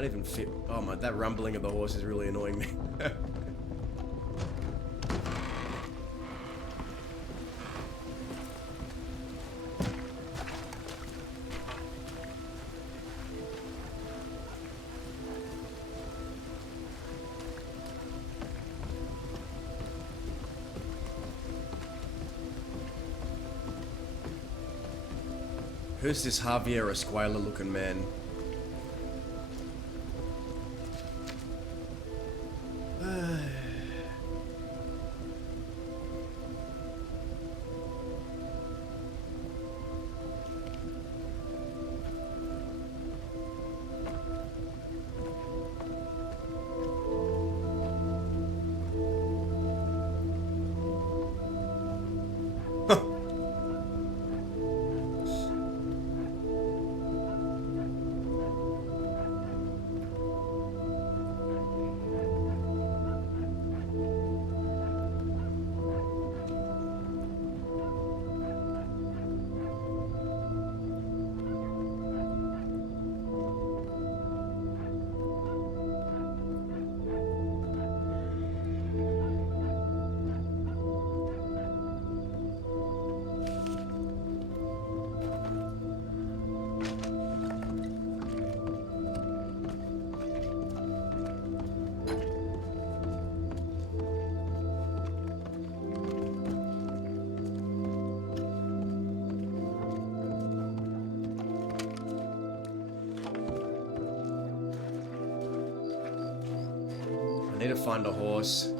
can't even fit. Oh my, that rumbling of the horse is really annoying me. Who's this Javier Escuela looking man? I need to find a horse.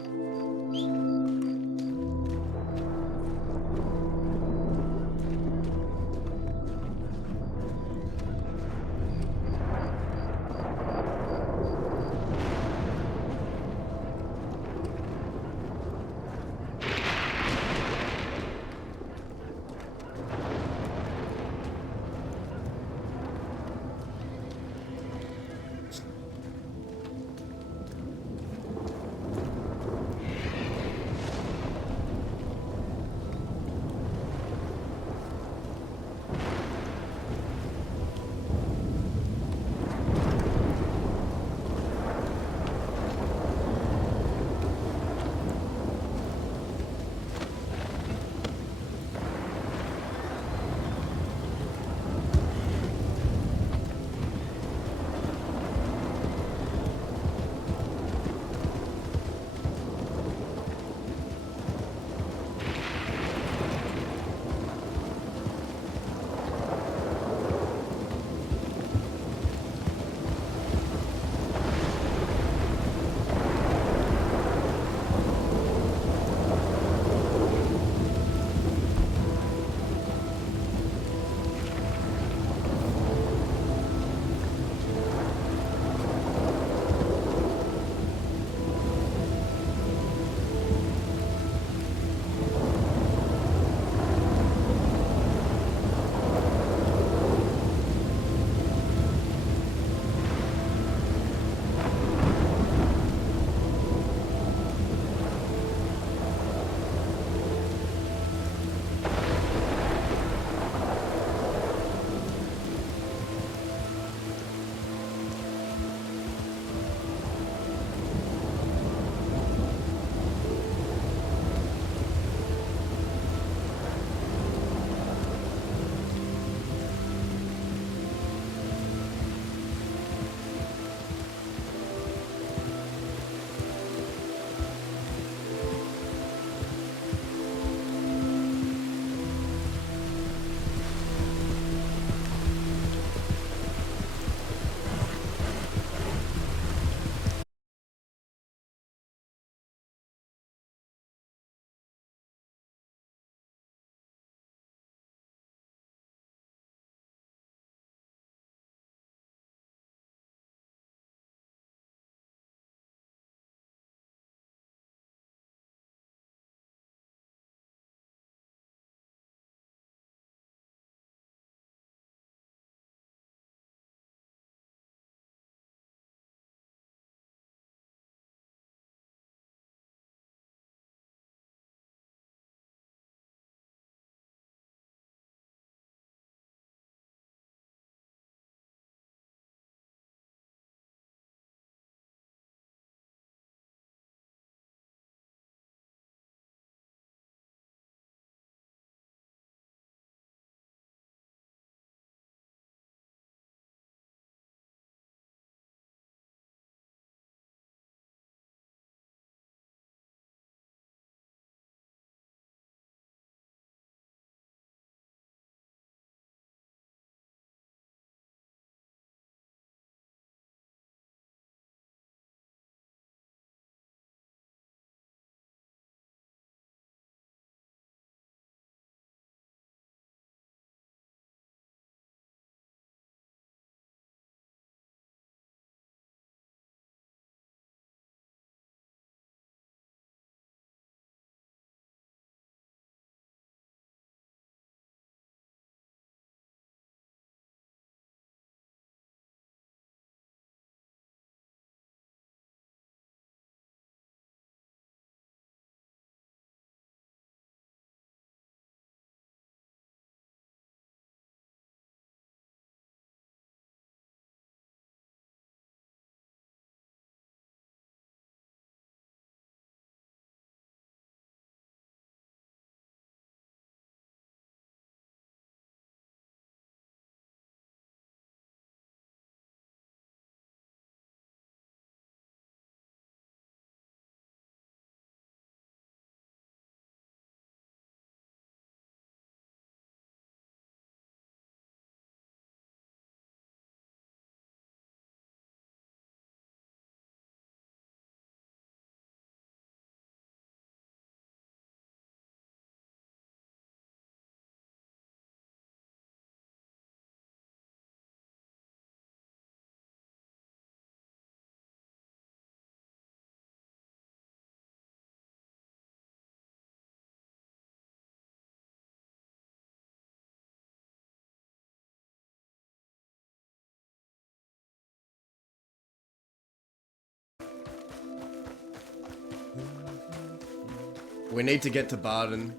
We need to get to Barden.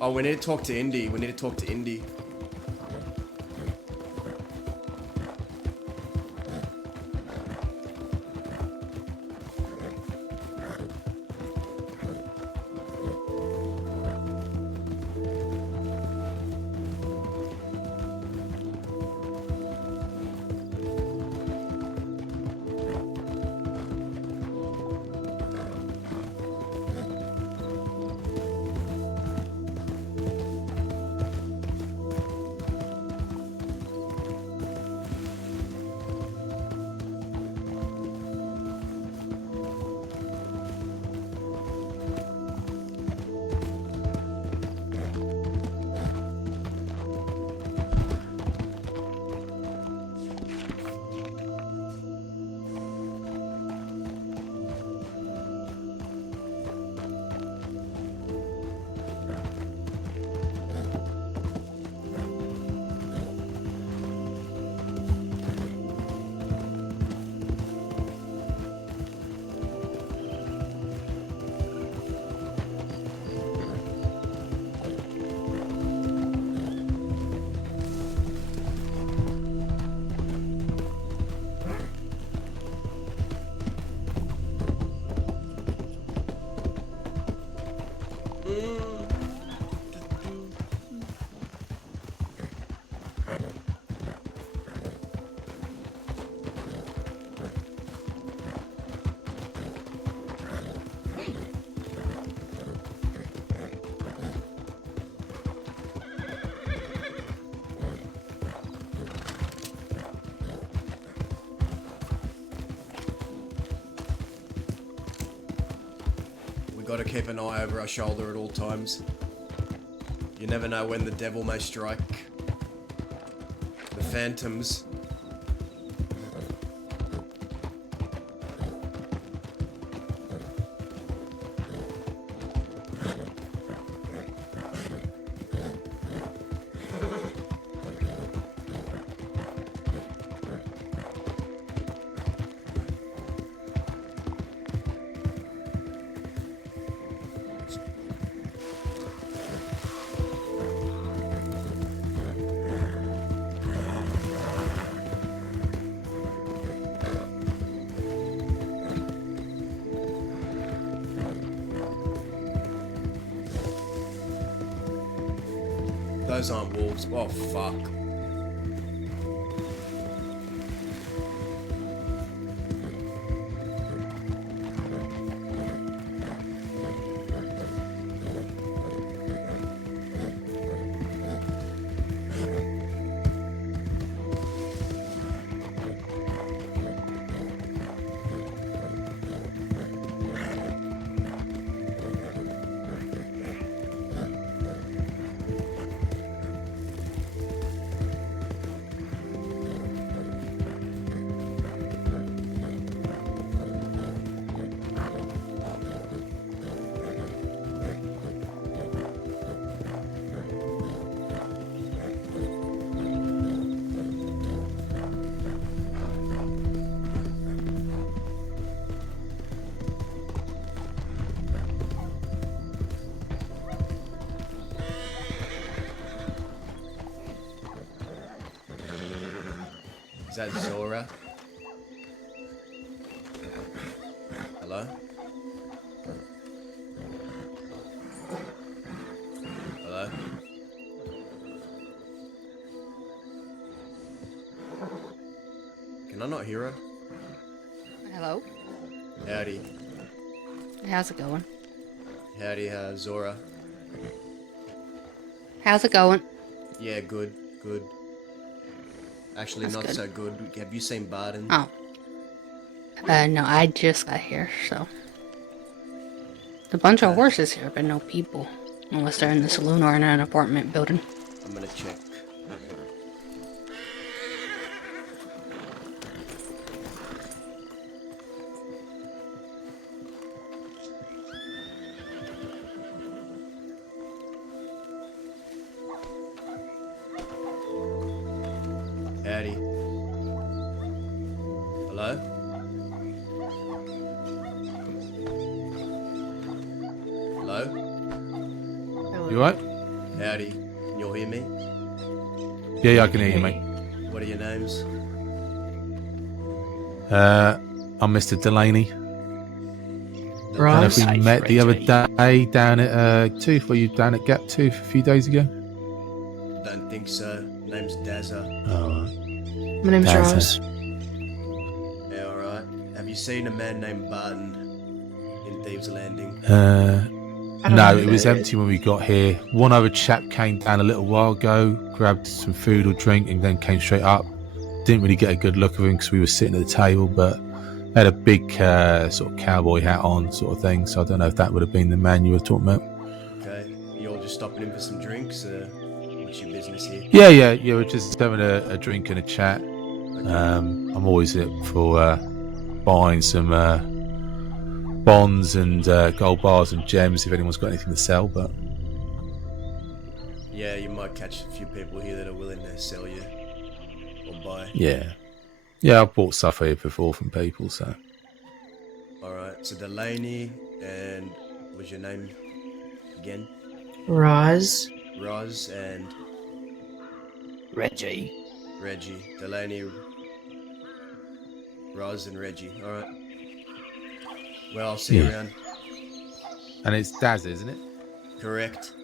Oh, we need to talk to Indy. We need to talk to Indy. We gotta keep an eye over our shoulder at all times. You never know when the devil may strike. The phantoms. Those aren't wolves. Oh, fuck. Is that Zora? Hello? Hello? Can I not hear her? Hello? Howdy. How's it going? Howdy, Zora. How's it going? Yeah, good, good. Actually, That's not good. so good. Have you seen Barden? Oh. No, I just got here, so. There's a bunch of horses here, but no people. Unless they're in the saloon or in an apartment building. I'm gonna check. Howdy. Hello? You alright? Howdy. Can you all hear me? Yeah, I can hear you, mate. What are your names? I'm Mr. Delaney. And Rise. we Nice, met the other Reggie. day down at Tooth. Were you down at Gap Tooth a few days ago? Don't think so. Name's Dazza. Oh, My name's That's Rise. Yeah, alright. Have you seen a man named Barton in Thieves Landing? I don't no, know it who was that empty when we got here. One other chap came down a little while ago, grabbed some food or drink, and then came straight up. Didn't really get a good look of him because we were sitting at the table, but had a big sort of cowboy hat on, sort of thing. So I don't know if that would have been the man you were talking about. Okay. You all just stopping in for some drinks? What's your business here? Yeah. We're just having a drink and a chat. I'm always up for buying some bonds and gold bars and gems if anyone's got anything to sell. But Yeah, you might catch a few people here that are willing to sell you or buy. yeah, I've bought stuff here before from people. So Alright, so Delaney, and what was your name again? Rise. Roz and Reggie. Reggie. Delaney, Roz and Reggie. Alright. Well, I'll see you Yeah. around. and it's Daz, isn't it? Correct.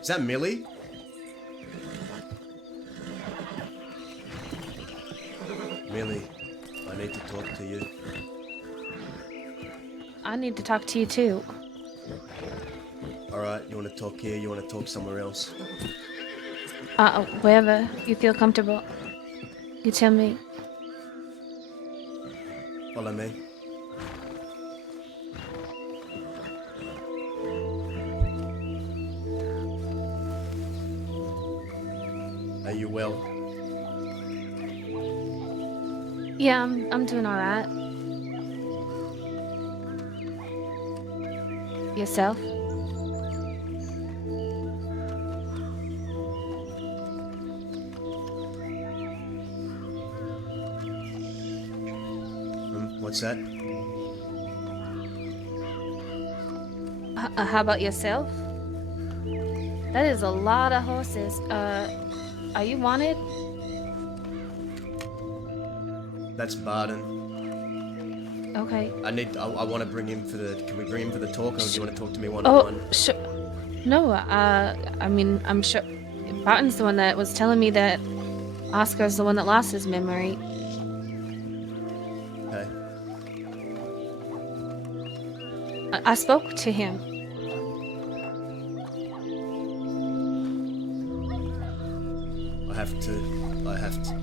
Is that Millie? Millie, I need to talk to you. I need to talk to you too. Alright, you want to talk here? You want to talk somewhere else? Wherever you feel comfortable. You tell me. Follow me. Are you well? Yeah, I'm doing all right. Yourself? What's that? How about yourself? That is a lot of horses. Are you wanted? That's Barden. Okay. I want to bring him for the. Can we bring him for the talk, or do you want to talk to me one Oh, on one? sure. No, I mean, I'm sure Barton's the one that was telling me that Oscar's the one that lost his memory. Okay. I spoke to him. I have to.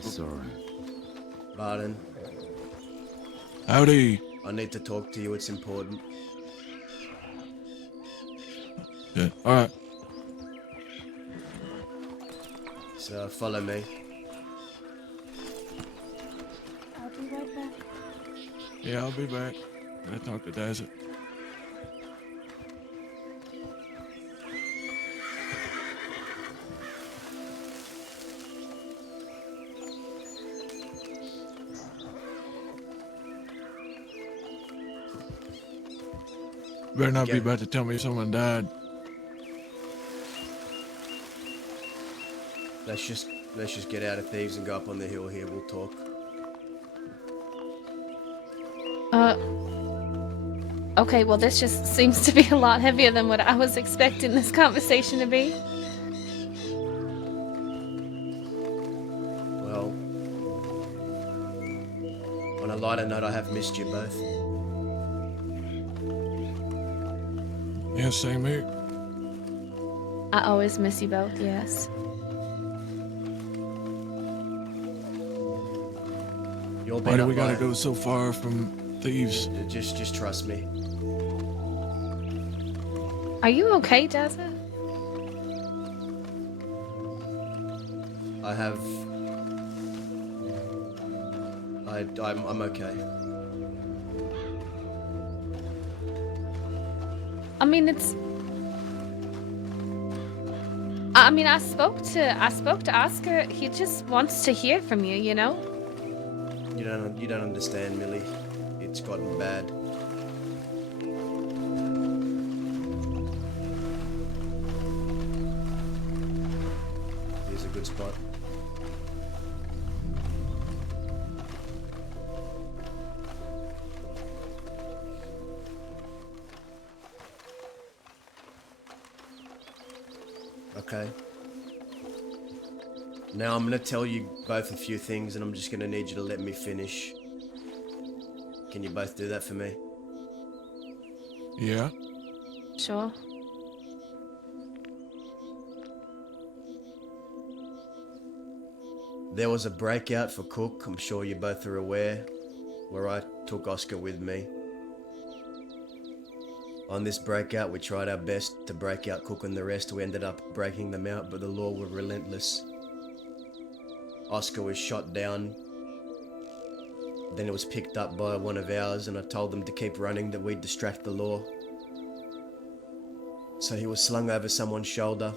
Sorry. Barden, Howdy. I need to talk to you. It's important. Yeah. All right. So follow me. I'll be right back. Yeah, I'll be back. Gotta talk to Dazzit. Better not be Yeah. about to tell me someone died. Let's just get out of Thieves and go up on the hill here. We'll talk. Okay, well, this just seems to be a lot heavier than what I was expecting this conversation to be. Well, on a lighter note, I have missed you both. Yeah, same here. I always miss you both, yes. You all Why been do up we gotta by- go so far from thieves? Just trust me. Are you okay, Dazza? I have... I'm okay. I mean, it's. I mean, I spoke to Oscar. He just wants to hear from you, you know? You don't understand, Millie. It's gotten bad. Here's a good spot. Okay. Now I'm gonna tell you both a few things and I'm just gonna need you to let me finish. Can you both do that for me? Yeah. Sure. There was a breakout for Cook, I'm sure you both are aware, where I took Oscar with me. On this breakout, we tried our best to break out Cook and the rest. We ended up breaking them out, but the law were relentless. Oscar was shot down. Then it was picked up by one of ours, and I told them to keep running, that we'd distract the law. So he was slung over someone's shoulder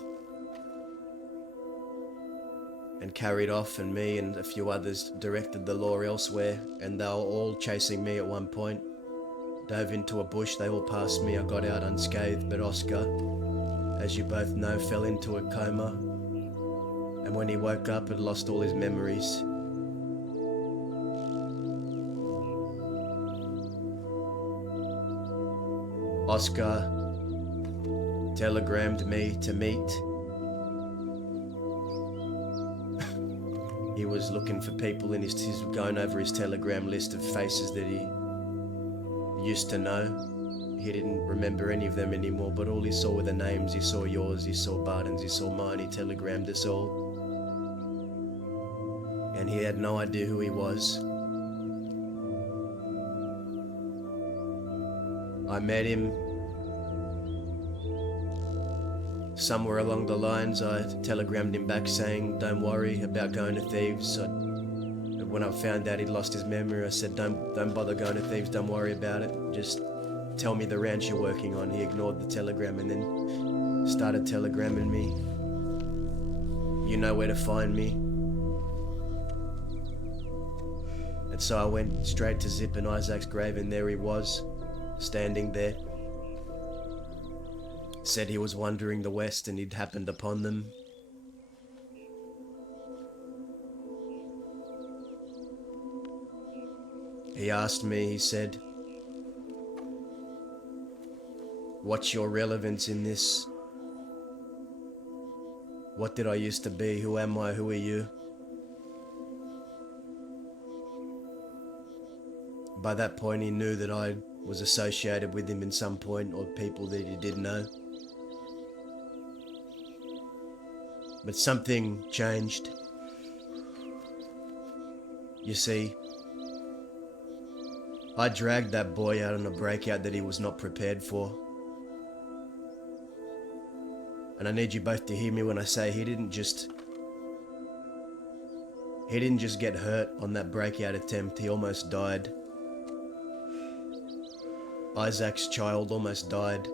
and carried off, and me and a few others directed the law elsewhere, and they were all chasing me at one point. Dove into a bush, they all passed me, I got out unscathed, but Oscar, as you both know, fell into a coma, and when he woke up had lost all his memories. Oscar telegrammed me to meet. He was looking for people in he's going over his telegram list of faces that he used to know. He didn't remember any of them anymore, but all he saw were the names. He saw yours, he saw Barton's, he saw mine. He telegrammed us all. And he had no idea who he was. I met him somewhere along the lines. I telegrammed him back saying, don't worry about going to Thieves. When I found out he'd lost his memory, I said, don't bother going to Thieves, don't worry about it. Just tell me the ranch you're working on. He ignored the telegram and then started telegramming me. You know where to find me. And so I went straight to Zip and Isaac's grave, and there he was, standing there. Said he was wandering the west and he'd happened upon them. He asked me, he said, what's your relevance in this? What did I used to be? Who am I? Who are you? By that point, he knew that I was associated with him in some point, or people that he did know. But something changed. You see, I dragged that boy out on a breakout that he was not prepared for. And I need you both to hear me when I say he didn't just get hurt on that breakout attempt, he almost died. Isaac's child almost died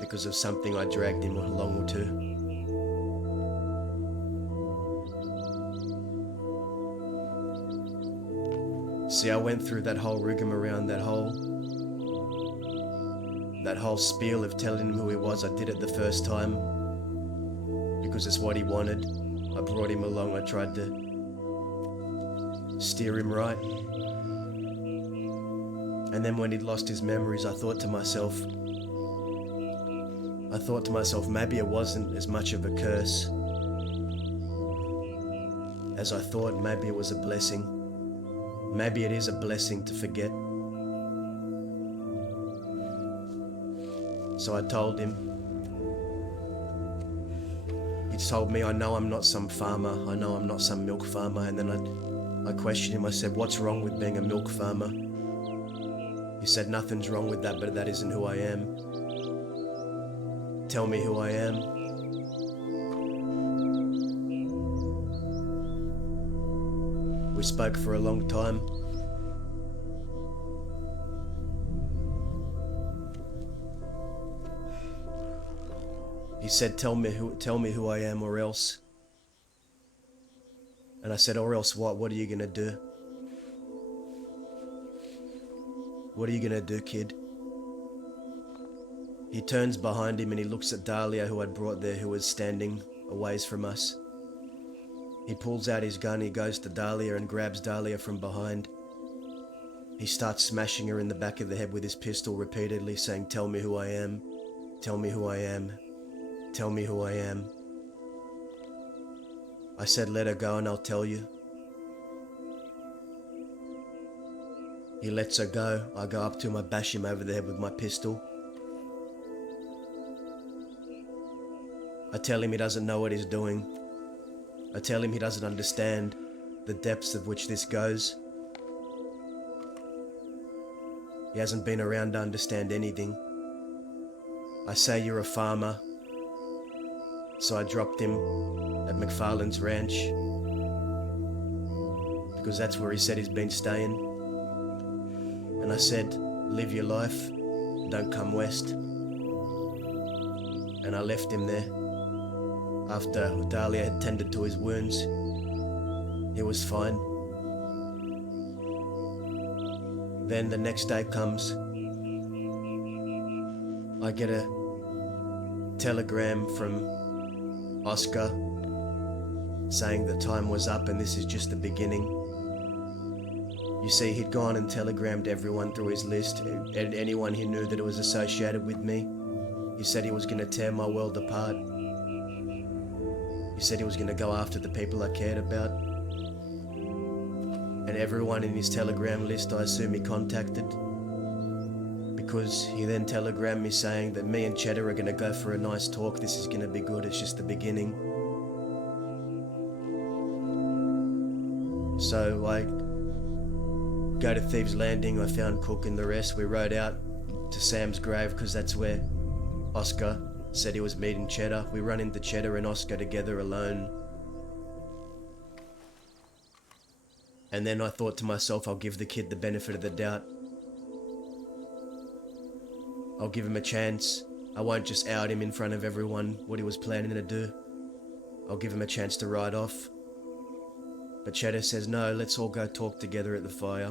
because of something I dragged him along to. See, I went through that whole rigmarole, that whole spiel of telling him who he was. I did it the first time because it's what he wanted. I brought him along, I tried to steer him right. And then when he'd lost his memories, I thought to myself, maybe it wasn't as much of a curse as I thought. Maybe it was a blessing. Maybe it is a blessing to forget. So I told him. He told me, I know I'm not some farmer. I know I'm not some milk farmer. And then I questioned him. I said, what's wrong with being a milk farmer? He said, nothing's wrong with that, but that isn't who I am. Tell me who I am. We spoke for a long time. He said, tell me who I am or else. And I said, or else what? What are you gonna do? What are you gonna do, kid? He turns behind him and he looks at Dahlia, who I'd brought there, who was standing a ways from us. He pulls out his gun, he goes to Dahlia and grabs Dahlia from behind. He starts smashing her in the back of the head with his pistol repeatedly, saying, tell me who I am, tell me who I am, tell me who I am. I said, let her go and I'll tell you. He lets her go. I go up to him, I bash him over the head with my pistol. I tell him he doesn't know what he's doing. I tell him he doesn't understand the depths of which this goes. He hasn't been around to understand anything. I say, you're a farmer. So I dropped him at McFarlane's ranch, because that's where he said he's been staying. And I said, live your life, don't come west. And I left him there. After Dahlia had tended to his wounds, he was fine. Then the next day comes. I get a telegram from Oscar saying that time was up and this is just the beginning. You see, he'd gone and telegrammed everyone through his list, and anyone he knew that it was associated with me. He said he was going to tear my world apart. He said he was going to go after the people I cared about. And everyone in his telegram list, I assume he contacted, because he then telegrammed me saying that me and Cheddar are going to go for a nice talk. This is going to be good. It's just the beginning. So I go to Thieves Landing. I found Cook and the rest. We rode out to Sam's grave because that's where Oscar said he was meeting Cheddar. We run into Cheddar and Oscar together alone. And then I thought to myself, I'll give the kid the benefit of the doubt. I'll give him a chance. I won't just out him in front of everyone what he was planning to do. I'll give him a chance to ride off. But Cheddar says, no, let's all go talk together at the fire.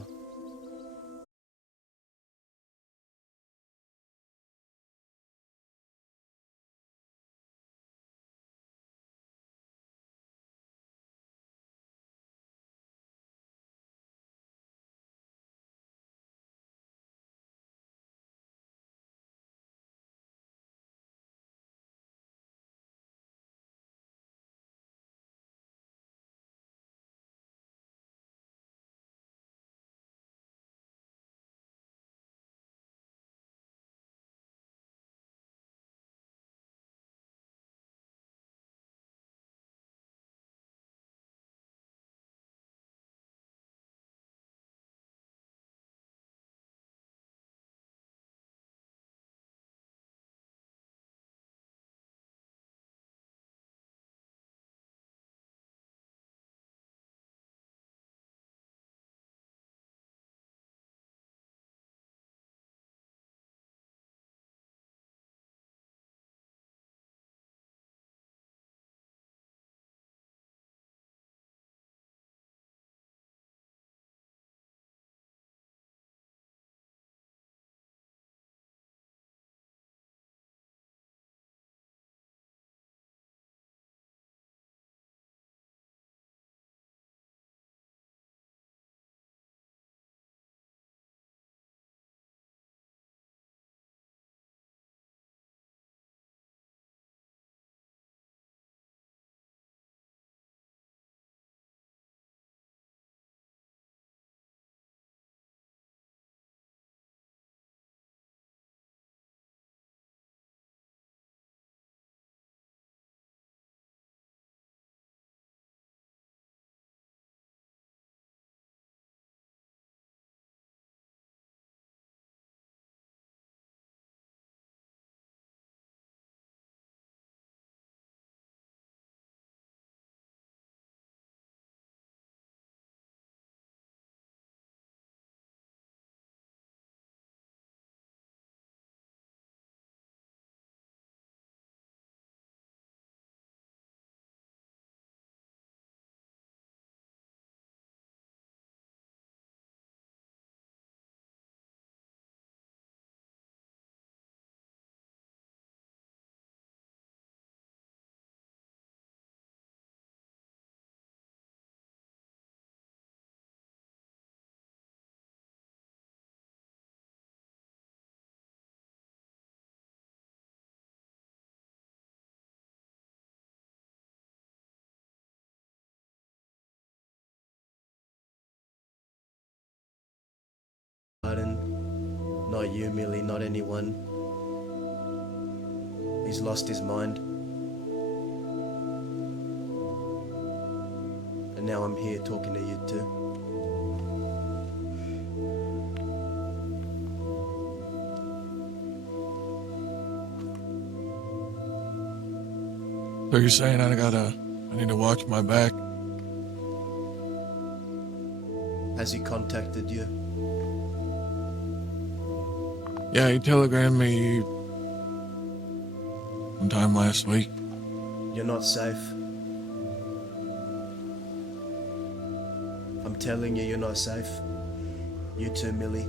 Not you, Millie, not anyone. He's lost his mind. And now I'm here talking to you too. So you're saying I need to watch my back? Has he contacted you? Yeah, he telegrammed me sometime last week. You're not safe. I'm telling you, you're not safe. You too, Millie.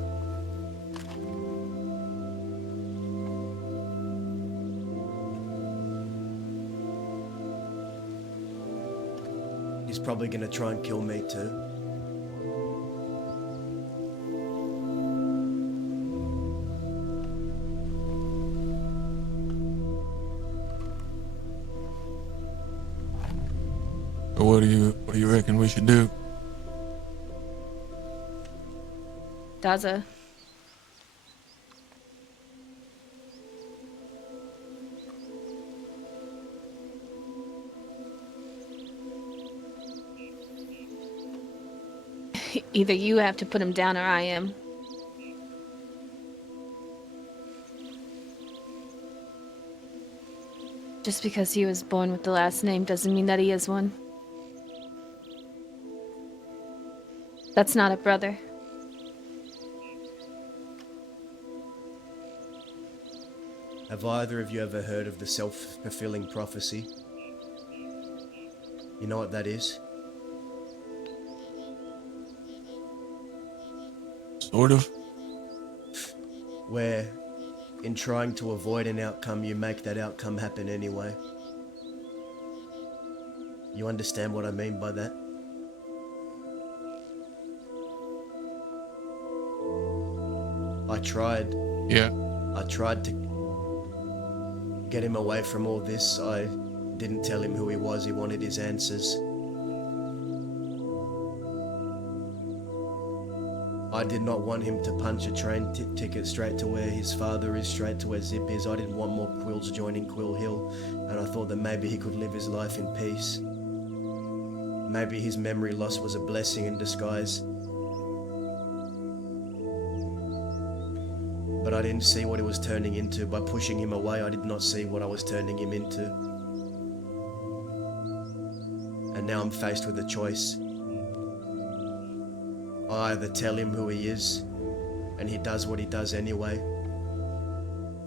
He's probably gonna try and kill me too. So what do you reckon we should do? Daza. Either you have to put him down or I am. Just because he was born with the last name doesn't mean that he is one. That's not a brother. Have either of you ever heard of the self-fulfilling prophecy? You know what that is? Sort of. Where, in trying to avoid an outcome, you make that outcome happen anyway. You understand what I mean by that? I tried. Yeah. I tried to get him away from all this. I didn't tell him who he was. He wanted his answers. I did not want him to punch a train ticket straight to where his father is, straight to where Zip is. I didn't want more Quills joining Quill Hill, and I thought that maybe he could live his life in peace. Maybe his memory loss was a blessing in disguise. But I didn't see what he was turning into. By pushing him away, I did not see what I was turning him into. And now I'm faced with a choice. I either tell him who he is, and he does what he does anyway,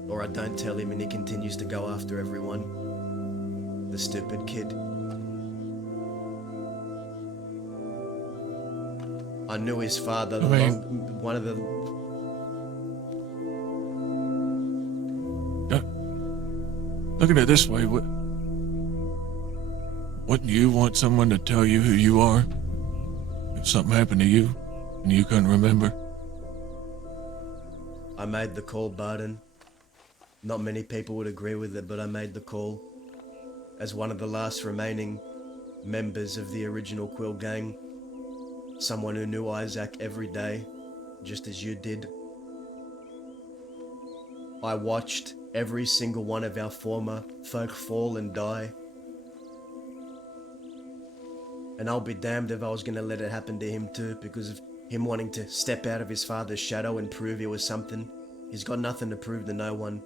or I don't tell him and he continues to go after everyone. The stupid kid. I knew his father, one of the... Look at it this way. Wouldn't you want someone to tell you who you are if something happened to you and you couldn't remember? I made the call, Barton. Not many people would agree with it, but I made the call. As one of the last remaining members of the original Quill gang, someone who knew Isaac every day, just as you did. I watched every single one of our former folk fall and die. And I'll be damned if I was gonna let it happen to him too, because of him wanting to step out of his father's shadow and prove he was something. He's got nothing to prove to no one.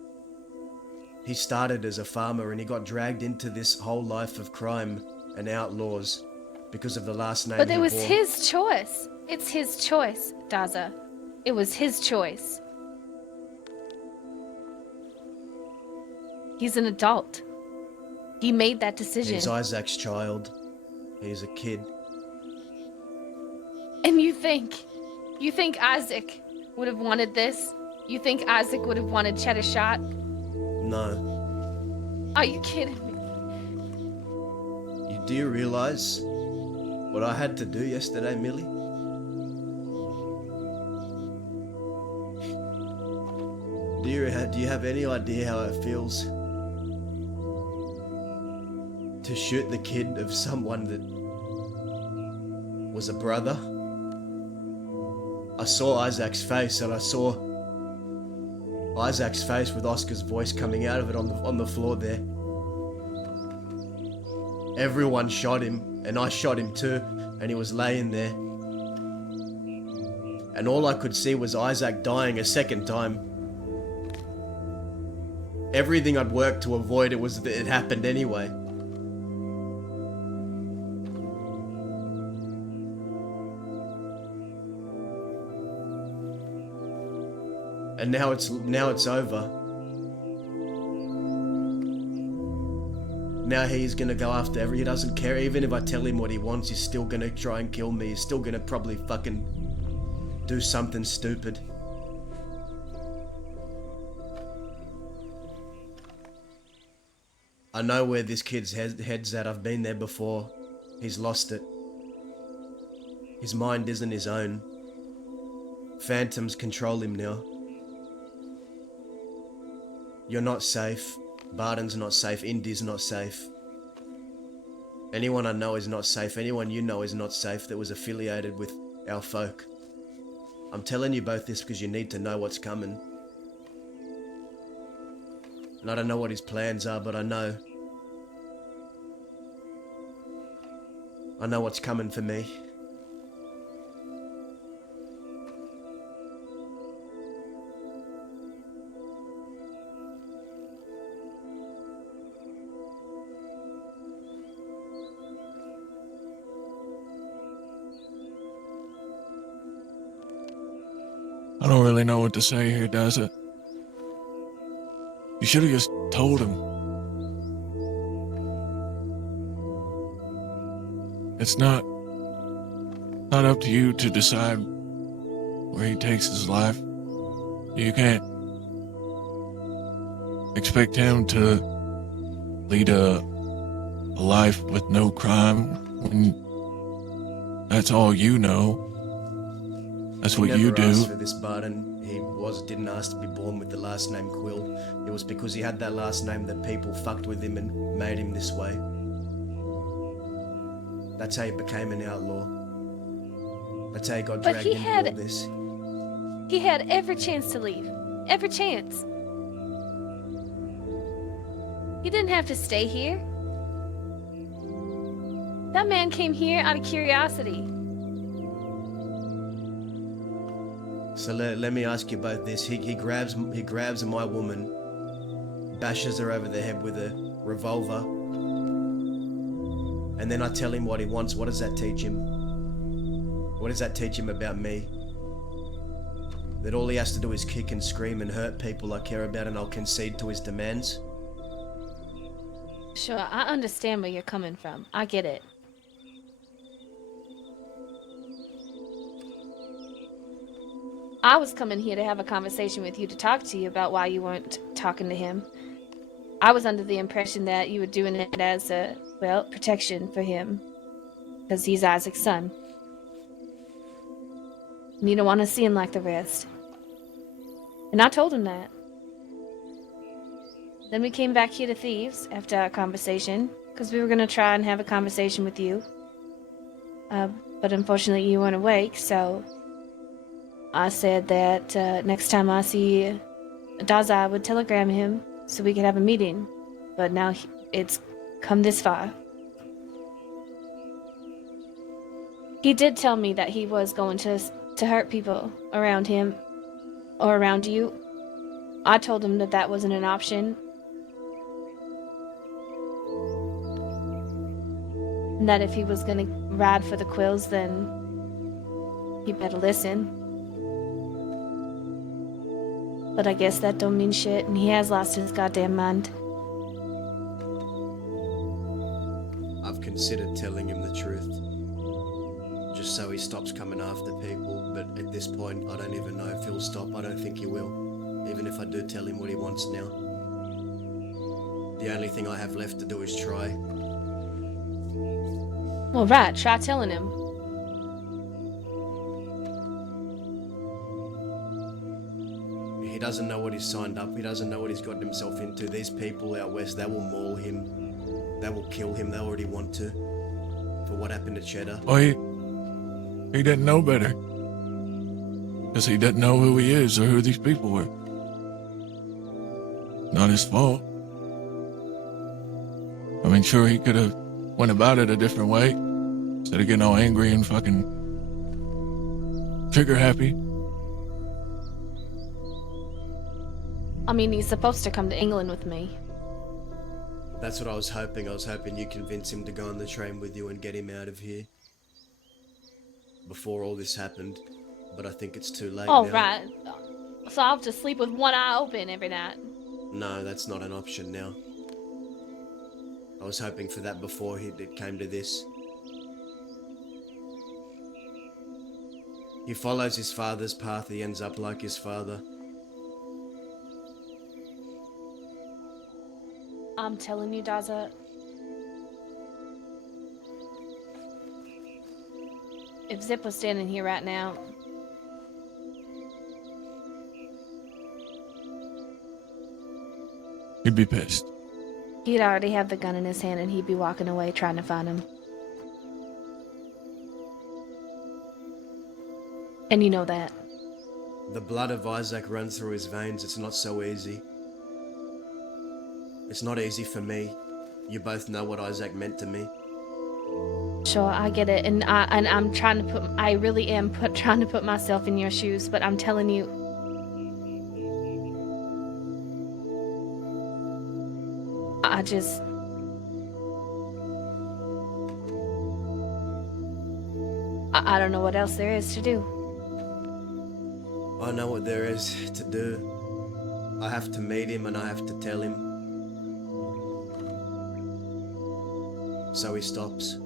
He started as a farmer and he got dragged into this whole life of crime and outlaws because of the last name But he it was bore. his choice. It's his choice, Daza. It was his choice. He's an adult. He made that decision. He's Isaac's child. He's a kid. And you think Isaac would have wanted this? You think Isaac would have wanted Cheddar shot? No. Are you kidding me? Do you realize what I had to do yesterday, Millie? Do you have any idea how it feels to shoot the kid of someone that was a brother? I saw Isaac's face and I saw Isaac's face with Oscar's voice coming out of it on the floor there. Everyone shot him, and I shot him too, and he was laying there. And all I could see was Isaac dying a second time. Everything I'd worked to avoid, it happened anyway. And now it's over. Now he's gonna go after he doesn't care. Even if I tell him what he wants, he's still gonna try and kill me. He's still gonna probably fucking do something stupid. I know where this kid's head's at. I've been there before. He's lost it. His mind isn't his own. Phantoms control him now. You're not safe. Barton's not safe. Indy's not safe. Anyone I know is not safe. Anyone you know is not safe that was affiliated with our folk. I'm telling you both this because you need to know what's coming. And I don't know what his plans are, but I know what's coming for me. I don't really know what to say here, does it? You should have just told him. It's not up to you to decide where he takes his life. You can't expect him to lead a life with no crime when that's all you know. That's what you do. He never asked for this, Barton. He didn't ask to be born with the last name Quill. It was because he had that last name that people fucked with him and made him this way. That's how he became an outlaw. That's how he got dragged into all this. He had every chance to leave. Every chance. He didn't have to stay here. That man came here out of curiosity. So let me ask you both this. He grabs my woman, bashes her over the head with a revolver, and then I tell him what he wants. What does that teach him? What does that teach him about me? That all he has to do is kick and scream and hurt people I care about, and I'll concede to his demands? Sure, I understand where you're coming from. I get it. I was coming here to have a conversation with you, to talk to you about why you weren't talking to him. I was under the impression that you were doing it as a, protection for him. Because he's Isaac's son. And you don't want to see him like the rest. And I told him that. Then we came back here to Thieves after our conversation, because we were going to try and have a conversation with you. But unfortunately you weren't awake, so I said that next time I see Daza, I would telegram him so we could have a meeting. But now it's come this far. He did tell me that he was going to hurt people around him or around you. I told him that wasn't an option. And that if he was going to ride for the Quills, then he better listen. But I guess that don't mean shit, and he has lost his goddamn mind. I've considered telling him the truth, just so he stops coming after people, but at this point I don't even know if he'll stop. I don't think he will, even if I do tell him what he wants now. The only thing I have left to do is try. Well, right, try telling him. He doesn't know what he's signed up. He doesn't know what he's gotten himself into. These people out west, they will maul him. They will kill him. They already want to. For what happened to Cheddar. Well, he didn't know better. Because he didn't know who he is or who these people were. not his fault. I mean, sure, he could have went about it a different way instead of getting all angry and fucking trigger happy. I mean, he's supposed to come to England with me. That's what I was hoping. I was hoping you convince him to go on the train with you and get him out of here before all this happened. But I think it's too late Oh, now. right. So I'll have to sleep with one eye open every night. No, that's not an option now. I was hoping for that before it came to this. He follows his father's path, he ends up like his father. I'm telling you, Daza. If Zip was standing here right now, He'd be pissed. he'd already have the gun in his hand and he'd be walking away trying to find him. And you know that. The blood of Isaac runs through his veins. It's not so easy. It's not easy for me. You both know what Isaac meant to me. Sure, I get it, and I'm trying to I really am trying to put myself in your shoes, but I'm telling you, I just, I don't know what else there is to do. I know what there is to do. I have to meet him and I have to tell him. So he stops.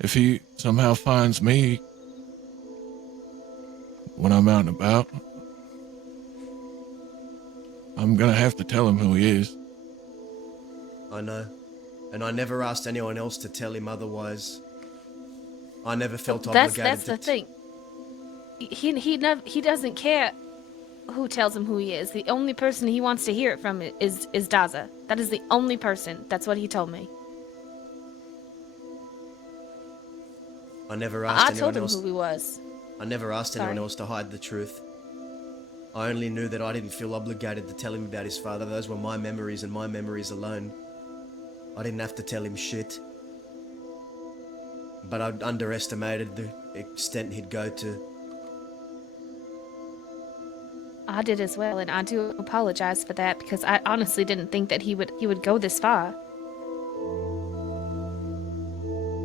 If he somehow finds me, when I'm out and about. I'm gonna have to tell him who he is. I know. And I never asked anyone else to tell him otherwise. I never felt obligated That's to... the thing. He doesn't care who tells him who he is. The only person he wants to hear it from is Daza. That is the only person. That's what he told me. I never asked I anyone told him else... who he was. I never asked anyone Sorry. else to hide the truth. I only knew that I didn't feel obligated to tell him about his father. Those were my memories and my memories alone. I didn't have to tell him shit. But I underestimated the extent he'd go to. I did as well, and I do apologize for that because I honestly didn't think that he would go this far.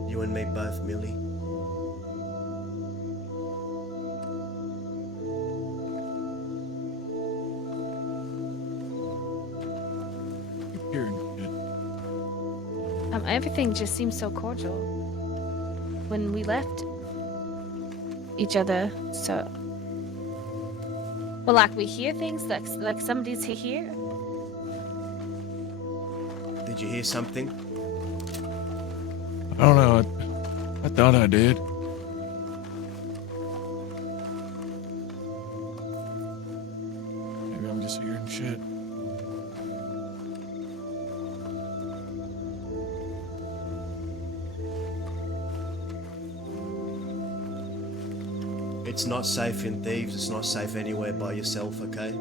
You and me both, Millie. Keep hearing shit. Everything just seemed so cordial when we left each other. So, well, like we hear things like somebody's here. Did you hear something? I don't know. I thought I did. Maybe I'm just hearing shit. It's not safe in Thieves. It's not safe anywhere by yourself, okay?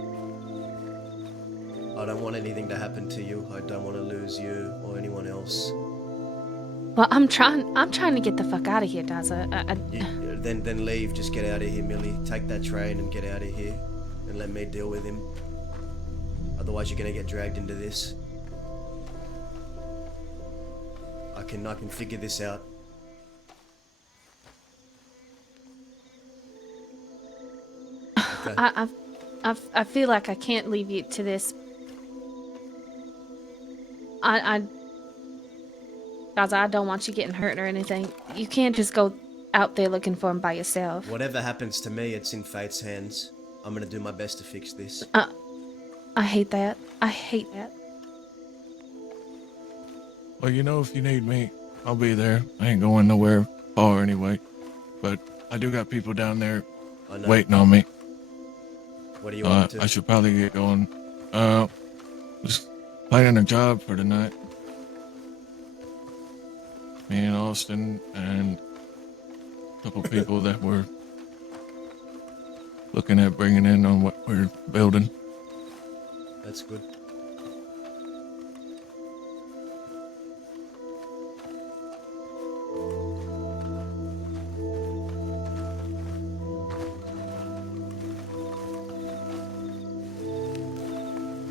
I don't want anything to happen to you. I don't want to lose you or anyone else. Well, I'm trying to get the fuck out of here, Daza. Then leave. Just get out of here, Millie. Take that train and get out of here. And let me deal with him. Otherwise you're gonna get dragged into this. I can figure this out. Okay. I feel like I can't leave you to this. Daza, I don't want you getting hurt or anything. You can't just go out there looking for him by yourself. Whatever happens to me, it's in fate's hands. I'm gonna do my best to fix this. I hate that. I hate that. Well, you know, if you need me, I'll be there. I ain't going nowhere far anyway. But I do got people down there I know. waiting on me. What do you want to? I should probably get going. Just planning a job for tonight. Me and Austin and a couple people that we're looking at bringing in on what we're building. That's good.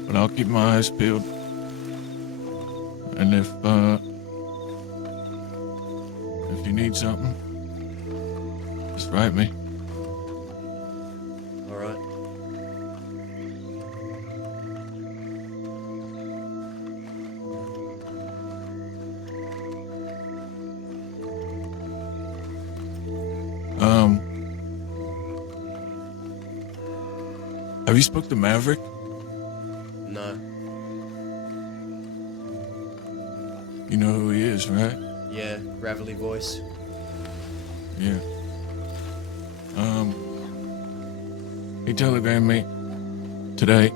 But I'll keep my eyes peeled. And if you need something, just write me. All right. Have you spoke to Maverick? No. You know who he is, right? Yeah, gravelly voice. Yeah. He telegrammed me today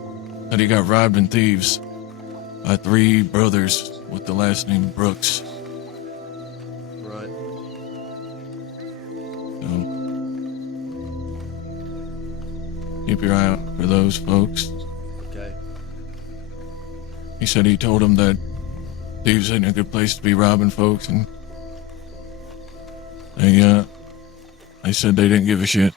that he got robbed in Thieves by 3 brothers with the last name Brooks. Right. So, keep your eye out for those folks. Okay. He said he told him that Thieves ain't a good place to be robbing folks, and they said they didn't give a shit.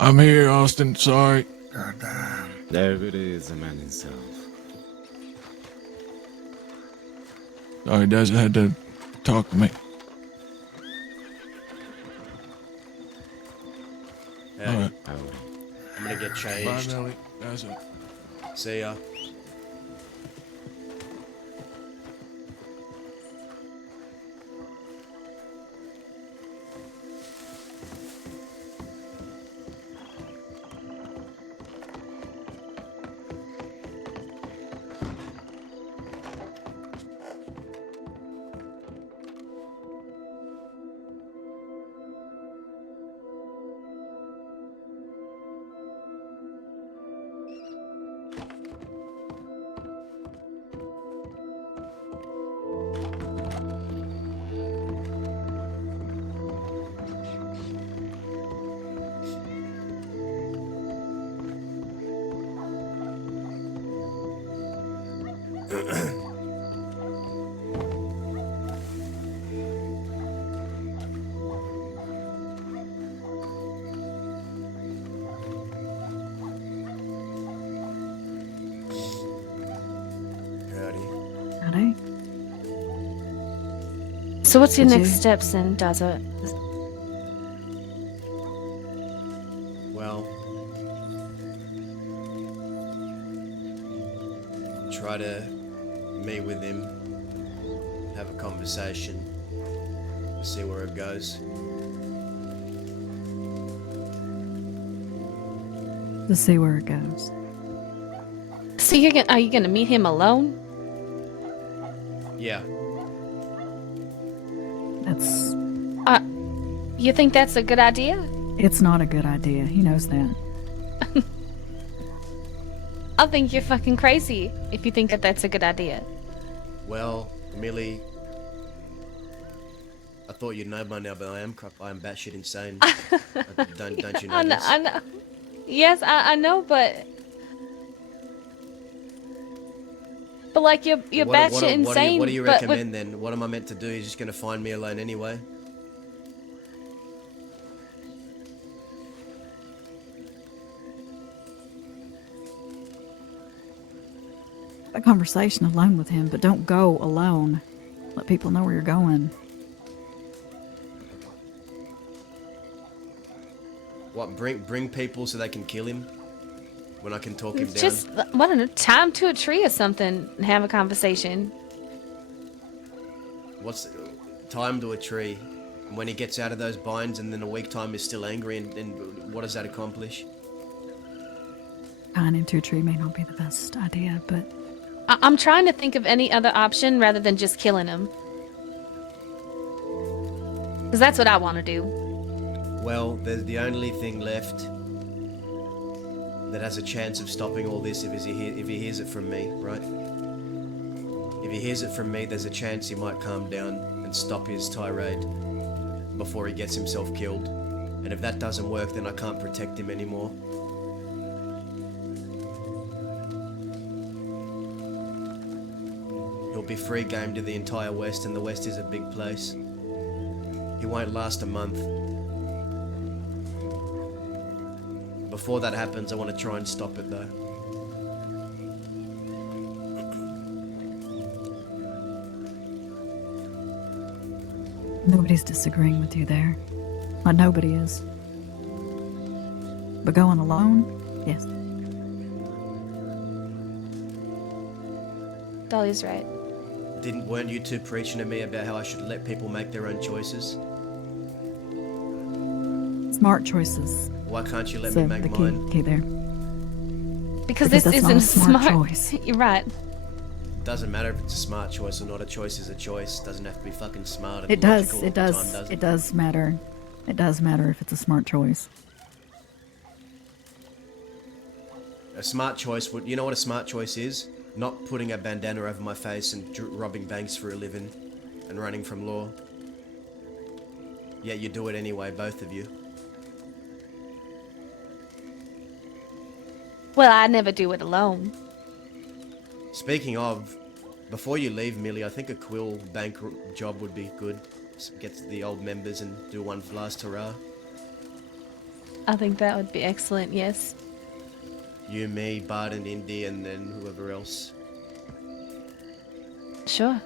I'm here, Austin. Sorry. There it is, the man himself. Sorry, Des had to talk to me. Hey, All right. I'm gonna get Bye, changed. Nelly. That's it. See ya. Howdy. Howdy. So what's your Did next you- steps then, Daza? Well, try to meet with him, have a conversation, see where it goes. To see where it goes. So are you gonna meet him alone? Yeah, That's. You think that's a good idea? It's not a good idea. He knows that. I think you're fucking crazy if you think that that's a good idea. well, Millie, I thought you'd know by now, but I am batshit insane. Don't you know this? I know. Yes, I know, but like you're batshit insane. What do you but recommend then? What am I meant to do? You're just gonna find me alone anyway? A conversation alone with him, but don't go alone. Let people know where you're going. What, bring people so they can kill him? When I can talk him down? just I don't know, tie him to a tree or something and have a conversation. What's tie him to a tree? And when he gets out of those binds and then a week time is still angry and what does that accomplish? Tying him to a tree may not be the best idea, but I'm trying to think of any other option rather than just killing him. Because that's what I want to do. Well, there's the only thing left that has a chance of stopping all this if he hears it from me, right? If he hears it from me, there's a chance he might calm down and stop his tirade before he gets himself killed. And if that doesn't work, then I can't protect him anymore. He'll be free game to the entire West, and the West is a big place. He won't last a month. Before that happens, I want to try and stop it though. nobody's disagreeing with you there. Not nobody is. But going alone? Yes. Dahlia's right. Weren't you two preaching to me about how I should let people make their own choices? Smart choices. Why can't you let So me make the mine? key there. Because Because this that's not isn't a smart choice. You're right. Doesn't matter if it's a smart choice or not. A choice is a choice. Doesn't have to be fucking smart. and It does. logical It all the does. time, does It does matter. It does matter if it's a smart choice. A smart choice would. You know what a smart choice is? Not putting a bandana over my face and robbing banks for a living, and running from law. Yet you do it anyway, both of you. Well, I never do it alone. Speaking of, before you leave, Millie, I think a quill bank job would be good. Get the old members and do one for last hurrah. I think that would be excellent, yes. You, me, Bart and Indy, and then whoever else. Sure.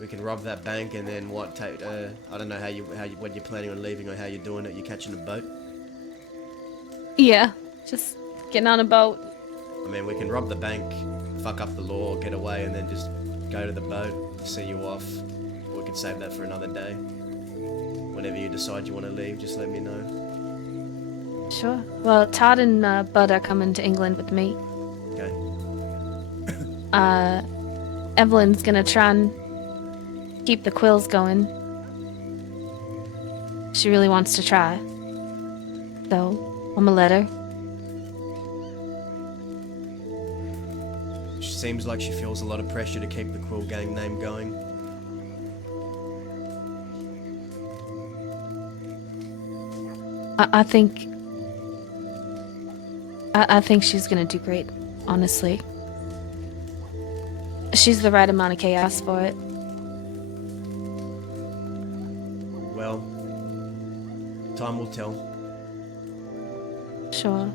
We can rob that bank and then what? Take I don't know how you when you're planning on leaving or how you're doing it. You catching a boat? Yeah, just getting on a boat. I mean, we can rob the bank, fuck up the law, get away, and then just go to the boat, see you off. Or we can save that for another day. Whenever you decide you want to leave, just let me know. Sure. Well, Todd and Bud are coming to England with me. Okay. Evelyn's gonna try and keep the quills going. She really wants to try. So, I'm gonna let her. She seems like she feels a lot of pressure to keep the Quill Gang name going. I think. I think she's gonna do great. Honestly, she's the right amount of chaos for it. Well, time will tell. Sure.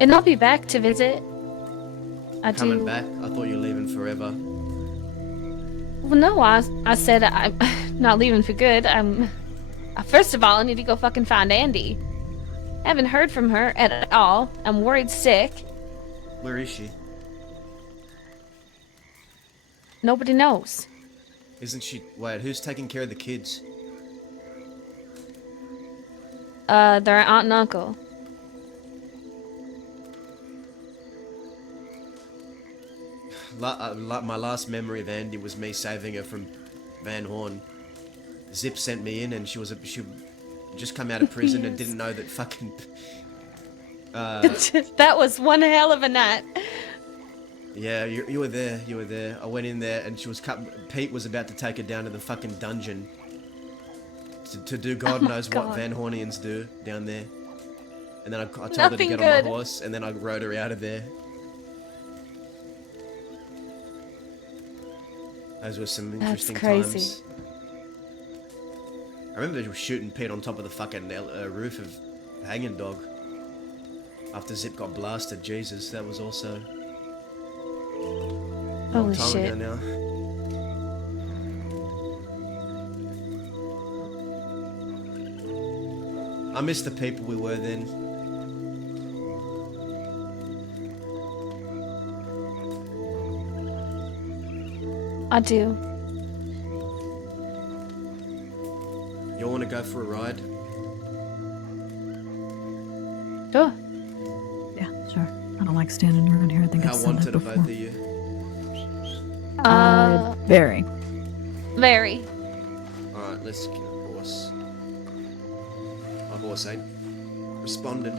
And I'll be back to visit. Coming back? I thought you were leaving forever. Well, no, I said I'm not leaving for good. First of all, I need to go fucking find Andy. I haven't heard from her at all. I'm worried sick. Where is she? Nobody knows. Isn't she? Wait, who's taking care of the kids? Their aunt and uncle. My last memory of Andy was me saving her from Van Horn. Zip sent me in, and she just come out of prison and didn't know that fucking. That was one hell of a night. Yeah, you were there. You were there. I went in there, and she was Pete was about to take her down to the fucking dungeon to do God knows what Van Hornians do down there. And then I told her to get on my horse, and then I rode her out of there. Those were some interesting times. I remember shooting Pete on top of the fucking roof of Hanging Dog. After Zip got blasted, Jesus, that was also a long time ago now. I miss the people we were then. I do. You all want to go for a ride? Sure. Yeah, sure. I don't like standing around here. I think I've How said that wanted are before. both of you? Very. Very. Alright, let's get a horse. My horse ain't responded.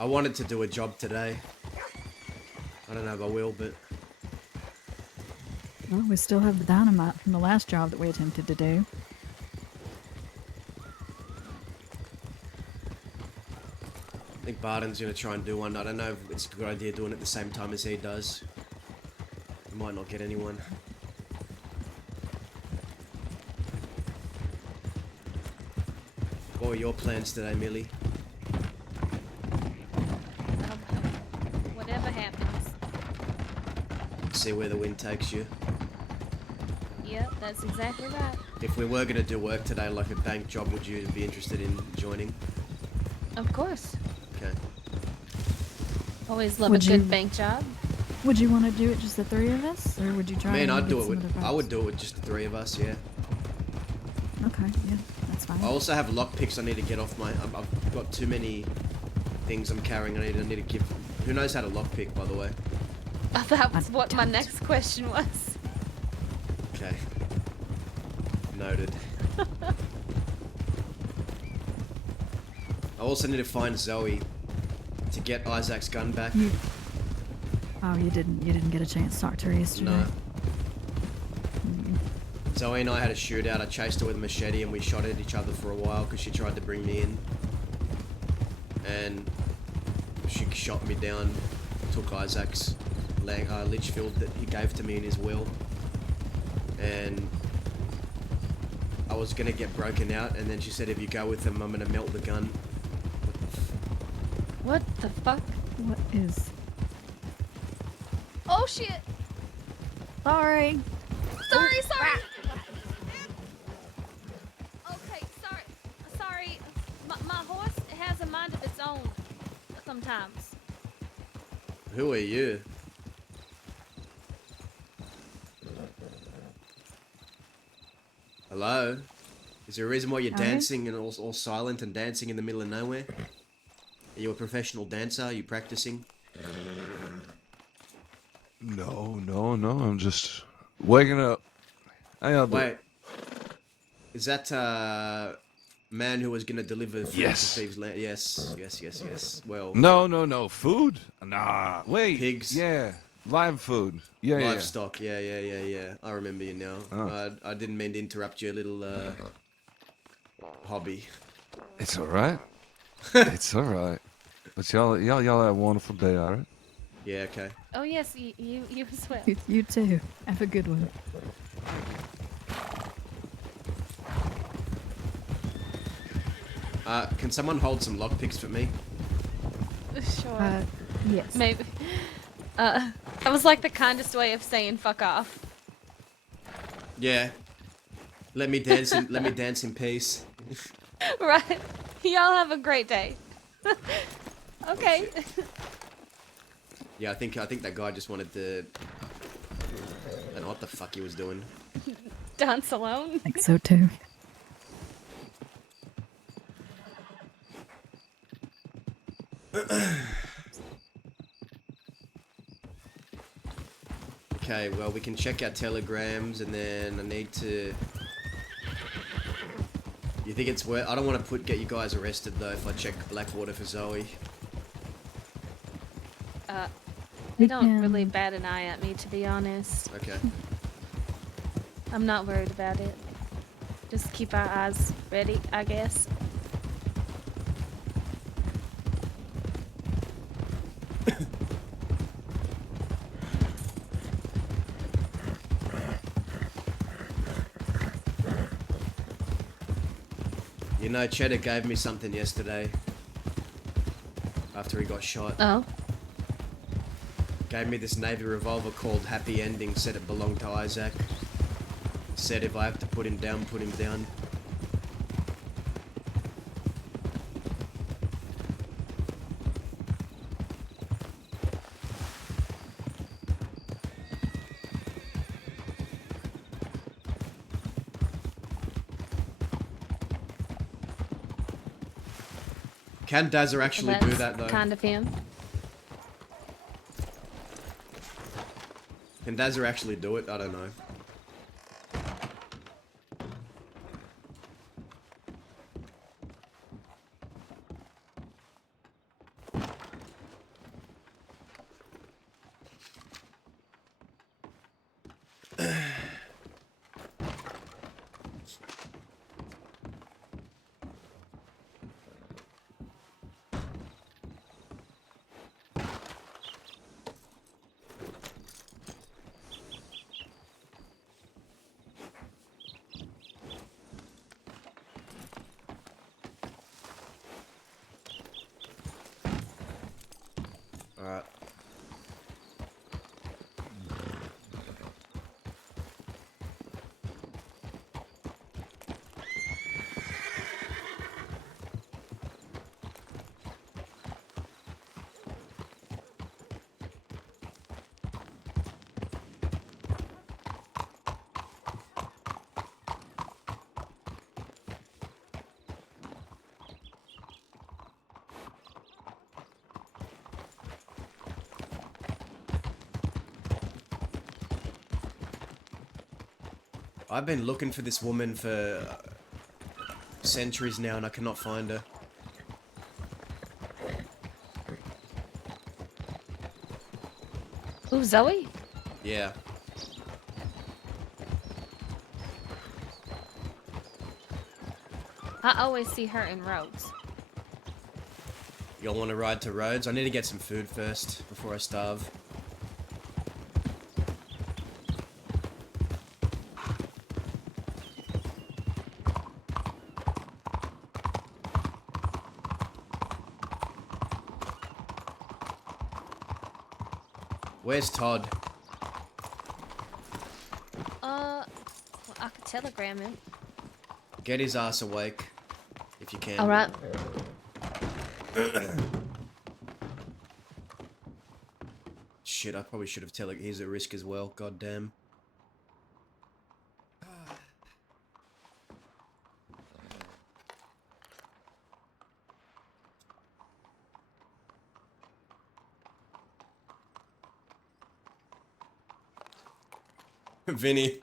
I wanted to do a job today. I don't know if I will, but Well, we still have the dynamite from the last job that we attempted to do. I think Barton's gonna try and do one. I don't know if it's a good idea doing it at the same time as he does. We might not get anyone. What were your plans today, Millie? Whatever happens. See where the wind takes you. Yep, that's exactly right. If we were gonna do work today, like a bank job, would you be interested in joining? Of course. Okay. Always love Would a good you- bank job. Would you want to do it just the three of us, or would you try? I mean, and I'd do get it some with. other I would folks? do it with just the three of us. Yeah. Okay, yeah, that's fine. I also have lock picks I need to get off my. I've got too many things I'm carrying. I need to give. Who knows how to lock pick, by the way? That was I what my don't. next question was. Okay. Noted. I also need to find Zoe to get Isaac's gun back. Oh, you didn't get a chance to talk to her yesterday. No. Zoe and I had a shootout. I chased her with a machete and we shot at each other for a while because she tried to bring me in. And she shot me down, took Isaac's Litchfield that he gave to me in his will. And I was gonna get broken out, and then she said, if you go with them, I'm gonna melt the gun. What the fuck? What is? Oh shit! Sorry. Sorry. Okay, sorry. My horse has a mind of its own sometimes. Who are you? Hello? Is there a reason why you're Darren? dancing and all silent and dancing in the middle of nowhere? Are you a professional dancer? Are you practicing? No, I'm just waking up. How y'all doing? Wait. Is that man who was gonna deliver food Yes. to Thieves' Land? Yes. Well, No. Food? Nah. Wait. Pigs. Yeah. Live food. Yeah. livestock. Yeah. I remember you now. Oh. I didn't mean to interrupt your little hobby. It's all right. It's all right. But y'all have a wonderful day, all right? Yeah, okay. Oh yes, you as well. You too. Have a good one. Can someone hold some lockpicks for me? Sure. Yes. Maybe. That was like the kindest way of saying fuck off. Yeah. Let me dance in peace. Right. Y'all have a great day. Okay. Yeah, I think that guy just wanted to. I don't know what the fuck he was doing. Dance alone. I think so too. Okay, well we can check our telegrams and then I need to. You think it's worth? I don't want to get you guys arrested though if I check Blackwater for Zoe. They don't really bat an eye at me, to be honest. Okay. I'm not worried about it. Just keep our eyes ready, I guess. You know, Cheddar gave me something yesterday. After he got shot. Oh. Gave me this Navy revolver called Happy Ending, said it belonged to Isaac. Said if I have to put him down, put him down. Can Dazza actually do that though? Kind of him. Can Dazza actually do it? I don't know. Alright. I've been looking for this woman for centuries now and I cannot find her. Ooh, Zoe? Yeah. I always see her in Rhodes. Y'all want to ride to Rhodes? I need to get some food first before I starve. Where's Todd? Well, I could telegram him. Get his ass awake, if you can. Alright. shit, I probably should have he's at risk as well, god damn. Vinny.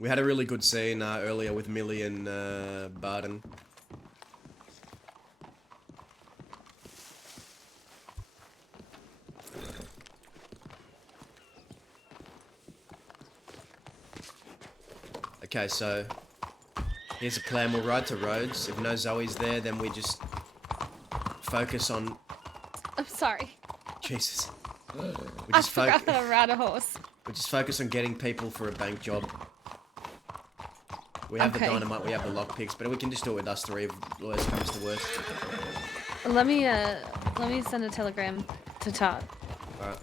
We had a really good scene earlier with Millie and Barden. Okay, so here's a plan. We'll ride to Rhodes. If no Zoe's there, then we just focus on... I'm sorry. Jesus. We I just, forgot how to ride a horse. we just focus on getting people for a bank job. We have Okay. the dynamite, we have the lockpicks, but we can just do it with us three if worst comes to worst. Let me send a telegram to Todd. Alright.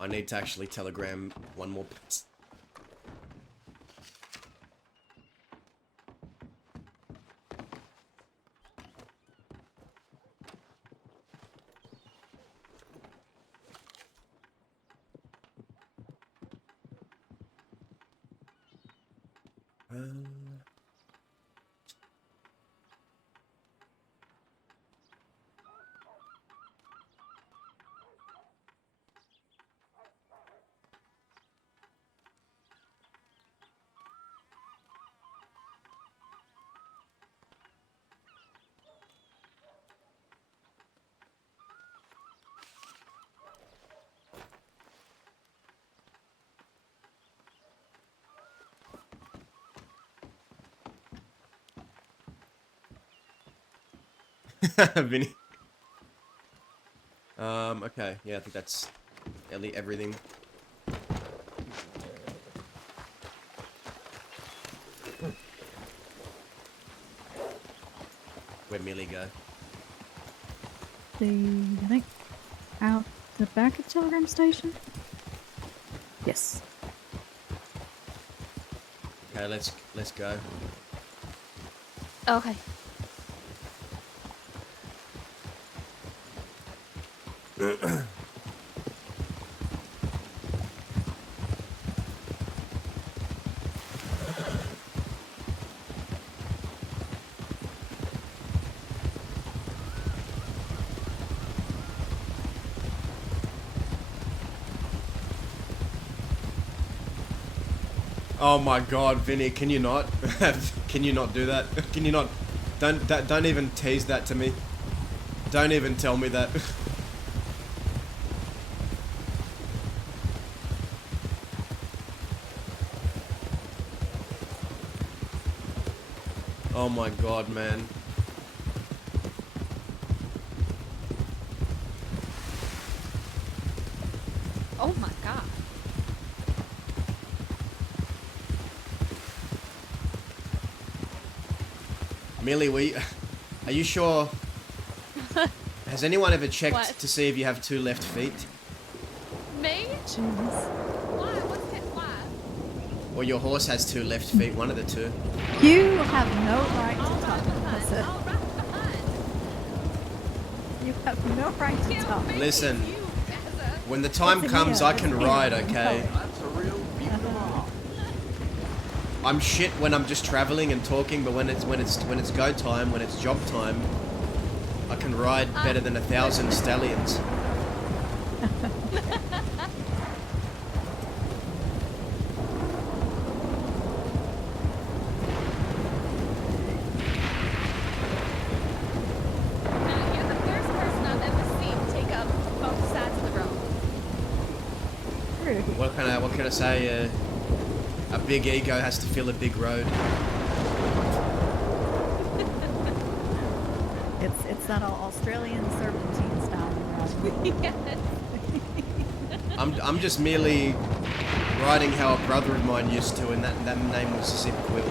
I need to actually telegram one more person. Vinny. Okay, yeah, I think that's everything. Where'd Millie go? I think out the back of the telegram station. Yes. Okay, let's go. Okay. Oh my god, Vinny, can you not? Can you not do that? Can you not? Don't even tease that to me. Don't even tell me that. Oh my god, man. Oh my god. Millie, are you sure? Has anyone ever checked What? to see if you have 2 left feet? Me? Jeez. Why? What's that? Why? Or your horse has 2 left feet, one of the 2. You have no right I'll to ride talk. behind. That's it. I'll ride behind. You have no right to talk. Listen, You, as a- when the time It's comes, Mia. I can It's ride, Mia. okay? I'm shit when I'm just traveling and talking, but when it's go time, when it's job time, I can ride better than 1,000 stallions. Now, you're the first person I've ever seen take up both sides of the road. Rude. What can I say? A big ego has to fill a big road. It's that Australian serpentine style. Yes. I'm just merely riding how a brother of mine used to, and that name was Zip Quill.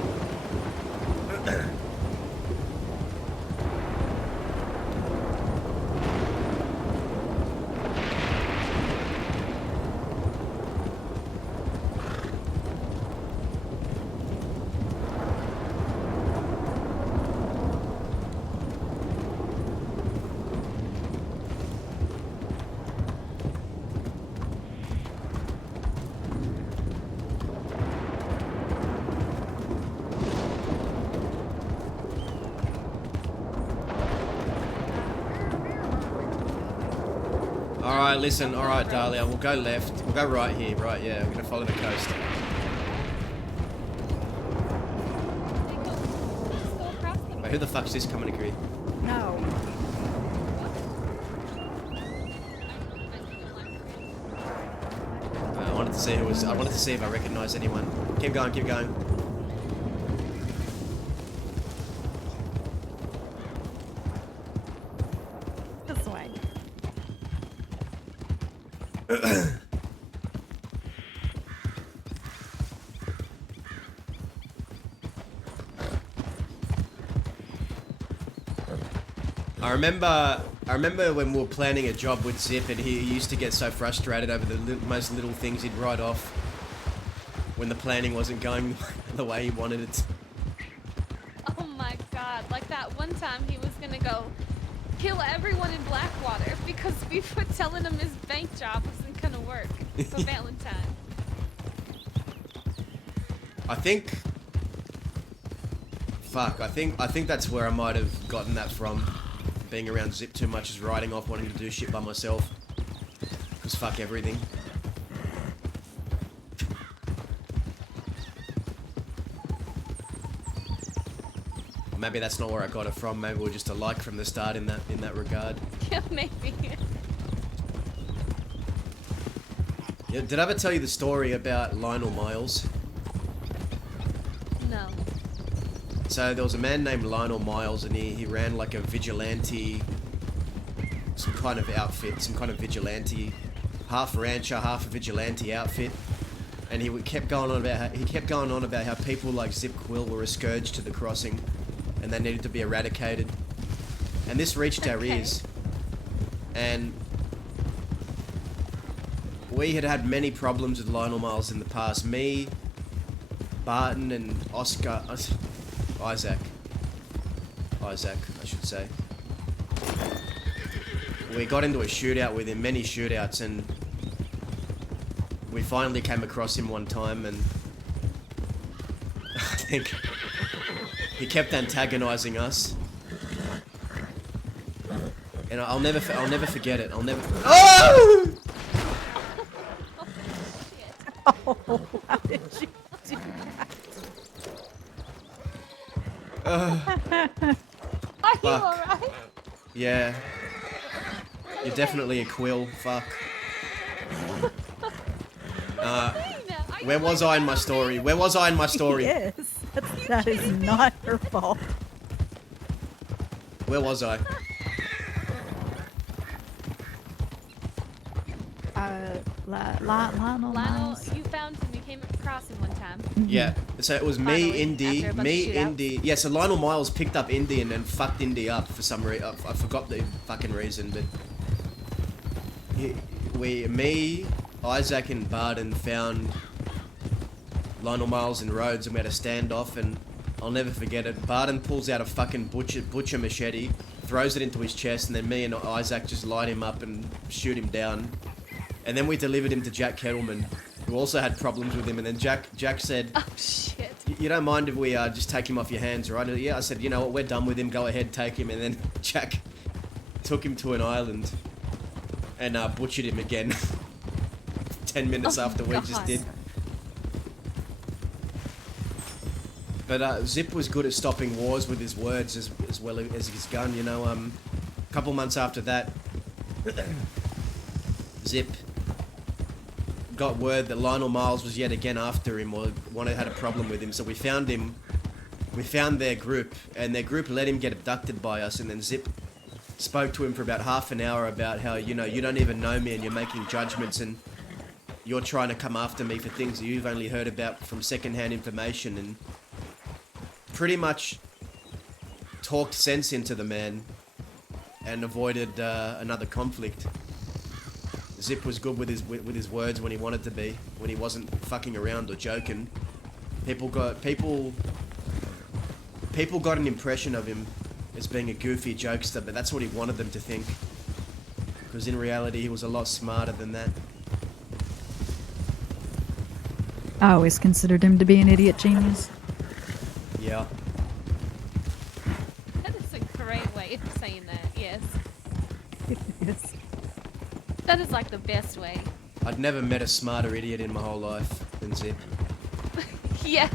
Alright, listen. Alright, Dahlia. We'll go left. We'll go right here. Right, yeah. We're gonna follow the coast. Wait, who the fuck's this coming to Greece? No. I wanted to see who was. I wanted to see if I recognised anyone. Keep going. Keep going. This way. I remember when we were planning a job with Zip, and he used to get so frustrated over the most little things he'd write off when the planning wasn't going the way he wanted it. Oh my god, like that one time he was gonna go kill everyone in Blackwater because we were telling him his bank job wasn't gonna work for Valentine. I think... Fuck, I think that's where I might have gotten that from. Being around Zip too much is writing off wanting to do shit by myself. Because fuck everything. Maybe that's not where I got it from. Maybe we're just alike from the start in that regard. Yeah, maybe. Yeah, did I ever tell you the story about Lionel Miles? No. So there was a man named Lionel Miles, and he ran like a vigilante, some kind of outfit, some kind of vigilante, half rancher, half a vigilante outfit. And he kept going on about how people like Zip Quill were a scourge to the crossing, and they needed to be eradicated. And this reached our ears, and we had had many problems with Lionel Miles in the past. Me, Barton, and Isaac, I should say. We got into a shootout with him, many shootouts, and we finally came across him one time, and I think he kept antagonizing us. And I'll never forget it. I'll never. Oh! Oh, how did you do that? Are you Fuck. alright? Yeah. You're definitely a quill. Fuck. Where was I in my story? Where was I in my story? Yes, that is not her fault. Where was I? Lionel. Lionel, you found him. You came across him one time. Yeah. So it was Finally, me, Indy, after a bunch of shootouts. Indy. Yeah. So Lionel Miles picked up Indy and then fucked Indy up for some reason. I forgot the fucking reason, but me, Isaac, and Barton found Lionel Miles and Rhodes, and we had a standoff, and I'll never forget it. Barton pulls out a fucking butcher machete, throws it into his chest, and then me and Isaac just light him up and shoot him down. And then we delivered him to Jack Kettleman, who also had problems with him. And then Jack said, Oh shit. you don't mind if we just take him off your hands, right? And yeah, I said, you know what, we're done with him, go ahead, take him. And then Jack took him to an island and butchered him again 10 minutes after we just did. But Zip was good at stopping wars with his words as well as his gun, you know. A couple months after that, Zip got word that Lionel Miles was yet again after him, or had a problem with him. So we found him. We found their group, and their group let him get abducted by us. And then Zip spoke to him for about half an hour about how, you know, you don't even know me, and you're making judgments, and you're trying to come after me for things that you've only heard about from secondhand information, and pretty much talked sense into the man and avoided another conflict. Zip was good with his words when he wanted to be, when he wasn't fucking around or joking. People got an impression of him as being a goofy jokester, but that's what he wanted them to think. Because in reality, he was a lot smarter than that. I always considered him to be an idiot genius. Yeah. That is a great way of saying that, yes. Yes. That is like the best way. I'd never met a smarter idiot in my whole life than Zip. Yes.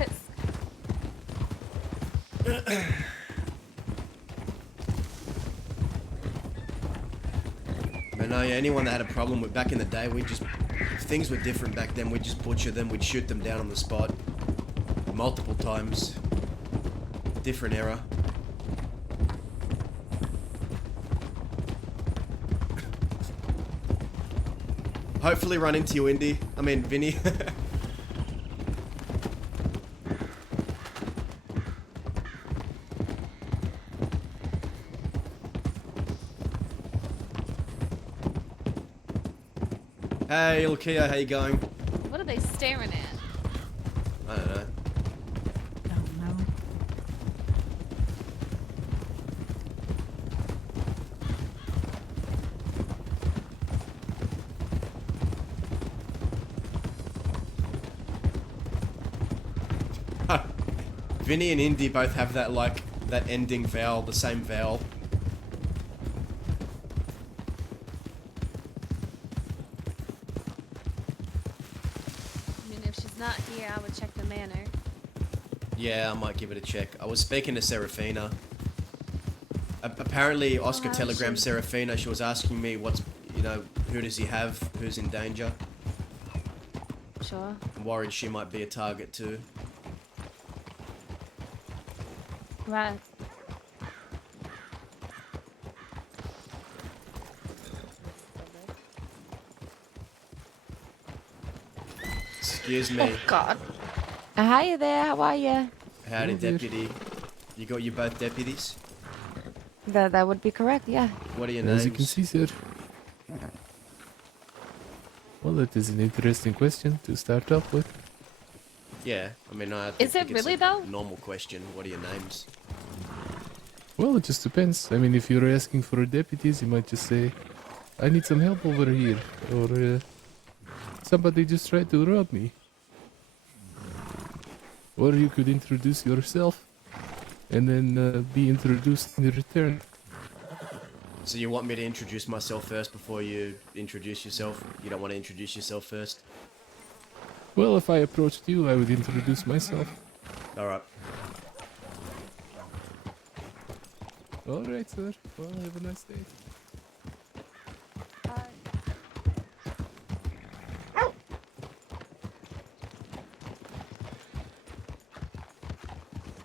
But no, yeah, anyone that had a problem with back in the day, if things were different back then, we'd just butcher them, we'd shoot them down on the spot. Multiple times. Different era. Hopefully run into you, Vinny. Hey, Ilkia, how you going? What are they staring at? I don't know. Don't know. Vinny and Indy both have that, that ending vowel, the same vowel. I mean, if she's not here, I would check the manor. Yeah, I might give it a check. I was speaking to Serafina. Apparently, Oscar how's telegrammed she? Serafina. She was asking me who does he have, who's in danger. Sure. I'm worried she might be a target too. Right. Excuse me. Oh God. Hiya there. How are you? Howdy, deputy. You got you both deputies? That would be correct. Yeah. What are your As names? you can see, sir. Well, that is an interesting question to start off with. Yeah, I think Is it it's really a though? normal question. What are your names? Well, it just depends. I mean, if you're asking for deputies, you might just say, I need some help over here. Or, somebody just tried to rob me. Or you could introduce yourself and then be introduced in return. So you want me to introduce myself first before you introduce yourself? You don't want to introduce yourself first? Well, if I approached you, I would introduce myself. Alright. Alright, sir. Well, have a nice day.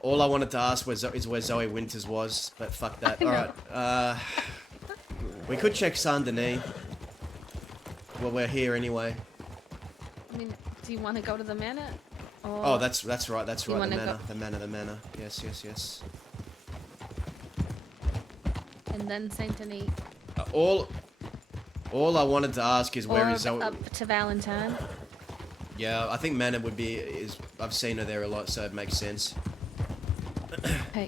All I wanted to ask is where Zoe Winters was, but fuck that. Alright, we could check Saint Denis. Well, we're here anyway. I mean, do you want to go to the manor? Or Oh, that's right, You the wanna manor, go- the manor. Yes. and then Saint Denis. All I wanted to ask is where or is Zoe? up to Valentine. Yeah, I think manor would be, I've seen her there a lot, so it makes sense. Hey.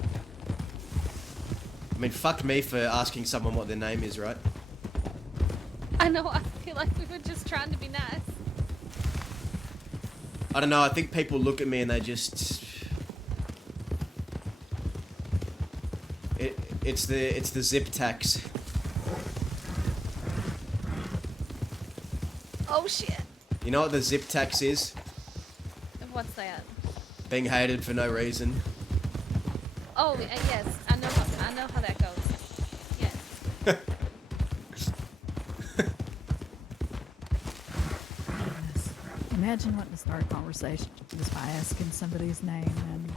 I mean, fuck me for asking someone what their name is, right? I know, I feel like we were just trying to be nice. I don't know, I think people look at me and they just... It's the zip tax. Oh shit. You know what the zip tax is? What's that? Being hated for no reason. Oh, yes. I know how that goes. Yes. Goodness. Imagine wanting to start a conversation just by asking somebody's name and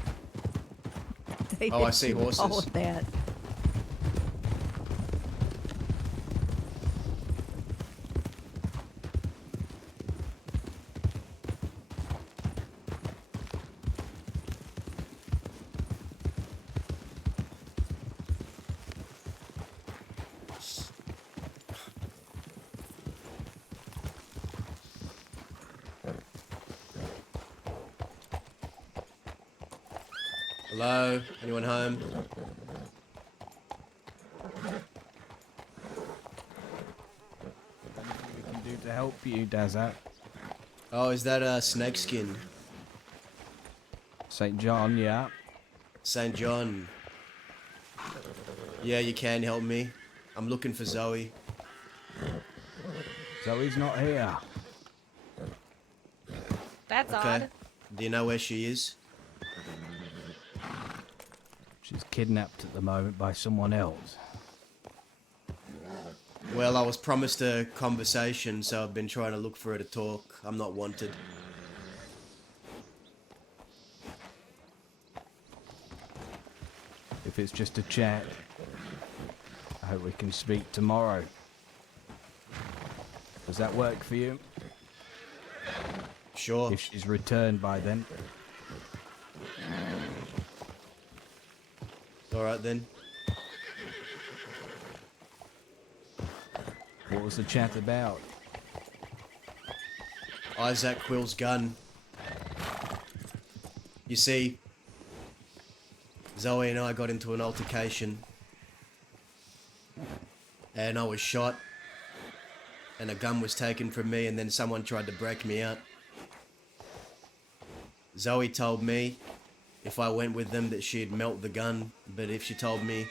they Oh, I hit see you with all horses. of that. Hello? Anyone home? We can do to help you, Dazat. Oh, is that Snakeskin? St. John, yeah. St. John. Yeah, you can help me. I'm looking for Zoe. Zoe's not here. That's Okay. odd. Do you know where she is? She's kidnapped at the moment by someone else. Well, I was promised a conversation, so I've been trying to look for her to talk. I'm not wanted. If it's just a chat, I hope we can speak tomorrow. Does that work for you? Sure. If she's returned by then. Alright then. What was the chat about? Isaac Quill's gun. You see, Zoe and I got into an altercation. And I was shot. And a gun was taken from me, and then someone tried to break me out. Zoe told me if I went with them that she'd melt the gun, but if she told me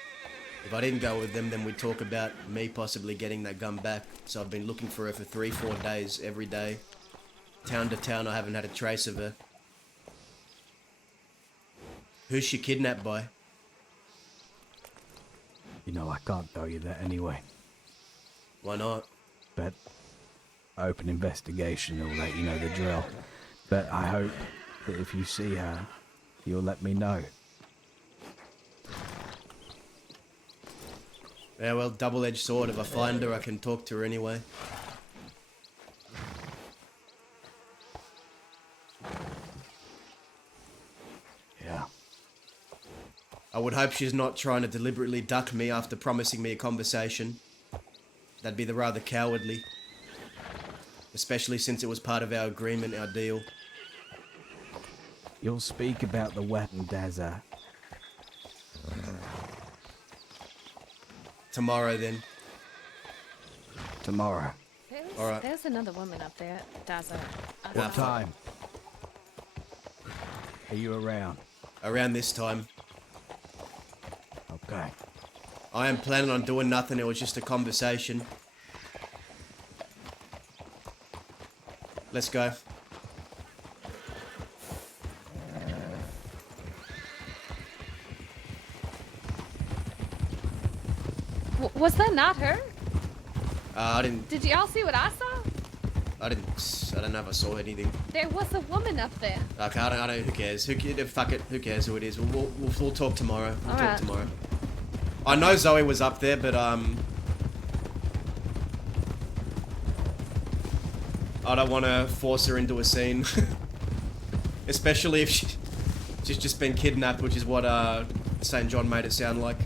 if I didn't go with them, then we'd talk about me possibly getting that gun back. So I've been looking for her for 3-4 days, every day. Town to town, I haven't had a trace of her. Who's she kidnapped by? You know, I can't tell you that anyway. Why not? But open investigation will let you know the drill. But I hope that if you see her, you'll let me know. Yeah, well, double-edged sword. If I find her, I can talk to her anyway. Yeah. I would hope she's not trying to deliberately duck me after promising me a conversation. That'd be rather cowardly. Especially since it was part of our agreement, our deal. You'll speak about the weapon, Dazza. Tomorrow, then. Tomorrow. Alright. There's another woman up there. Daza. What time? Are you around? Around this time. Okay. I am planning on doing nothing. It was just a conversation. Let's go. Was that not her? I didn't. Did y'all see what I saw? I don't know if I saw anything. There was a woman up there. Okay, I don't. Who cares? Fuck it. Who cares who it is? We'll talk tomorrow. We'll talk Alright. tomorrow. I know Zoe was up there, but I don't want to force her into a scene, especially if she's just been kidnapped, which is what St. John made it sound like.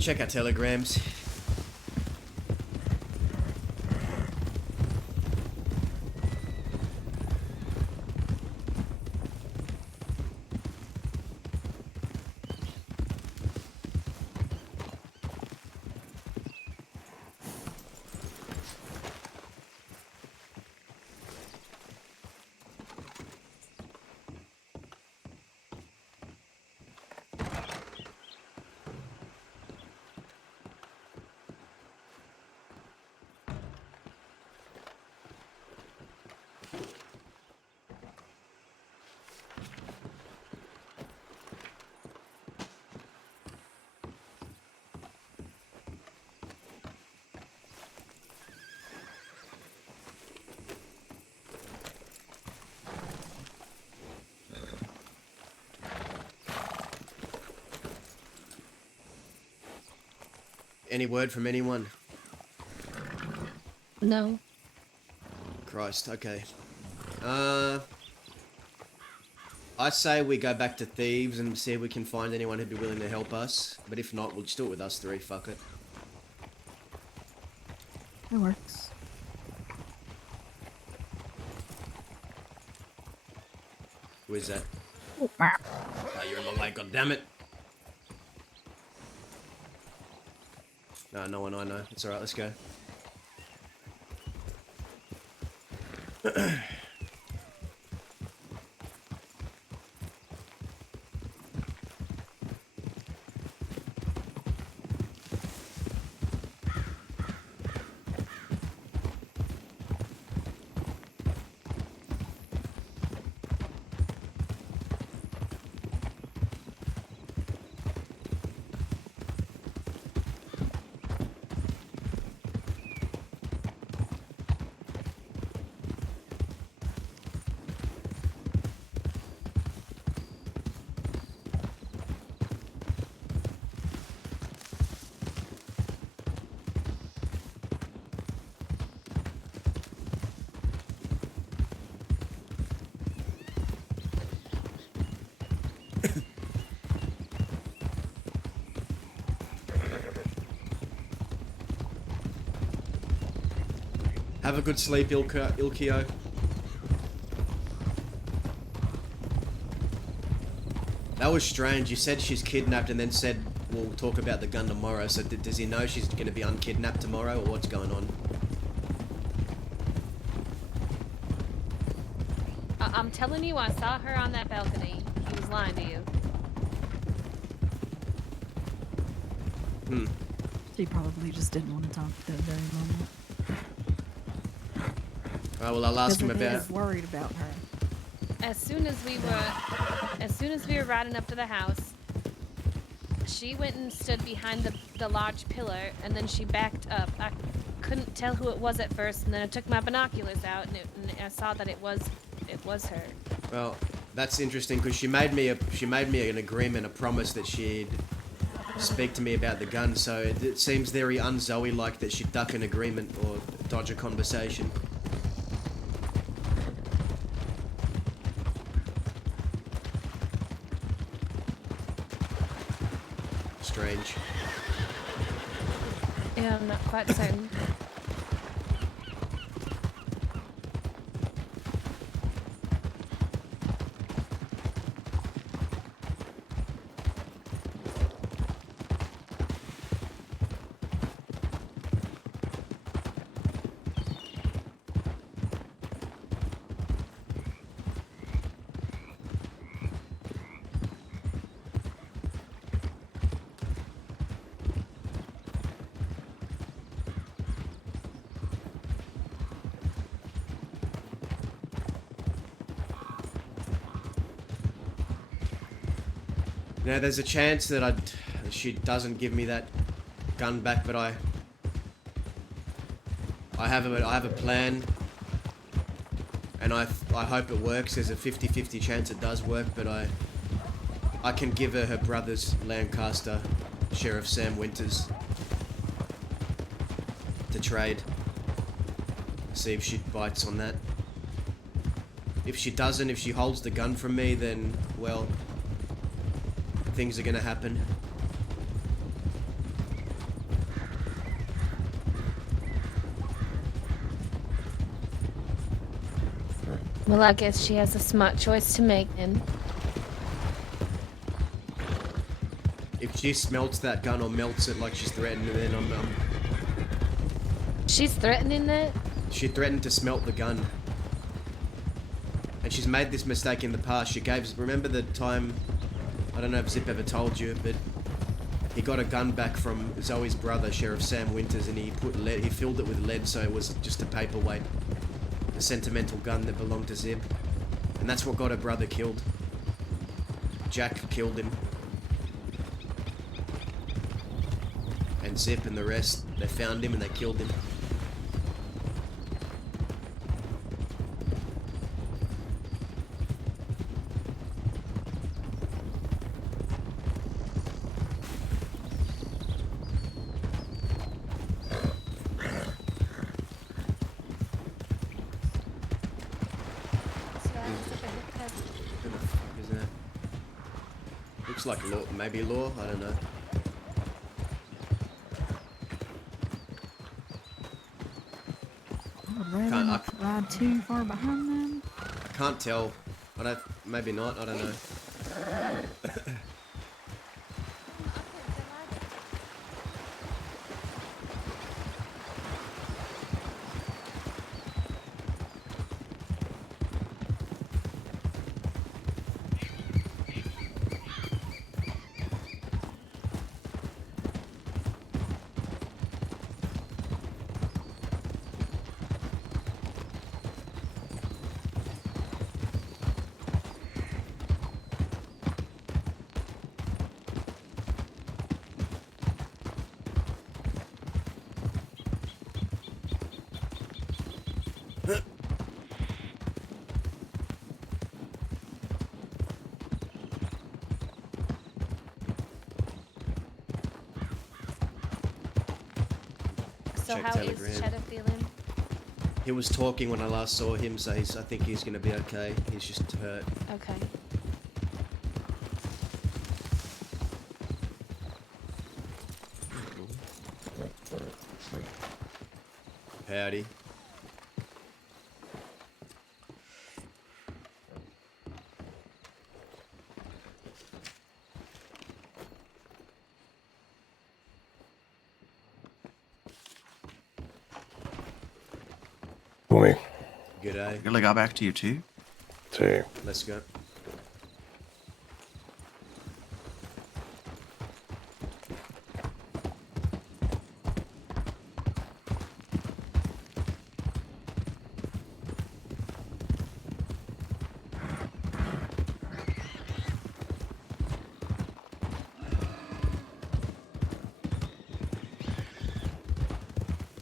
Check our telegrams. Any word from anyone? No. Christ, okay. I say we go back to Thieves and see if we can find anyone who'd be willing to help us. But if not, we'll just do it with us three, fuck it. It works. Who is that? Oh, Oh, you're in my way, goddammit. No, no one I know. It's alright, let's go. Have a good sleep, Ilkio. That was strange. You said she's kidnapped and then said we'll talk about the gun tomorrow. So does he know she's going to be unkidnapped tomorrow, or what's going on? I'm telling you, I saw her on that balcony. He was lying to you. She probably just didn't want to talk at that very moment. Oh, well, I'll ask him Because about... he is worried about her. As soon as we were riding up to the house, she went and stood behind the large pillar, and then she backed up. I couldn't tell who it was at first, and then I took my binoculars out, and I saw that it was her. Well, that's interesting because she made me an agreement, a promise that she'd speak to me about the gun. So it seems very un-Zoe-like that she'd duck an agreement or dodge a conversation. Strange. Yeah, I'm not quite certain. Now, there's a chance that she doesn't give me that gun back, but I have a plan, and I hope it works. There's a 50-50 chance it does work, but I can give her brother's Lancaster, Sheriff Sam Winters, to trade. See if she bites on that. If she doesn't, if she holds the gun from me, then, well, things are gonna happen. Well, I guess she has a smart choice to make then. If she smelts that gun or melts it like she's threatening, then She's threatening that? she threatened to smelt the gun. And she's made this mistake in the past. Remember the time, I don't know if Zip ever told you, but he got a gun back from Zoe's brother, Sheriff Sam Winters, and he filled it with lead, so it was just a paperweight. A sentimental gun that belonged to Zip. And that's what got her brother killed. Jack killed him. And Zip and the rest, they found him and they killed him. Who the fuck is Looks like law, maybe law. I don't know. I would rather not ride too far behind them. I can't tell. I don't. Maybe not. I don't know. So Check how Telegram. is Cheddar feeling? He was talking when I last saw him, so I think he's gonna be okay. He's just hurt. Okay. Howdy. Morning. G'day. Really got back to you too? Too. Let's go.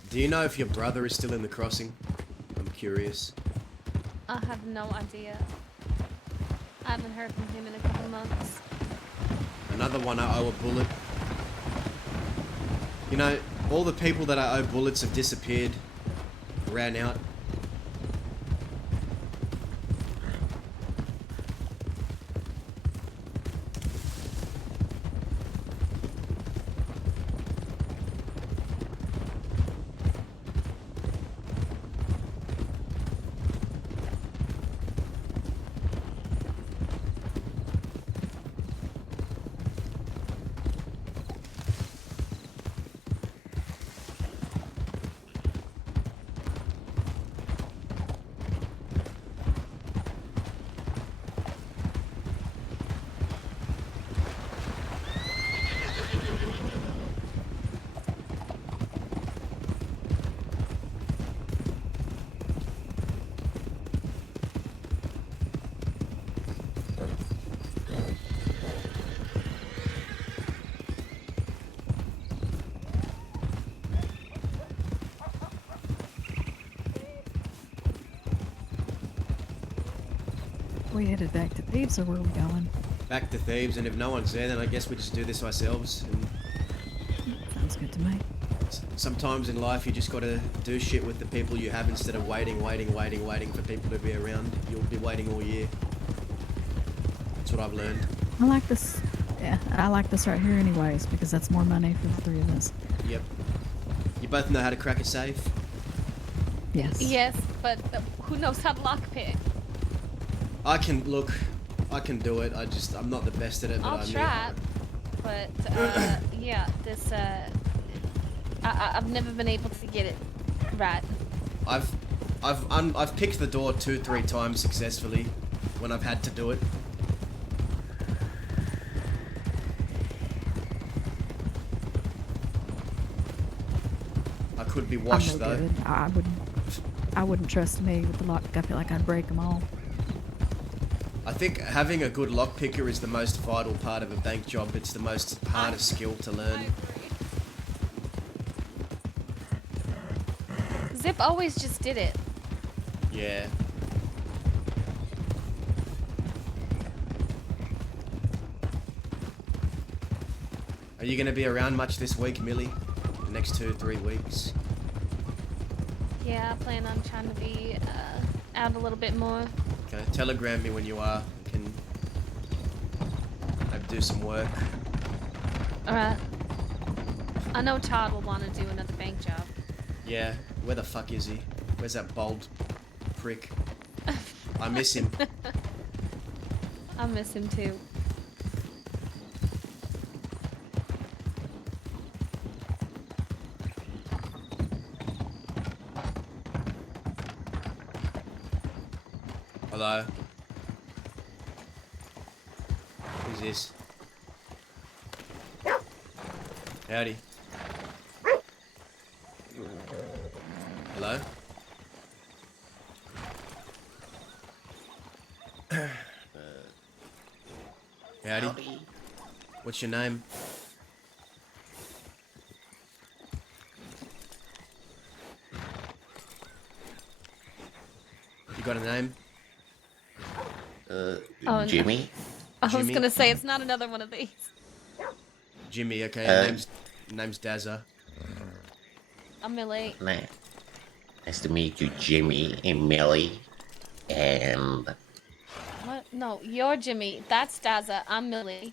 Do you know if your brother is still in the crossing? I'm curious. I have no idea. I haven't heard from him in a couple months. Another one I owe a bullet. You know, all the people that I owe bullets have disappeared. Ran out. We headed back to Thebes, or where are we going? Back to Thebes, and if no one's there, then I guess we just do this ourselves. And Sounds good to me. sometimes in life, you just gotta do shit with the people you have instead of waiting for people to be around. You'll be waiting all year. That's what I've learned. I like this. Yeah, I like this right here anyways, because that's more money for the three of us. Yep. You both know how to crack a safe? Yes. Yes, but who knows how to lockpick? I can do it. I'm not the best at it, but I'll I'm try. But yeah, this I've never been able to get it right. I've picked the door 2-3 times successfully when I've had to do it. I could be washed I'm no though. good. I wouldn't trust me with the lock. I feel like I'd break them all. I think having a good lockpicker is the most vital part of a bank job. It's the most hardest skill to learn. Zip always just did it. Yeah. Are you going to be around much this week, Millie? The next 2-3 weeks? Yeah, I plan on trying to be out a little bit more. Okay, telegram me when you are. I do some work. Alright. I know Todd will want to do another bank job. Yeah, where the fuck is he? Where's that bald prick? I miss him. I miss him too. Hello? Who's this? Howdy. Hello? Howdy. What's your name? You got a name? Oh, no. Jimmy? I was Jimmy? gonna say it's not another one of these. Jimmy, okay. Name's Dazza. I'm Millie. Nice to meet you, Jimmy and Millie. And What? No, you're Jimmy. That's Daza. I'm Millie.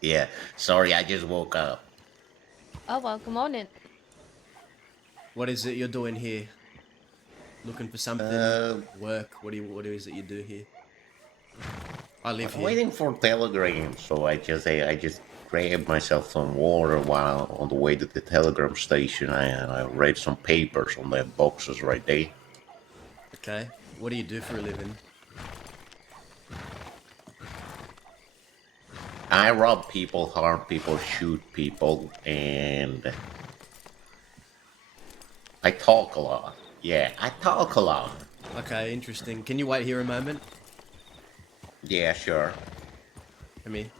yeah, sorry, I just woke up. Oh well, come on in. What is it you're doing here? Looking for something? Work? What is it you do here? I live I'm here. waiting for telegram, so I just grabbed myself some water while on the way to the telegram station. I read some papers on the boxes right there. Okay. What do you do for a living? I rob people, harm people, shoot people, and I talk a lot. Yeah, I talk a lot. Okay, interesting. Can you wait here a moment? Yeah, sure. Come here.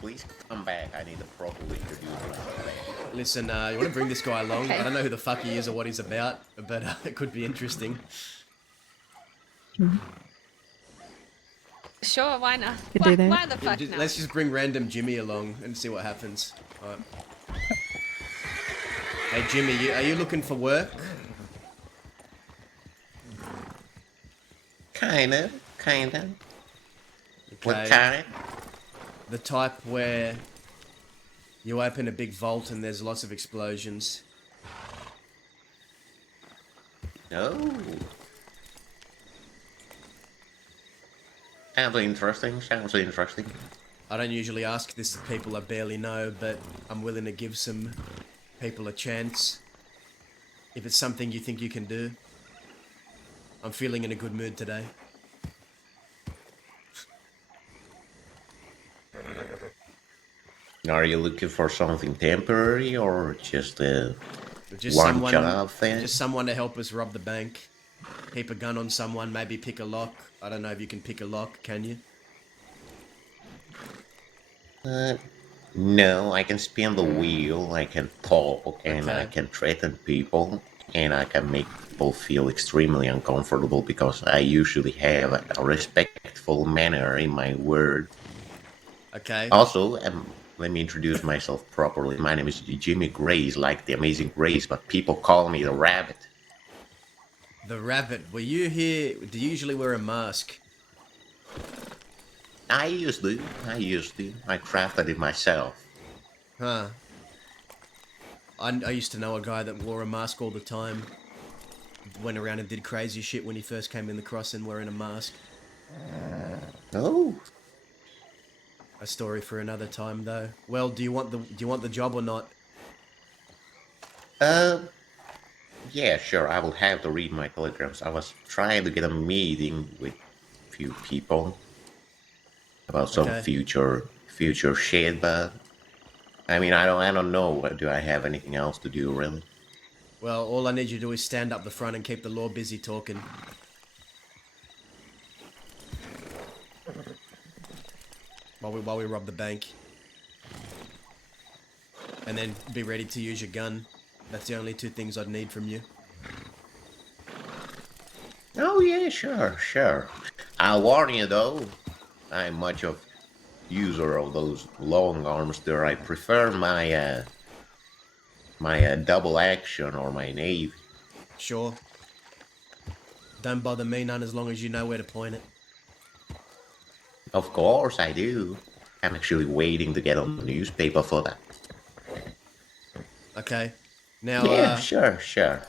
Please come back. I need to properly introduce myself. Listen, you want to bring this guy along? Okay. I don't know who the fuck he is or what he's about, but it could be interesting. Sure, why not? Could do that. Why the Yeah, fuck not? let's just bring random Jimmy along and see what happens. Alright. Hey Jimmy, are you looking for work? Kinda. What Okay. kind? The type where you open a big vault and there's lots of explosions. Oh. Sounds interesting. I don't usually ask this to people I barely know, but I'm willing to give some people a chance. If it's something you think you can do. I'm feeling in a good mood today. Are you looking for something temporary or just a Just one someone, job thing? just someone to help us rob the bank. Keep a gun on someone, maybe pick a lock. I don't know if you can pick a lock, can you? No, I can spin the wheel, I can talk, and I Okay. can threaten people, and I can make people feel extremely uncomfortable because I usually have a respectful manner in my word. Okay. Also, let me introduce myself properly. My name is Jimmy Grace, like the Amazing Grace, but people call me the Rabbit. The rabbit. Were you here? Do you usually wear a mask? I used to. I crafted it myself. Huh. I used to know a guy that wore a mask all the time. Went around and did crazy shit when he first came in the crossing wearing a mask. Oh. A story for another time though. Well, do you want the job or not? Yeah, sure. I will have to read my telegrams. I was trying to get a meeting with a few people about some Okay. future shit, but I mean, I don't know. Do I have anything else to do, really? Well, all I need you to do is stand up the front and keep the law busy talking. While we rob the bank. And then be ready to use your gun. That's the only two things I'd need from you. Oh yeah, sure. I'll warn you though. I'm much of user of those long arms there. I prefer my my double action or my navy. Sure. Don't bother me none as long as you know where to point it. Of course I do. I'm actually waiting to get on the newspaper for that. Okay. Now, Yeah, sure.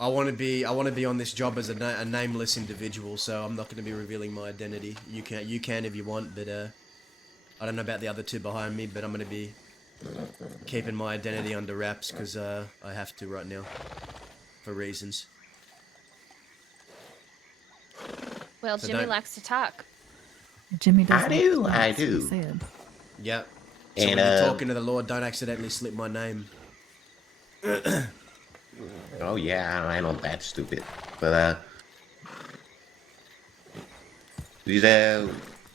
I want to be on this job as a nameless individual, so I'm not going to be revealing my identity. You can if you want, but I don't know about the other two behind me, but I'm going to be keeping my identity under wraps because I have to right now for reasons. Well, So Jimmy don't- likes to talk. Jimmy does. I like do, to talk, I so he do. said. Yeah. So And when you're talking to the Lord, don't accidentally slip my name. oh yeah, I'm not that stupid. But these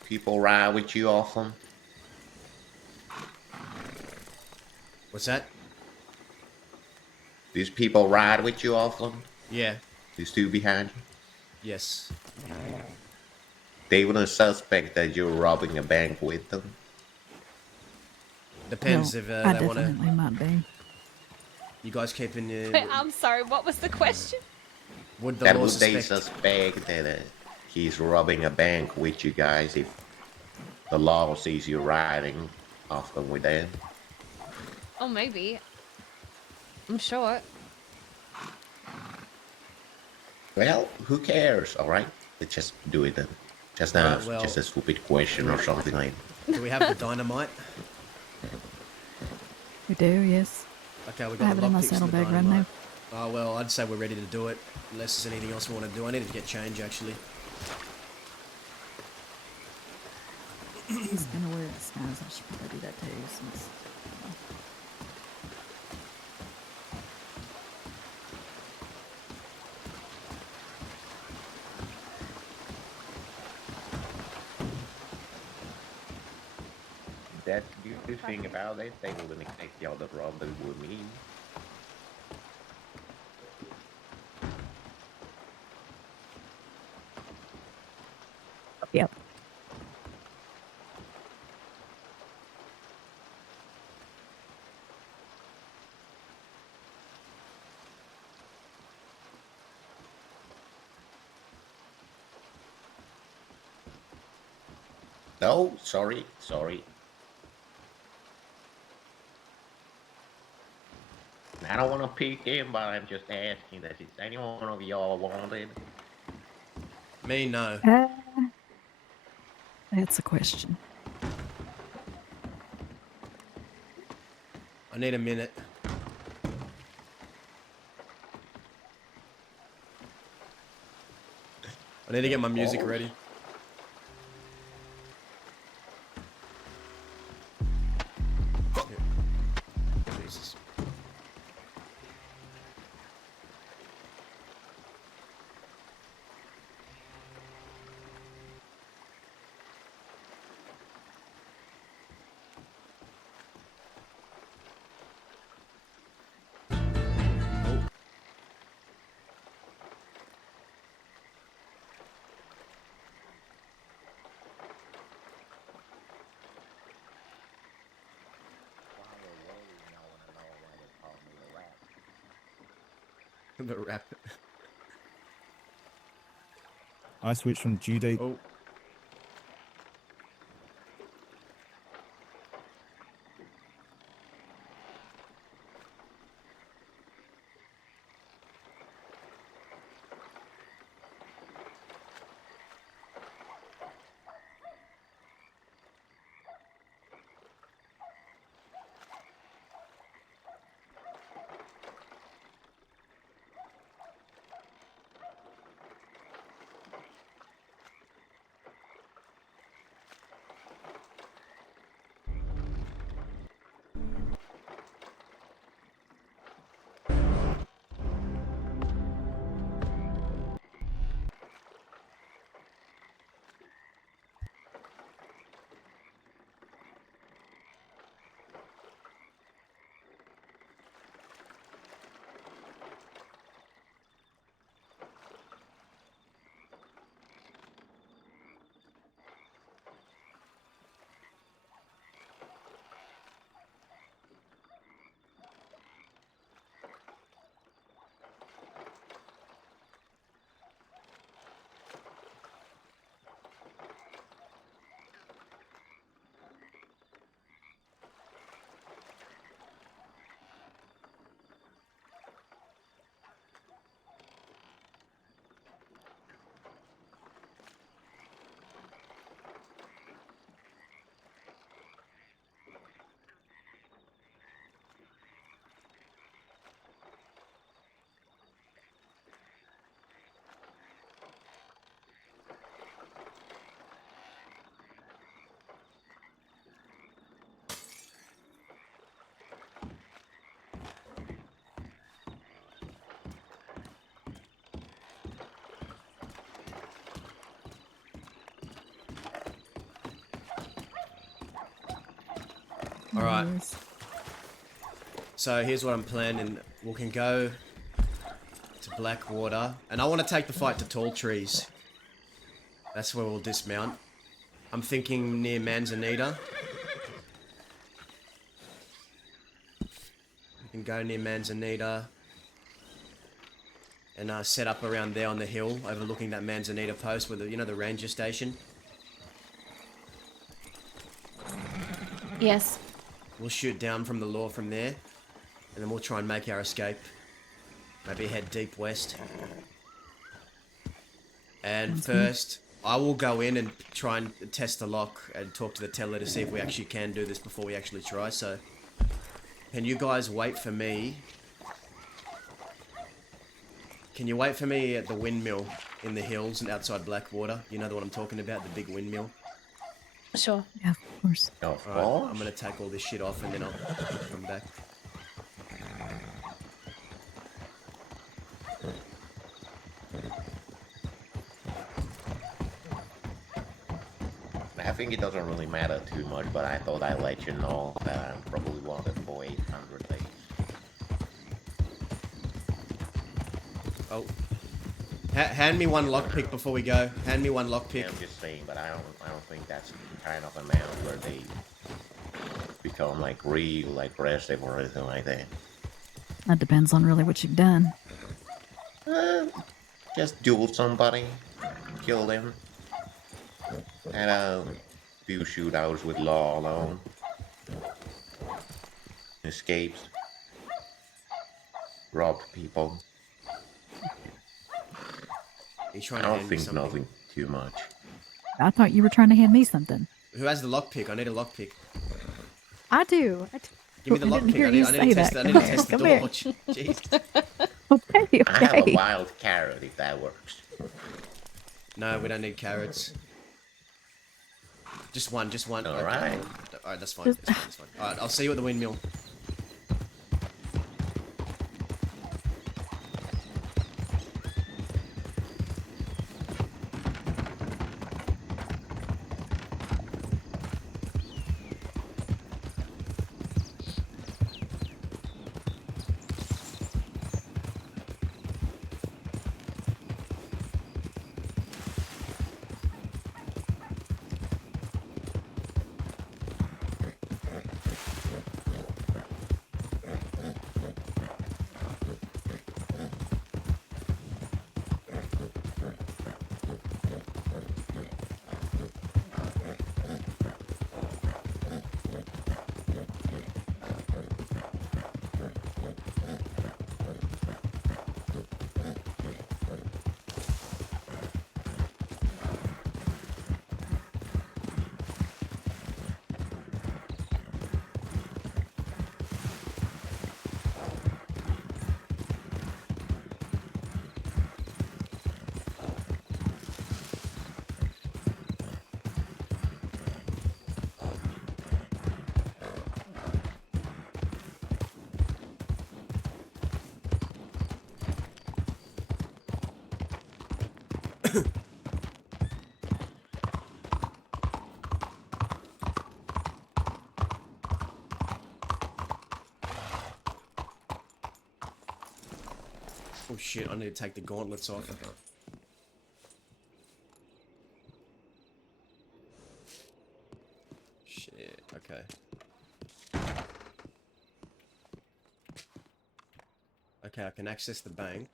people ride with you often? What's that? These people ride with you often? Yeah. These two behind you? Yes. They wouldn't suspect that you're robbing a bank with them. Depends Well, if I they want to. definitely might be. You guys keeping Wait, I'm sorry, what was the question? would the That law would they suspect? suspect that he's robbing a bank with you guys if the law sees you riding often with them? Oh, maybe. I'm sure. Well, who cares? All right, let's just do it then. Just Alright, well, just a stupid question or something like. Do we have the dynamite? We do, yes. Okay, we I got have the it in my lockpicks and the saddlebag right dynamite. now. Oh well, I'd say we're ready to do it. Unless there's anything else we want to do. I need to get change actually. He's gonna wear a disguise. I should probably do that too, since. That's the good thing about it. They wouldn't expect y'all to rob them with me. Yep. No, sorry. I don't want to pick him, but I'm just asking that is any one of y'all wanted? Me, no. That's a question. I need a minute. I need to get my music ready. Jesus. The rap. I switched from due date. Oh. No Alright. worries. So here's what I'm planning. We can go to Blackwater. And I want to take the fight to Tall Trees. That's where we'll dismount. I'm thinking near Manzanita. We can go near Manzanita. And set up around there on the hill, overlooking that Manzanita post with the, the ranger station. Yes. We'll shoot down from the law from there. And then we'll try and make our escape. Maybe head deep west. And first, I will go in and try and test the lock and talk to the teller to see if we actually can do this before we actually try. So, can you guys wait for me? Can you wait for me at the windmill in the hills and outside Blackwater? You know the one I'm talking about, the big windmill? Sure. Yeah, of course. Alright, I'm gonna take all this shit off and then I'll come back. I think it doesn't really matter too much, but I thought I'd let you know that I'm probably wanted for 800 days. Oh. Hand me one lockpick before we go. Hand me one lockpick. Yeah, I'm just saying, but I don't think that's kind of amount where they become like real, like aggressive or anything like that. That depends on really what you've done. Just duel somebody, kill them, and few shootouts with law alone, escapes, robbed people. I don't think nothing too much. I thought you were trying to hand me something. Who has the lockpick? I need a lockpick. I do. Give me the I didn't hear lockpick. you I need say to that. test it. I need to test the Come door. here. Jeez. Okay, I have a okay. wild carrot if that works. No, we don't need carrots. Just one. Alright. Alright, that's fine. That's fine. Alright, I'll see you at the windmill. Oh shit, I need to take the gauntlets off. Shit, okay. Okay, I can access the bank.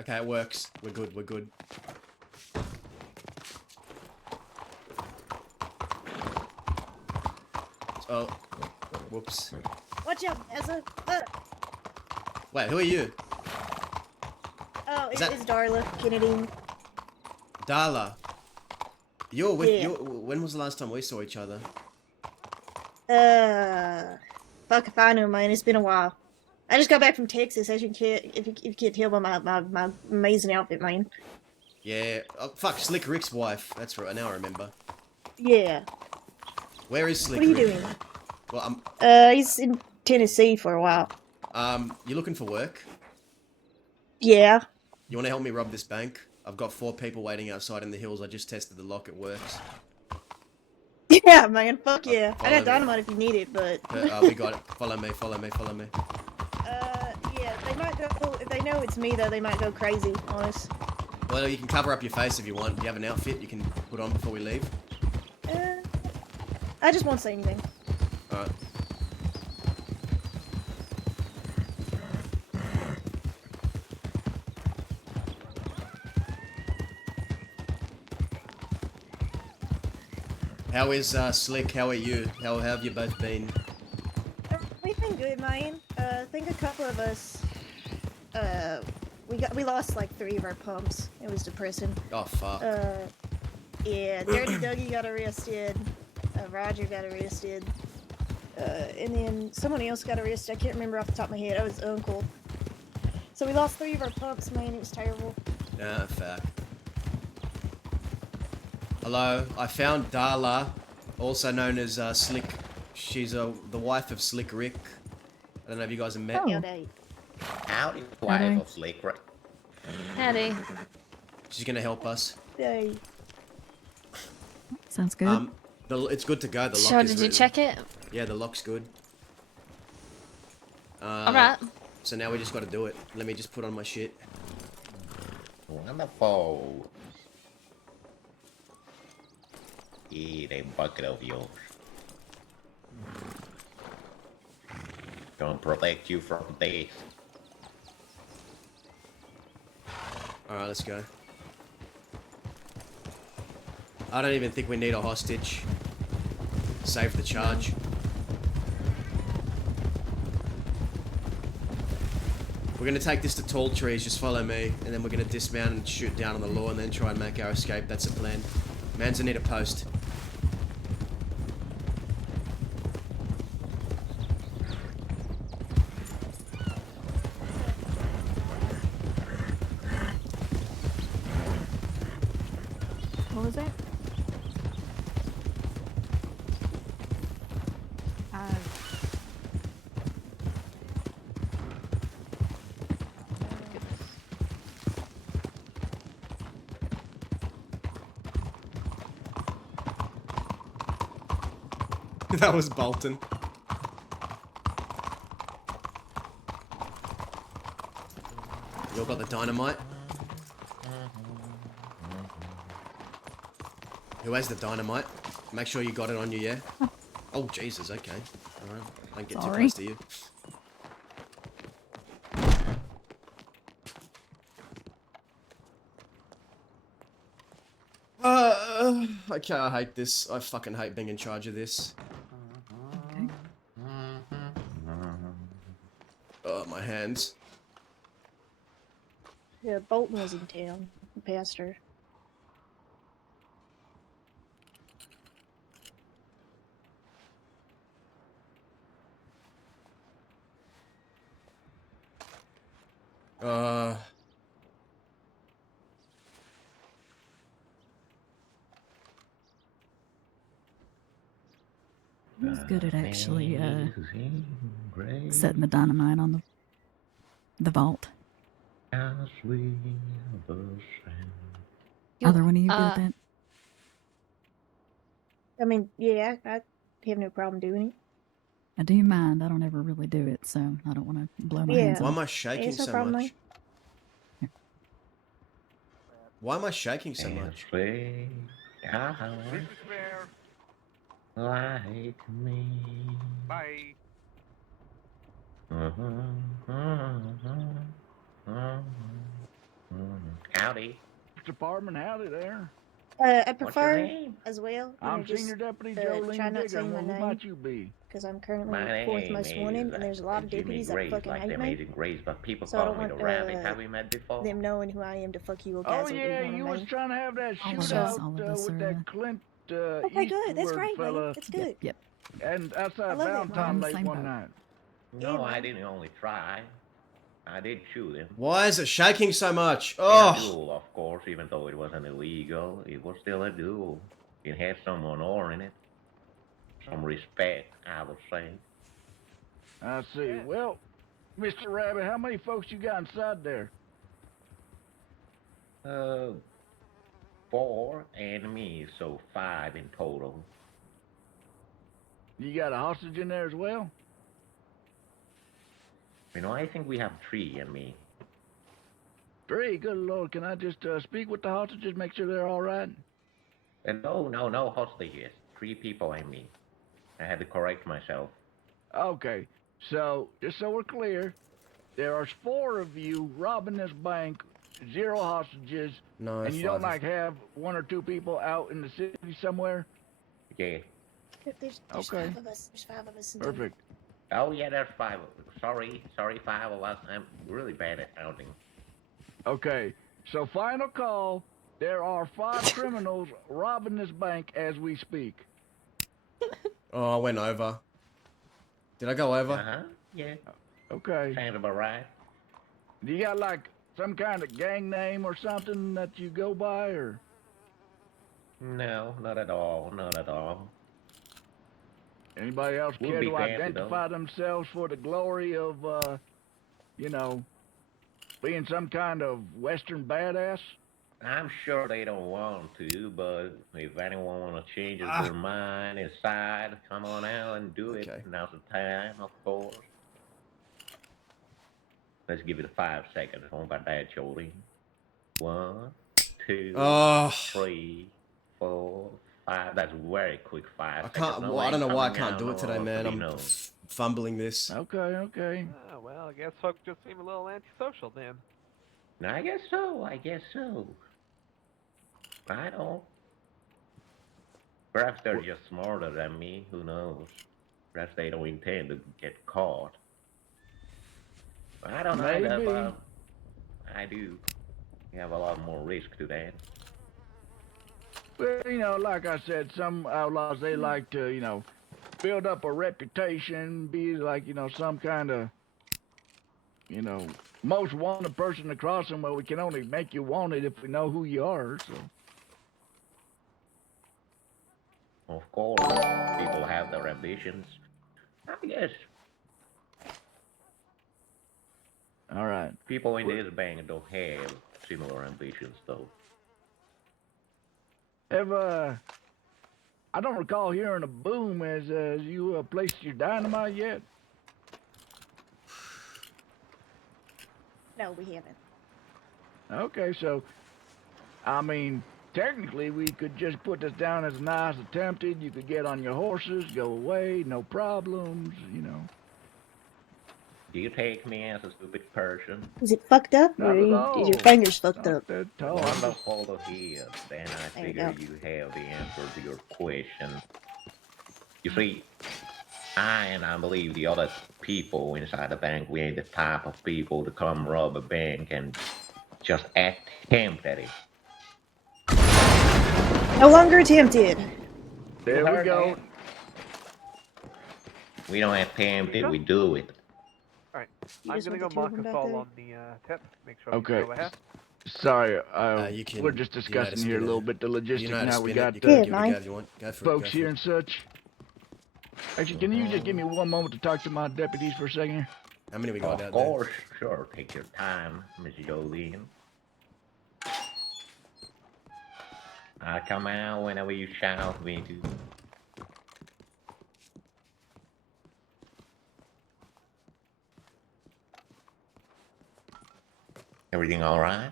Okay, it works. We're good, we're good. Oh, whoops. Watch out, Ezra. Wait, who are you? Oh, Is it that- is Darla Kennedy. Darla. You're with Yeah. when was the last time we saw each other? Fuck if I know, man. It's been a while. I just got back from Texas, as you can, if you can't tell by my amazing outfit, man. Yeah. Oh, fuck, Slick Rick's wife. That's right. Now I remember. Yeah. Where is Slick What are you Rick? doing? Well, He's in Tennessee for a while. you looking for work? Yeah. You want to help me rob this bank? I've got 4 people waiting outside in the hills. I just tested the lock. It works. Yeah, man. Fuck yeah. I follow got me. dynamite if you need it, but. We got it. Follow me. Follow me. Follow me. Yeah. They might go. If they know it's me, though, they might go crazy on us. Well, you can cover up your face if you want. Do you have an outfit you can put on before we leave? I just won't say anything. Alright. How is Slick? How are you? How have you both been? We've been good, man. I think a couple of us. We lost like 3 of our pumps. It was depressing. Oh fuck. Yeah, Dirty Dougie got arrested. Roger got arrested. And then someone else got arrested. I can't remember off the top of my head. That was Uncle. So we lost 3 of our pumps, man. It was terrible. Ah, fact. Hello, I found Darla, also known as Slick. She's the wife of Slick Rick. I don't know if you guys have met. Howdy, wife of Slick Rick. Howdy. She's gonna help us. Hey. Sounds good. It's good to go. The lock So is did you really- check it? Yeah, the lock's good. Alright. So now we just gotta do it. Let me just put on my shit. Wonderful. Eat a bucket of yours. Gonna protect you from death. Alright, let's go. I don't even think we need a hostage. Save the charge. We're gonna take this to Tall Trees, just follow me, and then we're gonna dismount and shoot down on the law and then try and make our escape. That's the plan. Man's need a post. What was that? That was Bolton. You all got the dynamite? Who has the dynamite? Make sure you got it on you, yeah? Oh, Jesus, okay. Alright, don't get too Sorry. close to you. Okay, I hate this. I fucking hate being in charge of this. Oh, my hands. Yeah, Bolton was in town. He passed her. Who's good at actually setting the dynamite on the vault? Either one of you good at that? I mean, yeah, I have no problem doing it. I do mind. I don't ever really do it, so I don't want to blow my hands Why off. am I shaking it's no so problem, much? Why am I shaking so much? Like me. Bye. Howdy. Mr. Parman, howdy there. I What's your prefer name? as well. I'm Senior Deputy Jolene try not to say Digger. my Well, who name might you be? because I'm currently My 4th name most wanted, and there's a lot of Jimmy deputies that Grace, fucking like hate the me. Amazing Grace, but people So I call don't me the want Rabbit. Have we met before? them knowing who I am to fuck you Oh guys. yeah, you was trying to have that All of us, shootout with are, that Clint Okay, good. That's Eastwood great, man. fella, That's good. Yep. and outside love it. Valentine We're on the late same one boat. night. No, I didn't only try. I did shoot him. Why is it shaking so much? In a Oh! duel, of course, even though it wasn't illegal, it was still a duel. It had some honor in it. Some respect, I would say. I see. Well, Mr. Rabbit, how many folks you got inside there? Uh, 4 and me, so 5 in total. You got a hostage in there as well? I think we have 3 and me. 3, good lord. Can I just speak with the hostages, make sure they're all right? And no hostages. 3 people and me. I had to correct myself. Okay, so just so we're clear, there are 4 of you robbing this bank, 0 hostages, No, and you 5. don't like have 1 or 2 people out in the city somewhere? Yeah. There's Okay. 5 of us. There's 5 of us. Perfect. Oh yeah, there's 5. Sorry, 5 of us. I'm really bad at counting. Okay, so final call. There are 5 criminals robbing this bank as we speak. Oh, I went over. Did I go over? Uh-huh, yeah. Okay. Sounds about right. Do you got like some kind of gang name or something that you go by, or? No, not at all. Not at all. Anybody else Would care be to fancy, identify themselves for the glory of, you know, being some kind of Western badass? I'm sure they don't want to, but if anyone want to change their mind inside, come on out and do it. Now's the time, of course. Let's give it 5 seconds. How about that, Jody? 1, 2, Oh. 3, 4, 5. That's very quick 5 I seconds. can't. No Well, I don't know why I coming can't out, do no it today, man. I'm no. fumbling this. Okay. Oh, well, I guess folks just seem a little antisocial then. I guess so. I don't. Perhaps they're just smarter than me. Who knows? Perhaps they don't intend to get caught. I don't know. Maybe. I do. You have a lot more risk to that. Well, you know, like I said, some outlaws, they like to, you know, build up a reputation, be like, you know, some kind of, you know, most wanted person across them. Well, we can only make you wanted if we know who you are, so. Of course, people have their ambitions. I guess All right. people in this bank don't have similar ambitions, though. I don't recall hearing a boom as you placed your dynamite yet. No, we haven't. Okay, so, I mean, technically we could just put this down as nice attempted. You could get on your horses, go away, no problems, you know. Do you take me as a stupid person? Is it fucked up, Not or at is all. your fingers fucked Not up? at all. Wonderful to hear. Then I There you figure go. you have the answer to your question. You see, I believe the other people inside the bank, we ain't the type of people to come rob a bank and just attempt at it. No longer attempted. There we go. We don't attempt it, we do it. Alright, You I'm just gonna want go the two of mark them us back all there? on the tip. Make sure Okay. we go ahead. Sorry, You can- we're just you know how to discussing here a spin little it. bit the You logistics know how to now. We spin got it. You can give it a mine. go if you want. Go for folks it. Go here for and such. Actually, can you just give me one moment to talk to my deputies for a second here? How many we got Of out there? course, sure, take your time, Miss Jolene. I'll come out whenever you shout me to. Everything all right?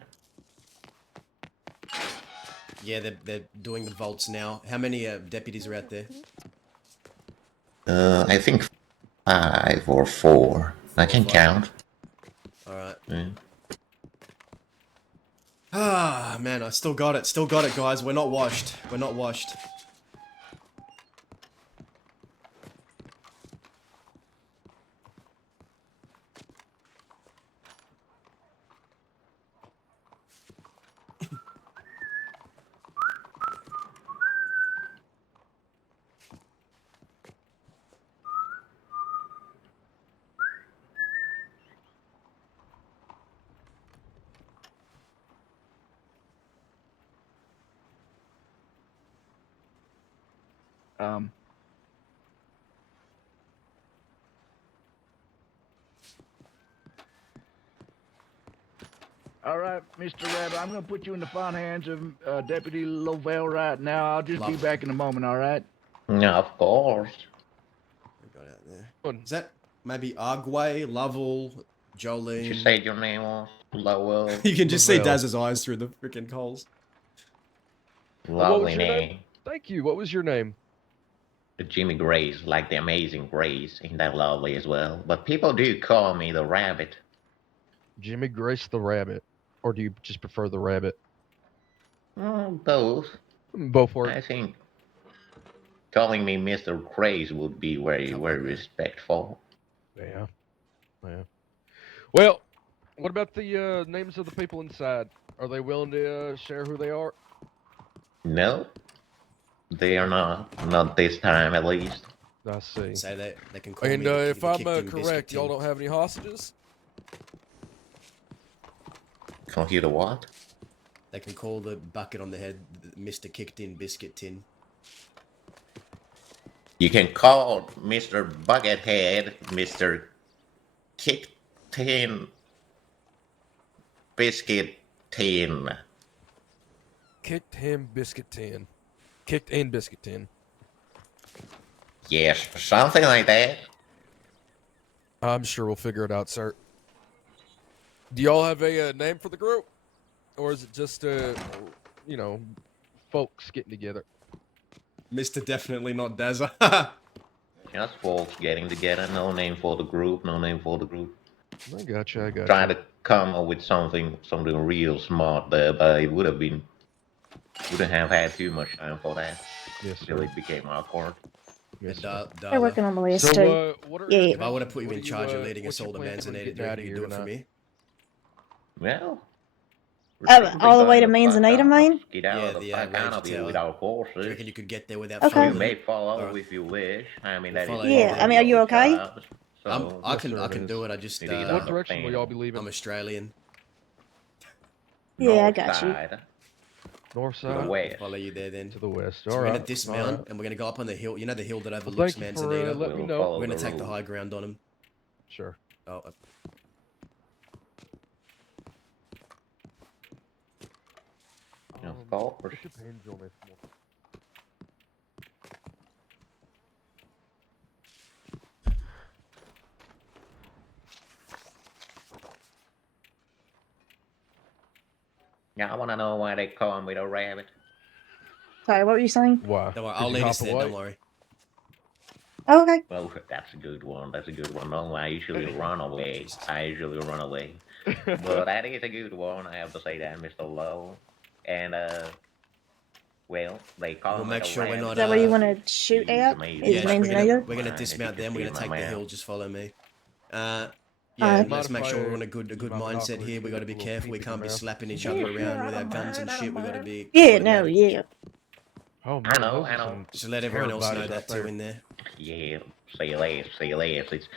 Yeah, they're doing the vaults now. How many deputies are out there? I think 5 or 4. I can 5. count. All right. Mm. Ah, man, I still got it. Still got it, guys. We're not washed. We're not washed. All right, Mr. Rabbit, I'm going to put you in the fine hands of Deputy Lovell right now. I'll just be back in a moment, all right? No, of course. We got out there. Is that maybe Arguay, Lovell, Jolene? You said your name was Lowell. You can just see Lovell. Daz's eyes through the freaking coals. What was Lovely your name? name. Thank you. What was your name? Jimmy Grace, like the Amazing Grace. Ain't that lovely as well? But people do call me the Rabbit. Jimmy Grace the Rabbit. Or do you just prefer the Rabbit? Both. Both work. I think calling me Mr. Grace would be very, very respectful. Yeah. Yeah. Well, what about the names of the people inside? Are they willing to share who they are? No, they are not. Not this time, at least. I see. Say that they can call And me the if I'm kicked-in correct, biscuit y'all tin. don't have any hostages? Call you the what? They can call the bucket on the head Mr. Kicked-in Biscuit Tin. You can call Mr. Buckethead Mr. Kick Tin Biscuit Tin. Kicked him biscuit tin. Kicked in biscuit tin. Yes, something like that. I'm sure we'll figure it out, sir. Do y'all have a name for the group? Or is it just, you know, folks getting together? Mr. Definitely Not Dazza. Just folks getting together. No name for the group. No name for the group. I gotcha, I gotcha. Try to come up with something real smart there, but it wouldn't have had too much time for that. Yes, Until it became awkward. Yes, They're working on the list So, too. what are, Yeah. If I would have put you what in are charge of leading what's us your all to plan for Manzanated, getting do you out reckon of you'd here do it for tonight? me? Well, All the way to Manzanita, Maine? Get out Yeah, of the the fuck out of here Ranger with Tower. our Do horses. you reckon you could get there without Okay. You fumbling? may follow Alright. if you wish. I mean, We'll that is follow Yeah, you I mean, are you your okay? job, so I Yes, can sir, it do is. it. I just It is What direction will y'all be leaving? I'm Australian. Yeah, I north got you. side, North to the side? west. Follow you there then. To the west. So All we're right. gonna dismount and we're gonna go up on the hill. You know the hill that Well, overlooks thank you for Manzanita. letting me We'll know. follow We're gonna the take the rule. high ground on him. Sure. Oh, Of course. It depends on this one. Yeah, I want to know why they call me the Rabbit. Sorry, what were you saying? Why? don't worry, Did I'll you lead hop us there. away? Don't worry. Oh, okay. Well, that's a good one. That's a good one. No, I usually run away. But that is a good one. I have to say that, Mr. Lowe. And well, they call We'll me make the sure we're Rabbit. not. Is that where you want to shoot He's at? amazing. Is Yeah, Manzanita? we're gonna Fine, dismount if you them. We're can gonna see take my the hill. mouth. Just follow me. Yeah, Alright. let's make Mind if sure I we're on a good use my mindset binoculars here. and We gotta get be a little careful. We peep in can't be your mouth? slapping each Yeah, other sure, around I with our don't guns and mind, I shit. We don't gotta mind. be. Yeah, no, coordinated. yeah. Oh, man, I know, those I are know. some Just let everyone else know terror that bodies out too there. in there. Yeah, say less, say less. It's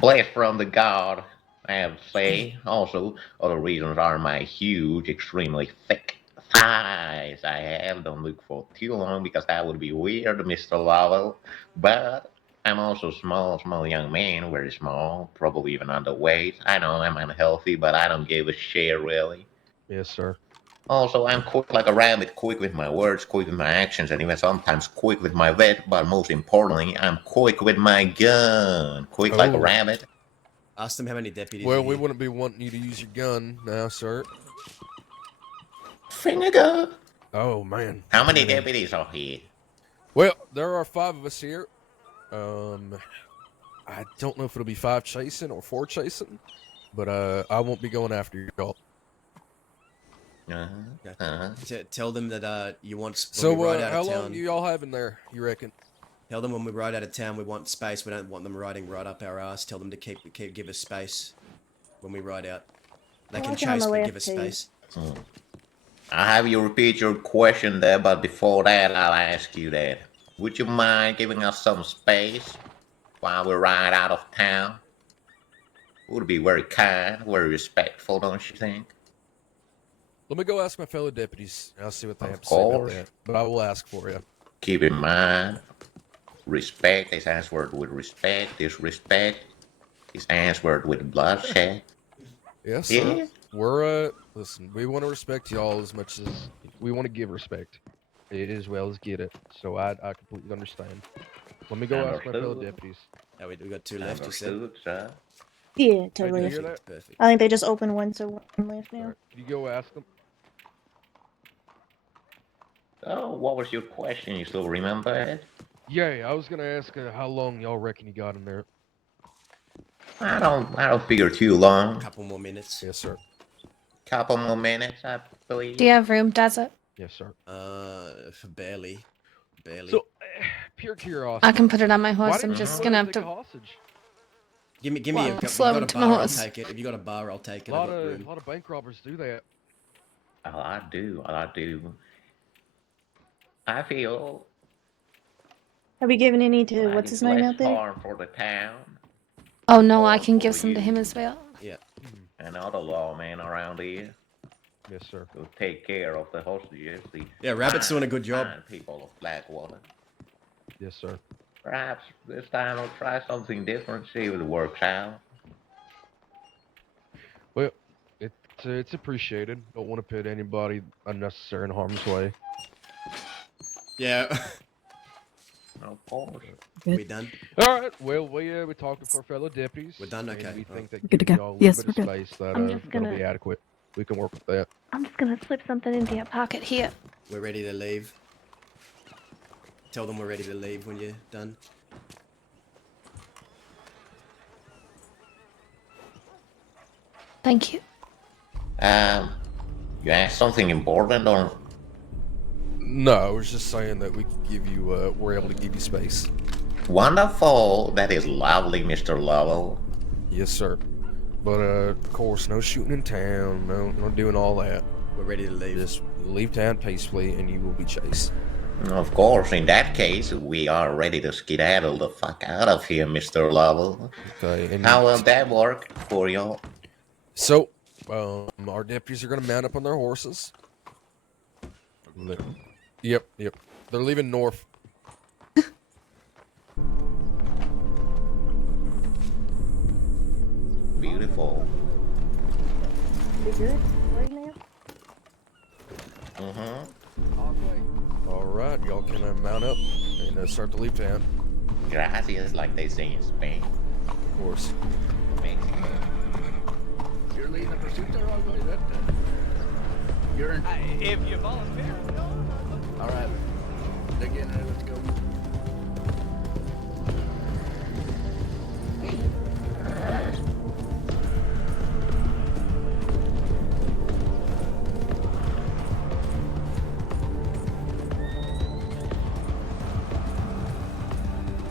blessed from the God, I have to say. Also, other reasons are my huge, extremely thick thighs I have. Don't look for too long because that would be weird, Mr. Lovell. But I'm also small young man, very small, probably even underweight. I know I'm unhealthy, but I don't give a shit really. Yes, sir. Also, I'm quick like a rabbit, quick with my words, quick with my actions, and even sometimes quick with my wit, but most importantly, I'm quick with my gun. Quick like a Oh. rabbit. Ask them how many deputies. Well, are we here. wouldn't be wanting you to use your gun now, sir. Finger gun. Oh, man. How many Yeah. deputies are here? Well, there are 5 of us here. I don't know if it'll be 5 chasing or 4 chasing, but I won't be going after y'all. Tell them that you want. So, when we ride out how of long town, do y'all have in there, you reckon? Tell them when we ride out of town, we want space. We don't want them riding right up our ass. Tell them to give us space when we ride out. They can Walking on chase, the but left give us too. space. I'll have you repeat your question there, but before that, I'll ask you that. Would you mind giving us some space while we ride out of town? Would be very kind, very respectful, don't you think? Let me go ask my fellow deputies. I'll see what they have Of to say about course. that. But I will ask for you. Keep in mind, respect is answered with respect. Disrespect is answered with bloodshed. Yes, Yeah. sir. We're listen. We want to respect y'all as much as we want to give respect, as well as get it. So I completely understand. Let me go ask my fellow Understood. deputies. Yeah, we got 2 left. You said. Understood, sir. Yeah, Hey, totally. did you hear that? Perfect. I think they just opened one, so one left now. All right. Can you go ask them? Oh, what was your question? You still remember it? Yeah, I was gonna ask how long y'all reckon you got in there. I don't figure too long. Couple more minutes. Yes, sir. Couple more minutes, I believe. Do you have room, Desert? Yes, sir. Barely. So, pure curiosity. I can put it on my Why horse. didn't I'm you just let gonna us have take a to. hostage? Give me. Well, If you slow got a to my bar, I'll horse. take it. If you got a bar, I'll take it. A I've got room. lot of bank robbers do that. Oh, I do. I feel Have we given any to like what's his it's name less out there? harm for the town Oh no, I or can give for some to him you as well. Yeah. and other lawmen around here Yes, sir. who take care of the hostages. Yeah, Rabbit's doing a good job. Fine people of Blackwater. Yes, sir. Perhaps this time we'll try something different, see if it works out. Well, it's appreciated. Don't want to put anybody unnecessary in harm's way. Yeah. Of course. Good. We done? All right. Well, we talked with our fellow deputies. We're done. Okay. And we think that Good to giving go. y'all a little Yes, bit we're of good. space that I'm just that'll gonna- be adequate. We can work with that. I'm just gonna slip something into your pocket here. We're ready to leave. Tell them we're ready to leave when you're done. Thank you. You asked something important or? No, I was just saying that we could give you. We're able to give you space. Wonderful. That is lovely, Mr. Lovell. Yes, sir. But of course, no shooting in town. No doing all that. We're ready to leave. Just leave town peacefully, and you will be chased. Of course, in that case, we are ready to skedaddle the fuck out of here, Mr. Lovell. Okay. And How will that work for you? So, our deputies are going to mount up on their horses. Yep. They're leaving north. Beautiful. We good right now? All right, y'all can mount up and start to leave town. Gracias, like they say in Spain. Of course. Mexico. You're leading the pursuit there, all right? That, you're in. If you volunteer. All right. Dig in there. Let's go.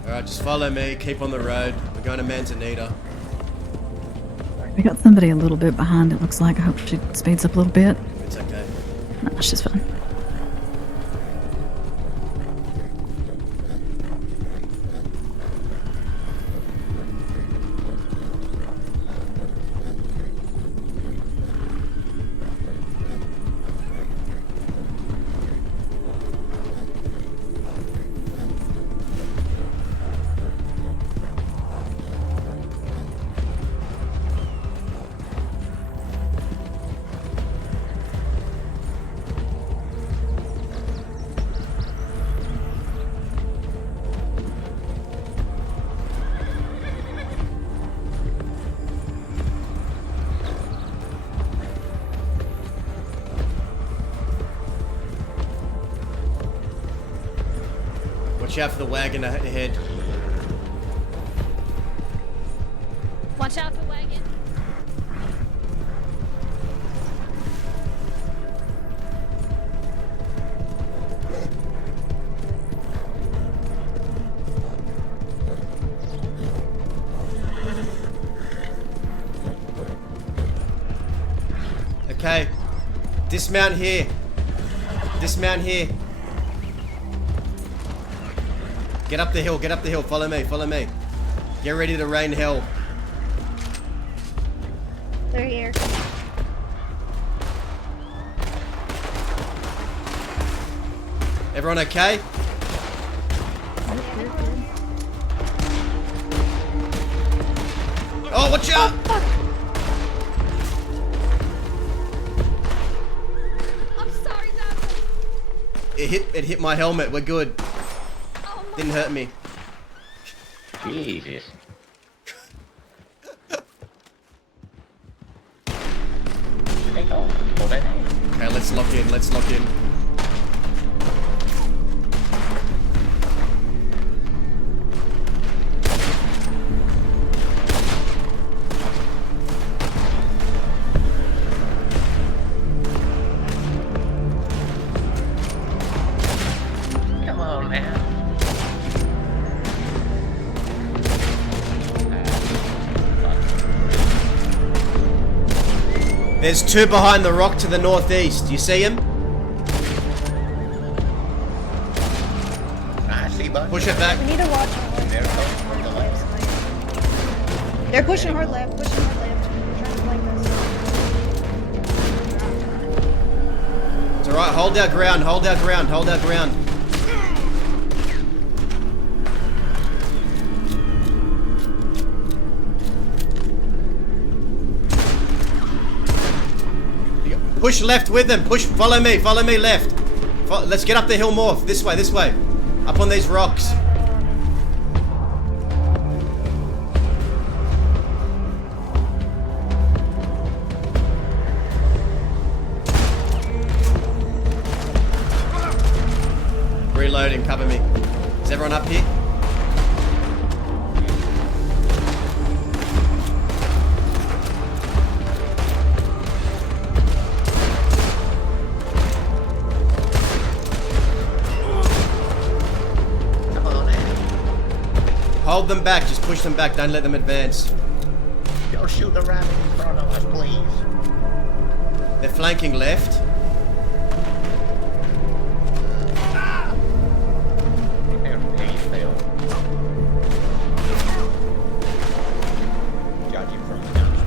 Alright, just follow me. Keep on the road. We're going to Manzanita. We got somebody a little bit behind, it looks like. I hope she speeds up a little bit. It's okay. No, she's fine. Watch out for the wagon ahead. Watch out for wagon. Okay. Dismount here. Dismount here. Get up the hill, follow me. Get ready to rain hell. They're here. Everyone okay? Oh, watch out! It hit my helmet. We're good. Didn't hurt me. Jesus. Okay, let's lock in. Let's lock in. Come on now. There's two behind the rock to the northeast. You see him? I see, bud. Push it back. We need to watch They're pushing hard left, pushing hard left. Trying to flank us. It's alright. Hold our ground. Hold our ground. Hold our ground. Push left with them. Push. Follow me. Follow me left. Let's get up the hill more. This way. This way. Up on these rocks. Reloading. Cover me. Is everyone up here? Hold them back, just push them back, don't let them advance. Don't shoot the rabbit in front of us, please. They're flanking left. There's pain still. Judging from the guns.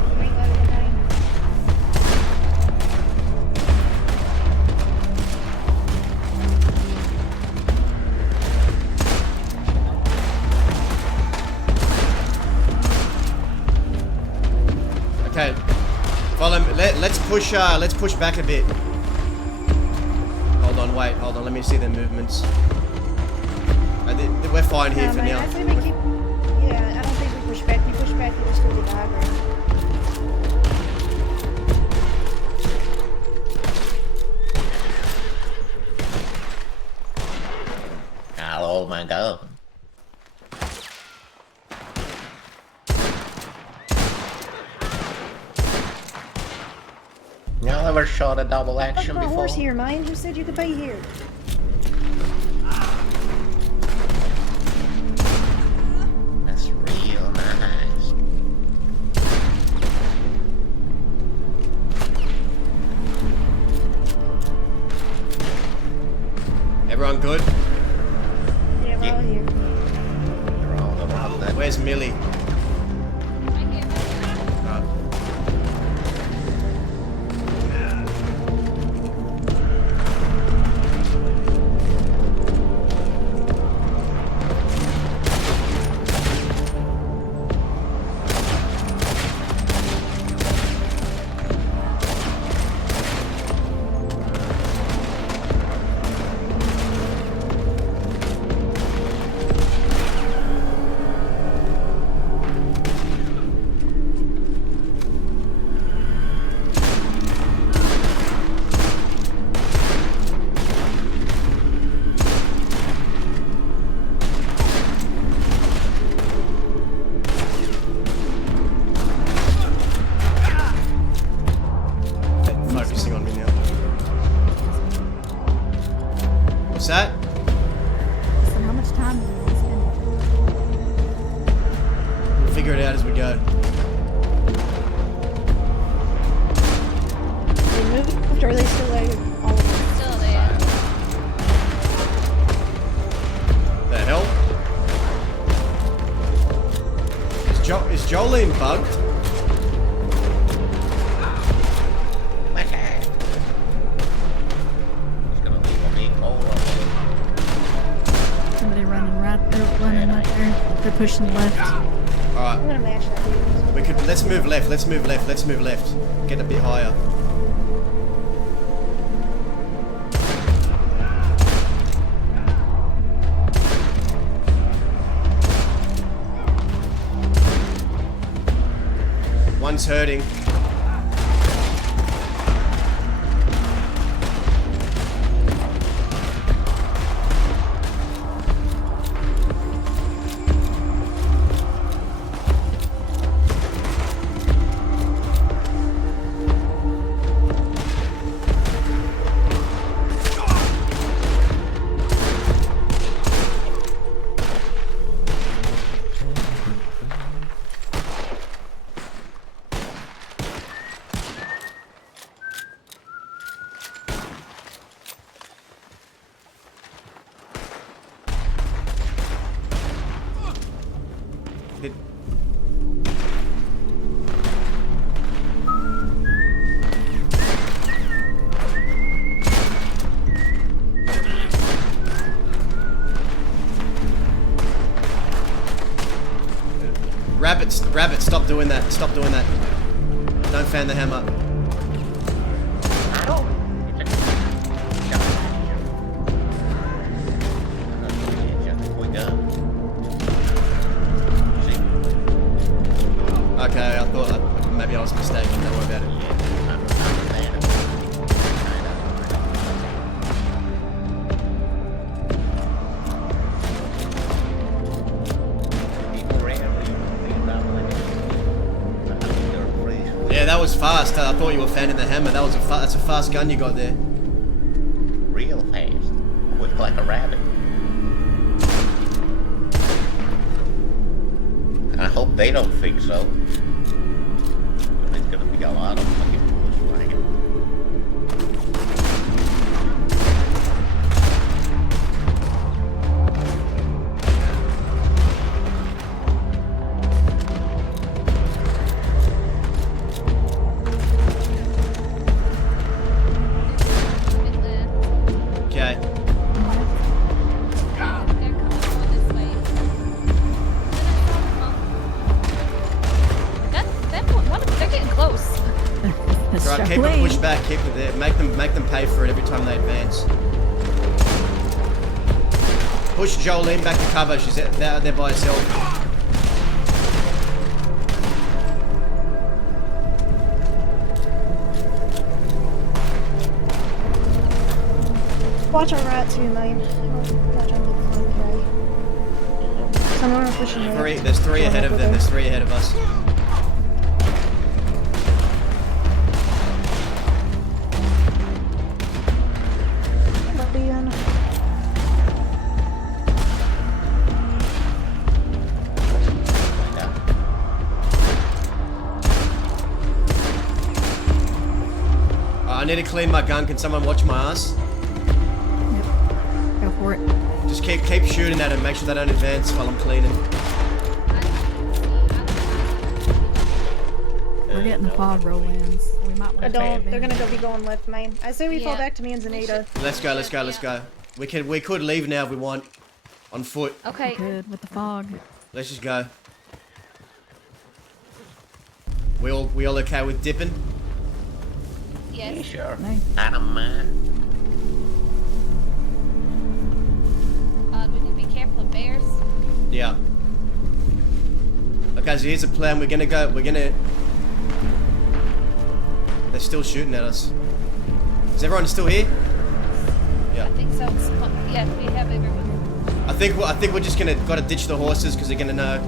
Okay, follow me. Let's push back a bit. Hold on, wait, hold on. Let me see their movements. We're fine here for now. I think we keep. Yeah, I don't think we push back. We push back, we just go to the high ground. I'll hold my gun. Y'all ever shot a double action Fuck my before? horse here, man. Who said you could be here? That's real nice. Everyone good? Yeah, we're all here. They're all around that. Where's Millie? Focusing on me now. What's that? So how much time do we spend? We'll figure it out as we go. They moved, or are they still there? All of them. Still there. The hell? Is Jolene bugged? Somebody running right there. They're pushing left. Alright. I'm gonna mash that dude. We could let's move left, let's move left, let's move left. Get a bit higher. one's hurting. Rabbit, stop doing that. Stop doing that. Don't fan the hammer. Okay, I thought maybe I was mistaken. Don't worry about it. Yeah, that was fast. I thought you were fanning the hammer. That's a fast gun you got there. Real fast. Quick like a rabbit. I hope they don't think so. There's gonna be a lot of fucking bullets flying. Okay. They're getting close. Right, keep it pushed back, keep it there. Make them pay for it every time they advance. Push Jolene back to cover. She's out there by herself. Watch our right too, man. Watch on the okay. Someone are pushing right. There's three ahead of them. There's three ahead of us. I need to clean my gun. Can someone watch my ass? Go for it. Just keep shooting at them. Make sure they don't advance while I'm cleaning. We're getting the fog roll-ins. We might want to They're gonna be going left, man. I say we fall back to Manzanita. Let's go. We could leave now if we want. On foot. Okay. Good with the fog. Let's just go. We all okay with dipping? Yes. Sure. Nice. I don't mind. We need to be careful of bears. Yeah. Okay, so here's the plan. We're gonna... They're still shooting at us. Is everyone still here? Yeah. I think so. Yeah, we have everyone. I think we're just gotta ditch the horses because they're gonna know.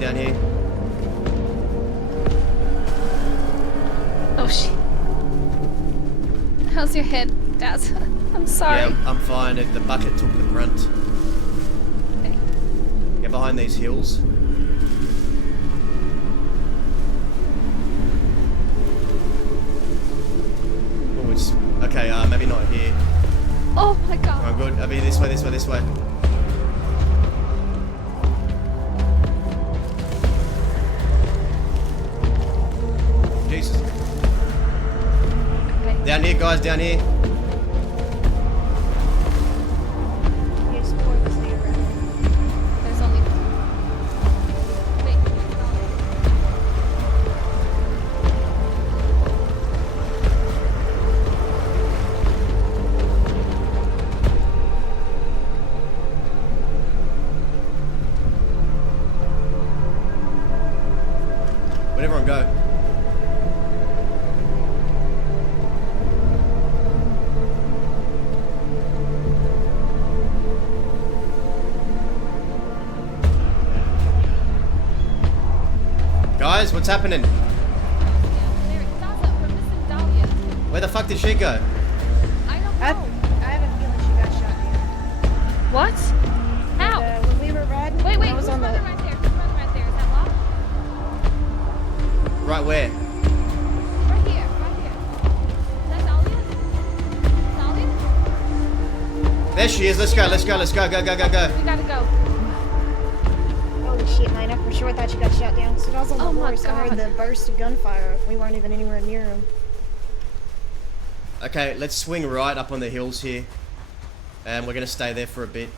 Down here. Oh shit. How's your head, Daz? I'm sorry. Yeah, I'm fine. The bucket took the brunt. Okay. Get behind these hills. Oh, it's okay. Maybe not here. Oh my god. Oh, good. I'll be this way. Jesus. Okay. Down here, guys. Down here. Yes. Guys, what's happening? Where the fuck did she go? I don't know. I have a feeling she got shot down. What? How? And, when we were riding, Wait, when I who's was on running the. right there? Who's running right there? Is that locked? Right where? Right here. Right here. Is that Dahlia? Dahlia? There she is. Let's go. Let's go. Let's go. Go. Go. Go. Go. We gotta go. Holy shit, man! I for sure thought she got shot down. So I was on the Oh my horse. I heard God. the burst of gunfire. We weren't even anywhere near him. Okay, let's swing right up on the hills here, and we're gonna stay there for a bit.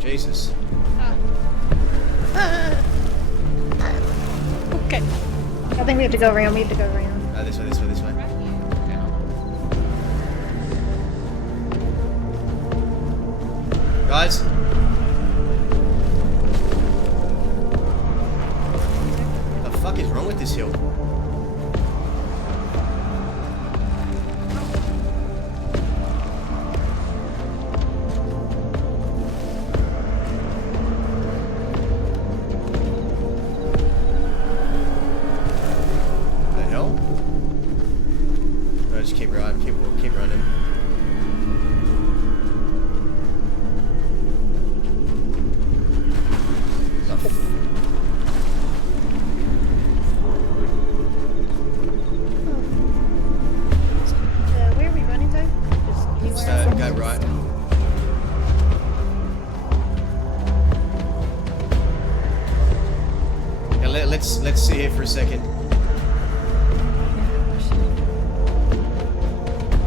Jesus. Okay. I think we have to go around. We have to go around. This way, this way, this way. Guys? What the fuck is wrong with this hill? The hell? No, just keep riding, keep running. Where are we running to? Just anywhere. Go right. Yeah, let's sit here for a second.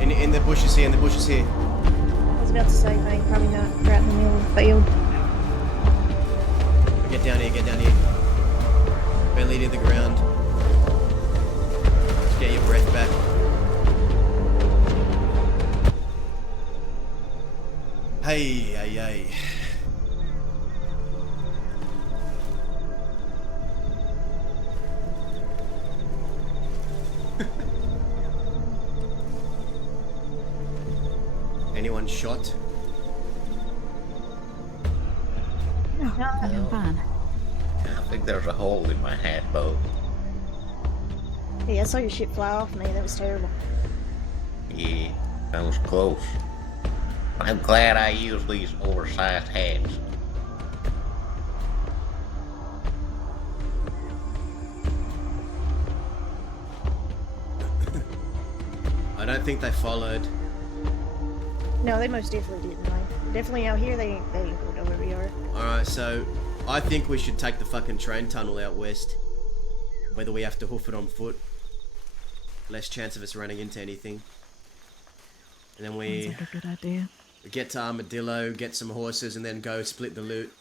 In the bushes here, in the bushes here. I was about to say, mate, probably not right in the middle of the field. Get down here, get down here. Belly to the ground. Just get your breath back. Hey, hey, hey. Anyone shot? No, I'm fine. I think there's a hole in my hat, Bo. Yeah, I saw your shit fly off me. That was terrible. Yeah, that was close. I'm glad I used these oversized hats. I don't think they followed. No, they most definitely didn't, mate. Definitely out here, they ain't gonna know where we are. Alright, so I think we should take the fucking train tunnel out west. Whether we have to hoof it on foot. Less chance of us running into anything. And then Sounds we like a good idea. get to Armadillo, get some horses, and then go split the loot.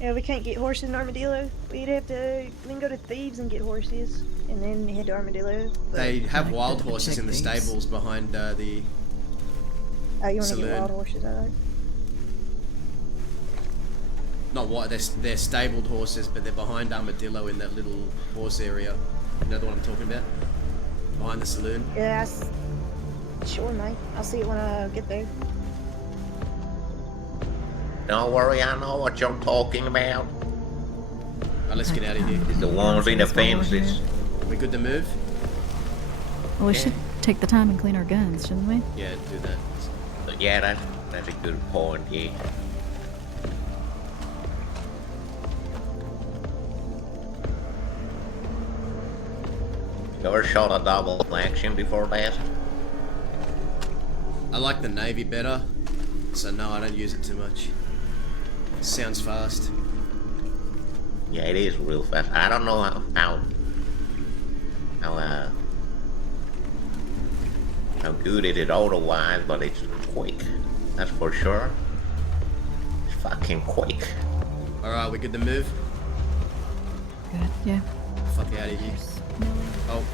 Yeah, we can't get horses in Armadillo. We'd have to then go to Thieves and get horses, and then head to Armadillo. But They have Like wild the horses in the detectives. stables behind the oh, you want to saloon. get wild horses, I think. Not what they're stabled horses, but they're behind Armadillo in that little horse area. You know the one I'm talking about? Behind the saloon. Yeah, sure, mate. I'll see it when I get there. Don't worry, I know what you're talking about. Alright, let's get out of here. It's the ones in the fences. We good to move? Well, we should take the time and clean our guns, shouldn't we? Yeah, do that. Yeah, that's a good point, yeah. You ever shot a double action before that? I like the Navy better, so no, I don't use it too much. Sounds fast. Yeah, it is real fast. I don't know how good it is otherwise, but it's quick. That's for sure. It's fucking quick. Alright, we good to move? Good, yeah. Fuck out of here. Oh.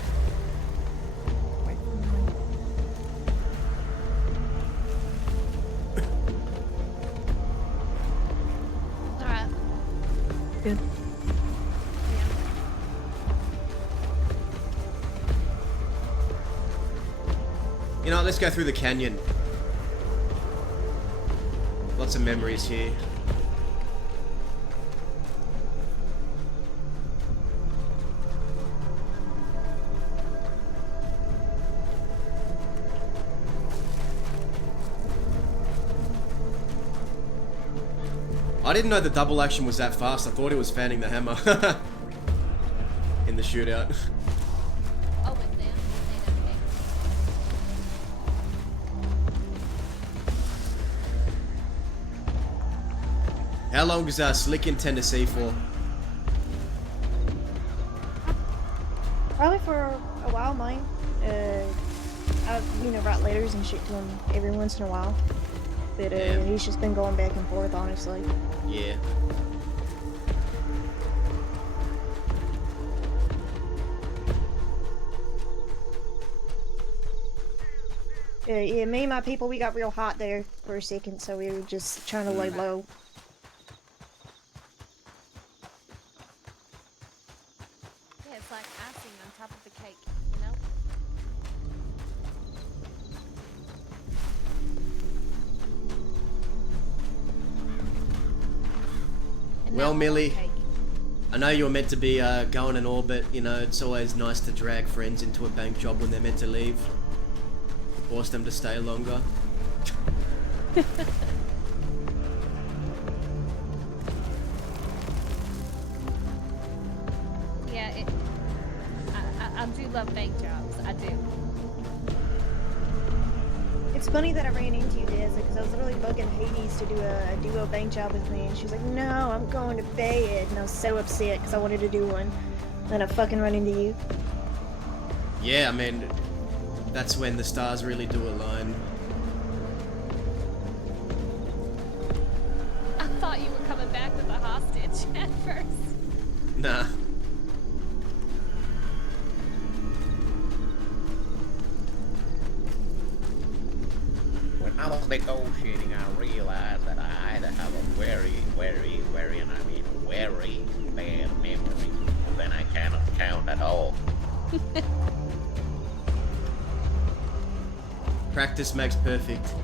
Good. You know, let's go through the canyon. Lots of memories here. I didn't know the double action was that fast. I thought it was fanning the hammer in the shootout. How long does Slick in Tennessee for? Probably for a while, mine. I, write letters and shit to him every once in a while. But he's just been going back and forth, honestly. Yeah. Yeah, me and my people, we got real hot there for a second, so we were just trying to lay low. Yeah, it's like icing on top of the cake, you know? Well, Millie, I know you were meant to be going and all, but you know, it's always nice to drag friends into a bank job when they're meant to leave. Force them to stay longer. Yeah, I do love bank jobs. I do. It's funny that I ran into you, Des, because I was literally bugging Hades to do a duo bank job with me, and she was like, no, I'm going to bed, and I was so upset because I wanted to do one. Then I fucking run into you. Yeah, I mean, that's when the stars really do align. I thought you were coming back with a hostage at first. Nah. When I was negotiating, I realized that I either have a very, and I mean very bad memory, then I cannot count at all. Practice makes perfect.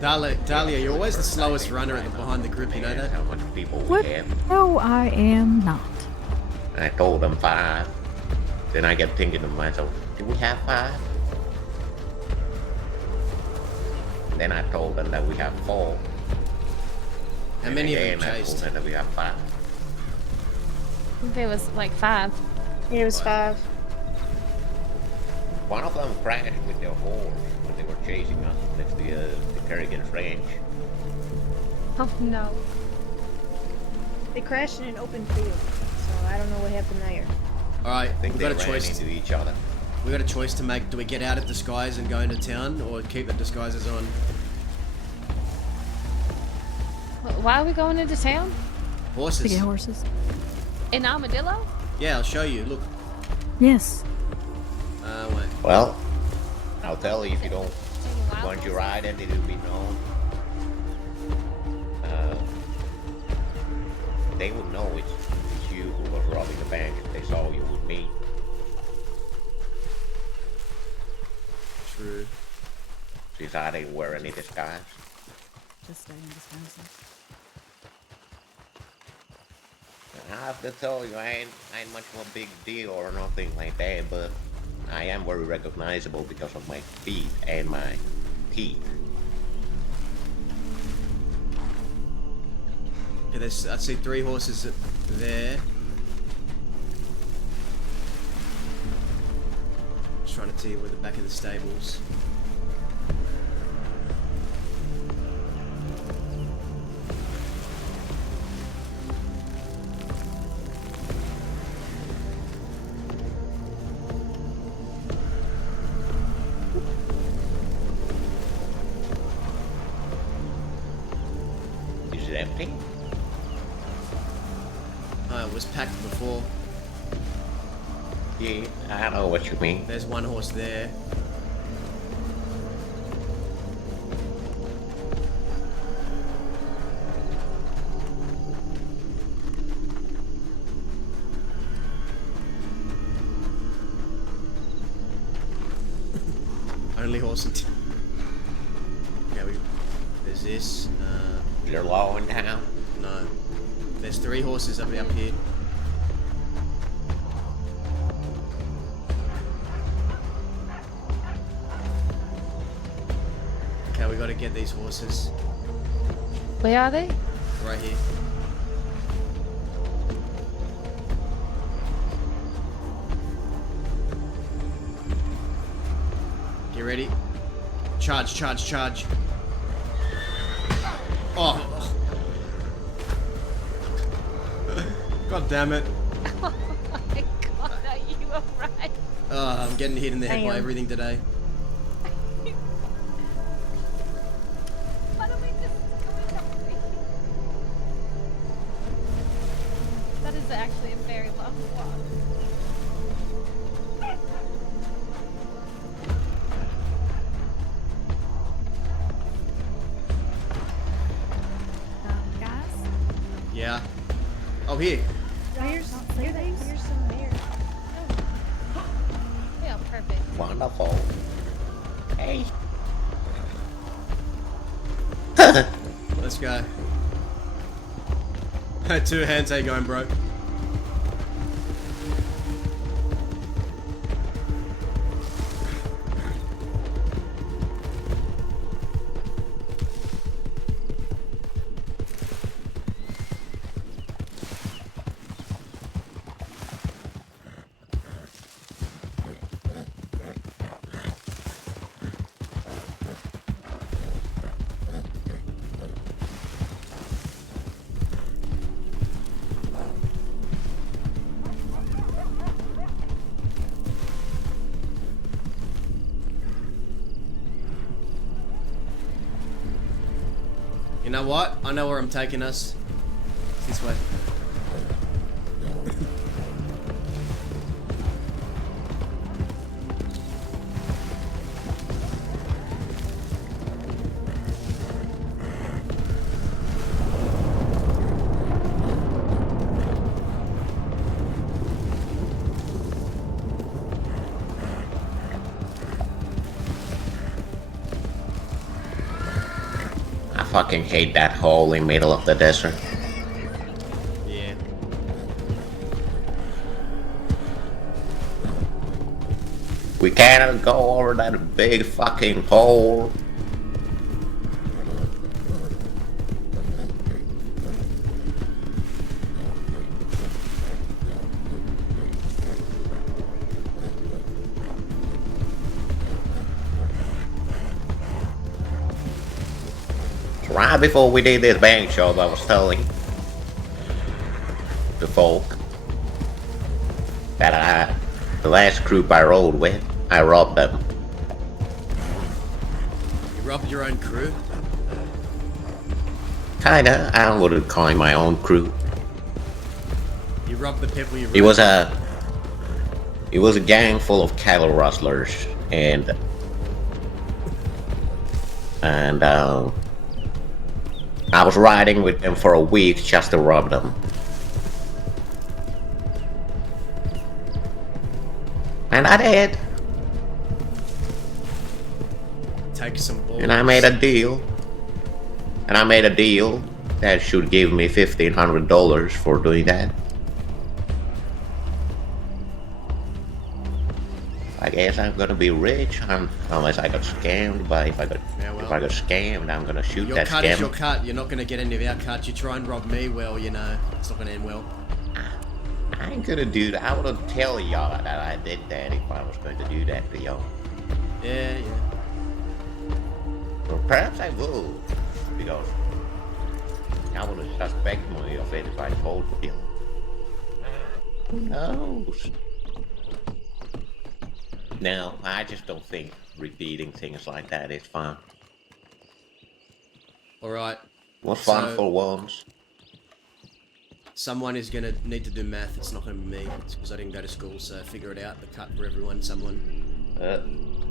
Dahlia, you're always the slowest runner at the behind the group, you know that? How much people What? we have. No, I am not. I told them 5. Then I kept thinking to myself, do we have 5? Then I told them that we have 4. How many of them I told chased? them that we have 5. I think it was like 5. Yeah, it was 5. One of them crashed with their horse when they were chasing us next to the Kerrigan's ranch. Oh no. They crashed in an open field, so I don't know what happened there. Alright, I think we've they got a ran choice. into each other. We've got a choice to make. Do we get out of disguise and go into town, or keep the disguises on? Why are we going into town? Horses. To get horses. In Armadillo? Yeah, I'll show you. Look. Yes. Wait. Well, I'll tell you if you don't want your identity to be known. They would know it's you who was robbing the bank if they saw you with me. True. Since I didn't wear any disguise. Just stay in disguises. I have to tell you, I ain't much of a big deal or nothing like that, but I am very recognizable because of my feet and my teeth. Okay, there's, I see 3 horses there. Just trying to see where the back of the stables. Is it empty? Oh, it was packed before. Yeah, I know what you mean. There's one horse there. Only horse and... Okay, there's this. You're low in town? No. There's 3 horses up here. Okay, we gotta get these horses. Where are they? Right here. Get ready. Charge, charge, charge. Oh. God damn it. Oh my god, are you alright? I'm getting hit in the head by everything today. Why don't we just go in over here? That is actually a very long walk. Guys? Yeah. Oh, here. Here's some there. Yeah, perfect. Wonderful. Hey. Let's go. 2 hands, how you going, bro? You know what? I know where I'm taking us. It's this way. I fucking hate that hole in the middle of the desert. Yeah. We cannot go over that big fucking hole. Right before we did this bank job, I was telling the folk that the last group I rode with, I robbed them. You robbed your own crew? Kinda, I wouldn't call it my own crew. You robbed the people you It was a gang full of cattle rustlers, and I was riding with them for a week just to rob them. And I did. Take some balls. And I made a deal. And I made a deal that should give me $1,500 for doing that. I guess I'm gonna be rich unless I got scammed. But if I got scammed, I'm gonna shoot Your that cut is your scammer. cut. You're not going to get any of our cuts. You try and rob me, well, you know, it's not going to end well. I ain't gonna do that. I wouldn't tell y'all that I did that if I was going to do that to y'all. Yeah, yeah. Or perhaps I will, because I would suspect me of it if I told you. Who knows? No, I just don't think repeating things like that is fun. Alright. What's fun for once? Someone is going to need to do math. It's not going to be me. It's because I didn't go to school, so figure it out. The cut for everyone, someone.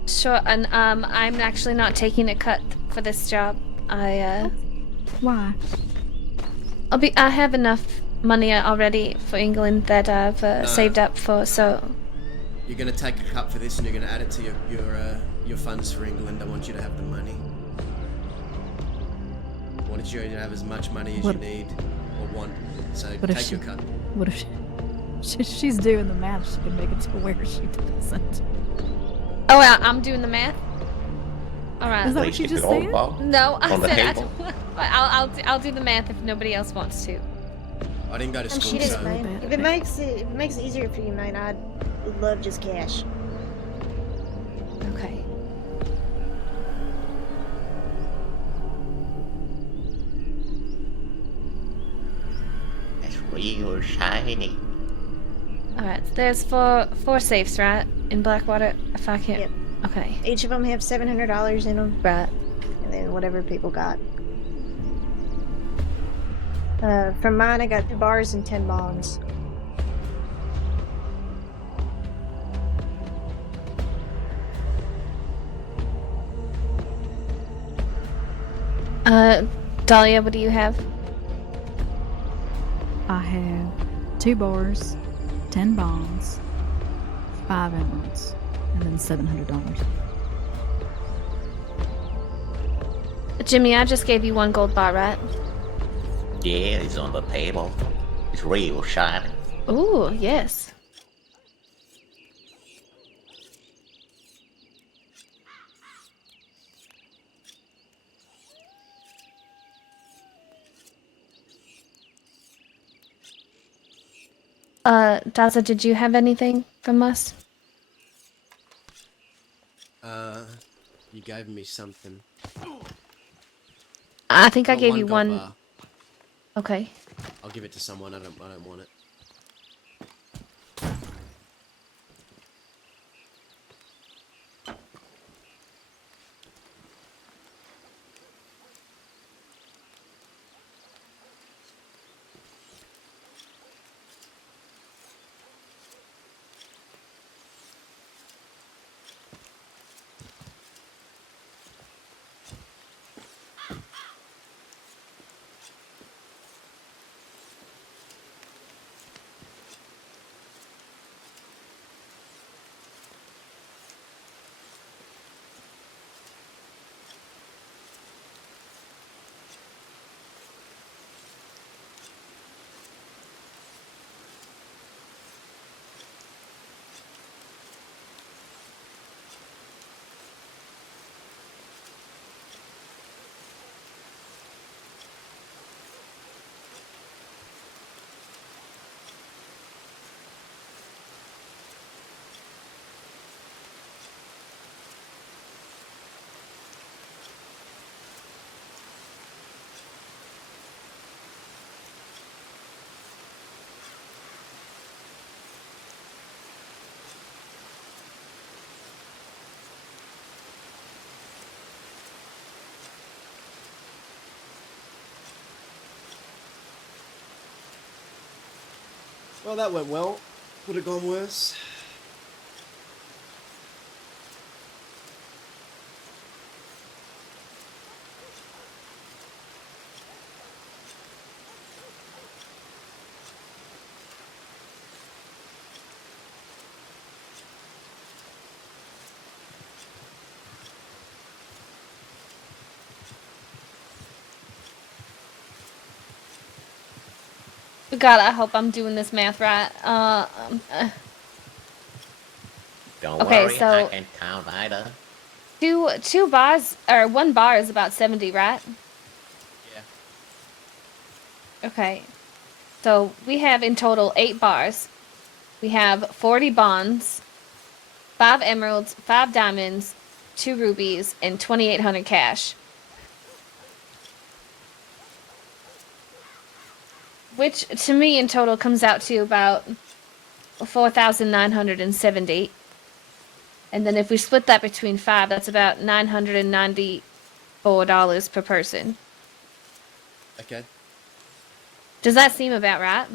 Sure, and I'm actually not taking a cut for this job. Why? I have enough money already for England that I've saved up for, so... You're going to take a cut for this and you're going to add it to your your funds for England. I want you to have the money. I want you to have as much money as What- you need or want. So What if take she? your cut. What if she's doing the math? She can make it to where she doesn't. Oh, I'm doing the math. All right. Is that what you just said? No, I On the said table? I'll do the math if nobody else wants to. I didn't go to And school, she didn't, so man. If it makes it easier for you, man, I'd love just cash. Okay. It's real shiny. All right. There's four safes, right, in Blackwater. If I can't. Yep. Okay. Each of them have $700 in them. Right. And then whatever people got. From mine, I got 2 bars and 10 bonds. Dahlia, what do you have? I have 2 bars, 10 bonds, 5 emeralds, and then $700. Jimmy, I just gave you 1 gold bar, right? Yeah, it's on the table. It's real shiny. Ooh, yes. Daza, did you have anything from us? You gave me something. I think I Got gave one you gold 1. bar. Okay. I'll give it to someone. I don't want it. Well, that went well. Could have gone worse. God, I hope I'm doing this math right. Don't Okay, worry, so- I can count either. Two bars or 1 bar is about 70, right? Yeah. Okay. So we have in total 8 bars. We have 40 bonds, 5 emeralds, 5 diamonds, 2 rubies, and 2,800 cash. Which to me in total comes out to about 4,970. And then if we split that between 5, that's about $994 per person. Okay. Does that seem about right?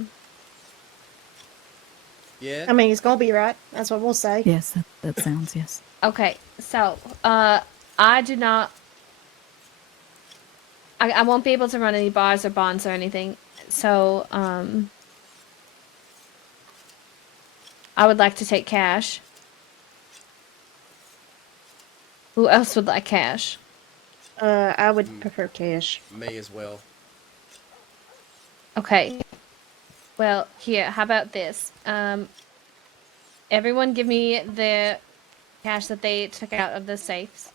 Yeah. I mean, it's gonna be right. That's what we'll say. Yes, that sounds yes. Okay, so I do not. I won't be able to run any bars or bonds or anything. So I would like to take cash. Who else would like cash? I would prefer cash. Me as well. Okay. Well, here, how about this? Everyone give me the cash that they took out of the safes.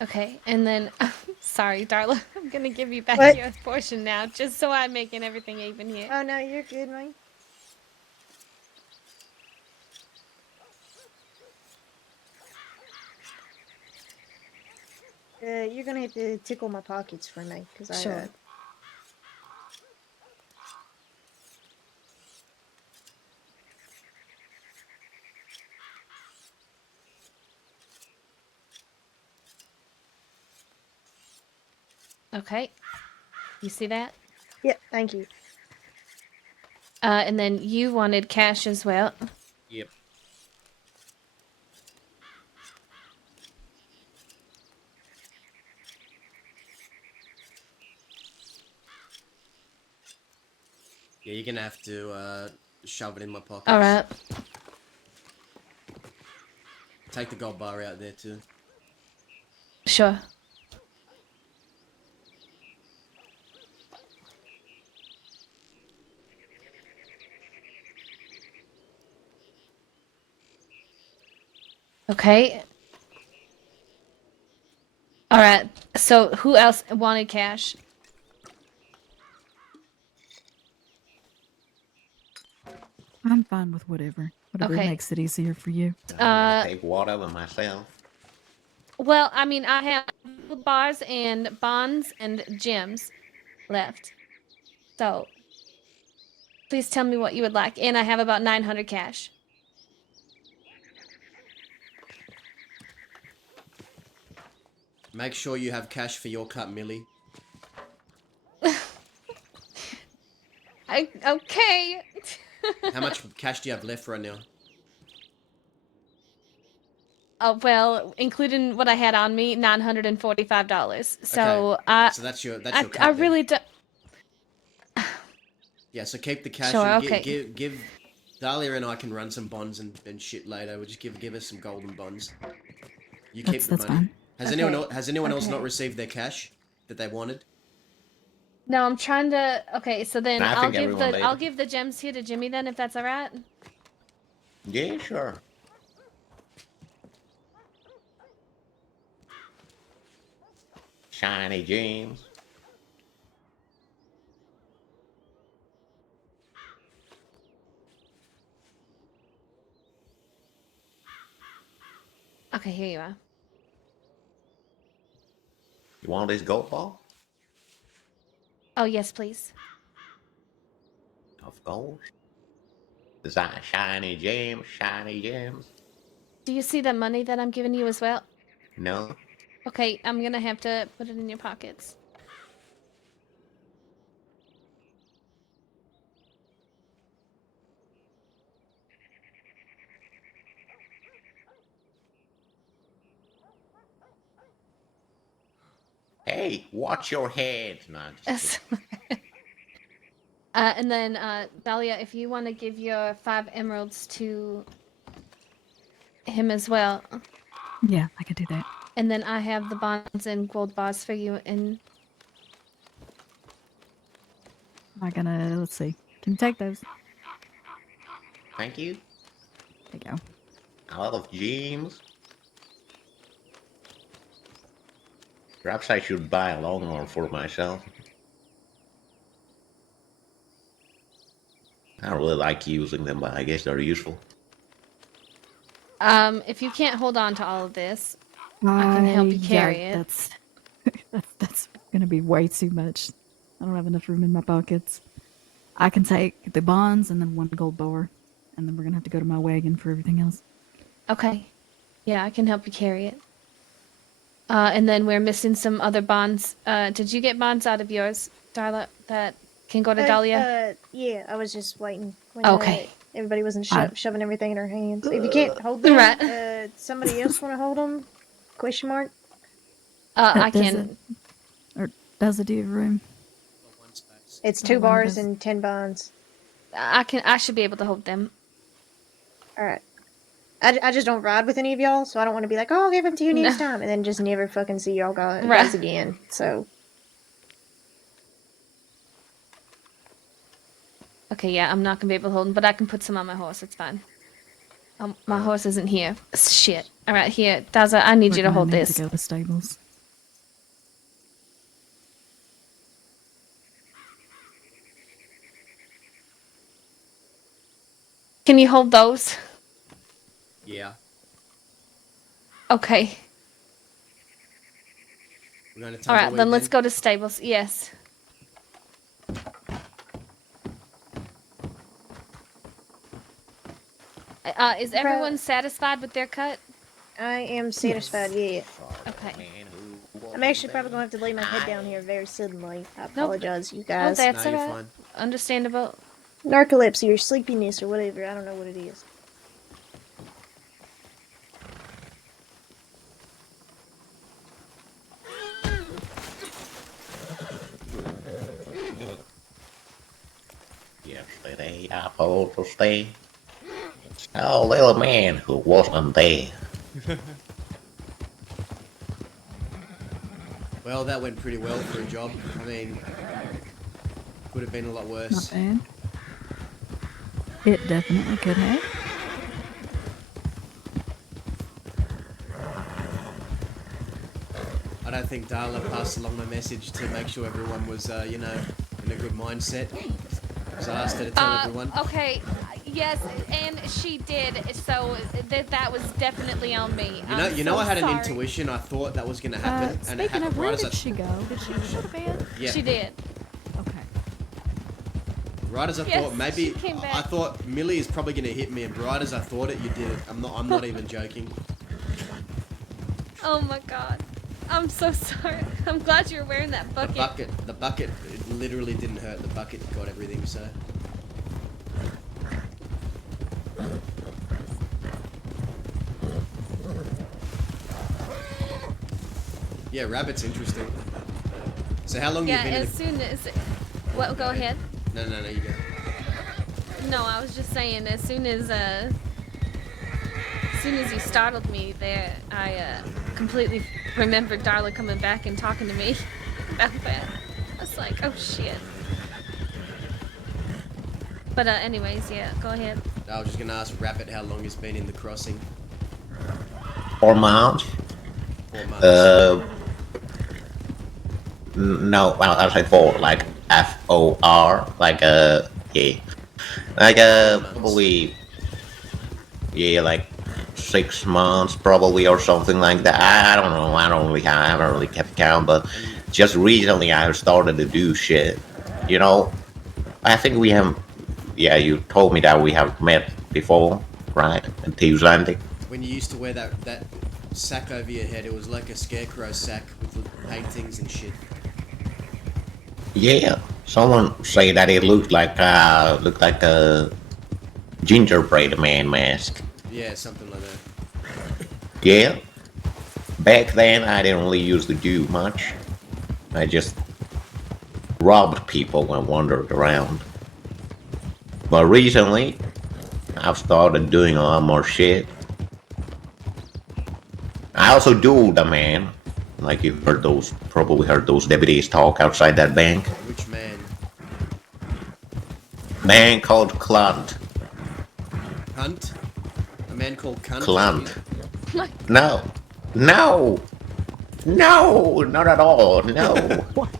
Okay, and then, sorry, Darla, I'm gonna give you back What? your portion now, just so I'm making everything even here. Oh no, you're good, man. You're gonna have to tickle my pockets for me, cause Sure. Okay, you see that? Yeah, thank you. And then you wanted cash as well. Yep. Yeah, you're gonna have to shove it in my pockets. All right. Take the gold bar out there too. Sure. Okay. All right. So who else wanted cash? I'm fine with whatever. Whatever Okay. makes it easier for you. I'll take whatever myself. Well, I mean, I have gold bars and bonds and gems left. So, please tell me what you would like. And I have about 900 cash. Make sure you have cash for your cut, Millie. Okay. How much cash do you have left right now? Oh, well, including what I had on me, $945. So, Okay. So that's your I cut then. really don't. Yeah, so keep the cash Sure, and okay. give Dahlia and I can run some bonds and shit later. We'll just give us some golden bonds. You keep the That's money. fine. Has anyone else not Okay. received their cash that they wanted? No, I'm trying to. Okay, so then I think everyone I'll did. give the gems here to Jimmy then, if that's all right. Yeah, sure. Shiny James. Okay, here you are. You want this gold ball? Oh yes, please. Of course. Is that Shiny James? Shiny James? Do you see the money that I'm giving you as well? No. Okay, I'm gonna have to put it in your pockets. Hey, watch your head. No, just kidding. And then, Dahlia, if you want to give your 5 emeralds to him as well. Yeah, I could do that. And then I have the bonds and gold bars for you. And Am I gonna, let's see. Can you take those? Thank you. There you go. A lot of gems. Perhaps I should buy a long one for myself. I don't really like using them, but I guess they're useful. if you can't hold on to all of this, I can help you carry it. That's gonna be way too much. I don't have enough room in my pockets. I can take the bonds and then 1 gold bar, and then we're gonna have to go to my wagon for everything else. Okay. Yeah, I can help you carry it. And then we're missing some other bonds. Did you get bonds out of yours, Darla, that can go to Dahlia? Yeah, I was just waiting. When, Okay. Everybody wasn't I- shoving everything in her hands. If you can't hold them, Right. somebody else want to hold them? Question mark. I Does can. Or does it do room? It's Oh, 2 one of bars those- and 10 bonds. I can. I should be able to hold them. All right. I just don't ride with any of y'all, so I don't want to be like, oh, I'll give them to you No. next time, and then just never fucking see y'all guys Right. again. So Okay, yeah, I'm not gonna be able to hold them, but I can put some on my horse. It's fine. My horse isn't here. Shit. All right, here, Daza. I need We're you to gonna hold need this. to go to the stables. Can you hold those? Yeah. Okay. We're going to All right, tumbleweed then let's go to stables. Yes. Is everyone satisfied with their cut? I am satisfied. Yeah. Okay. I'm actually probably gonna have to lay my head down here very suddenly. I apologize, you Oh, guys. that's alright. Understandable. Narcolepsy or sleepiness or whatever. I don't know what it is. Yesterday I fell to stay. A little man who wasn't there. Well, that went pretty well for a job. I mean, could have been a lot Not worse. bad. It definitely could have. I don't think Darla passed along my message to make sure everyone was, you know, in a good mindset. So I asked her to tell everyone. Okay. Yes, and she did. So that was definitely on me. You know, I had an intuition. I thought that was going to happen, and it Speaking happened of, right where as did she go? Did she go to bed? Yeah. She did. Okay. Right as I Yes, thought, maybe she came back. I thought Millie is probably going to hit me, and right as I thought it, you did it. I'm not even joking. Oh my god. I'm so sorry. I'm glad you're wearing that bucket. The bucket, it literally didn't hurt. The bucket got everything. So. Yeah, rabbit's interesting. So how long Yeah, you been? as soon as. Well, go ahead. No, you go. No, I was just saying, as soon as you startled me there, I completely remembered Darla coming back and talking to me about that. I was like, oh shit. But anyways, yeah, go ahead. I was just gonna ask Rabbit how long he's been in the crossing. 4 months. 4 months. No, well, I say 4, like FOR, like yeah, like probably, yeah, like 6 months probably or something like that. I don't know. I haven't really kept count, but just recently I started to do shit. You know, I think we have. Yeah, you told me that we have met before, right? In Thieves Landing. When you used to wear that sack over your head, it was like a scarecrow sack with paintings and shit. Yeah, someone say that it looked like a gingerbread man mask. Yeah, something like that. Yeah. Back then, I didn't really used to do much. I just robbed people and wandered around. But recently, I've started doing a lot more shit. I also dueled a man. Like you probably heard those deputies talk outside that bank. Which man? Man called Clunt. Cunt? A man called Cunt? Clunt. No, not at all. No,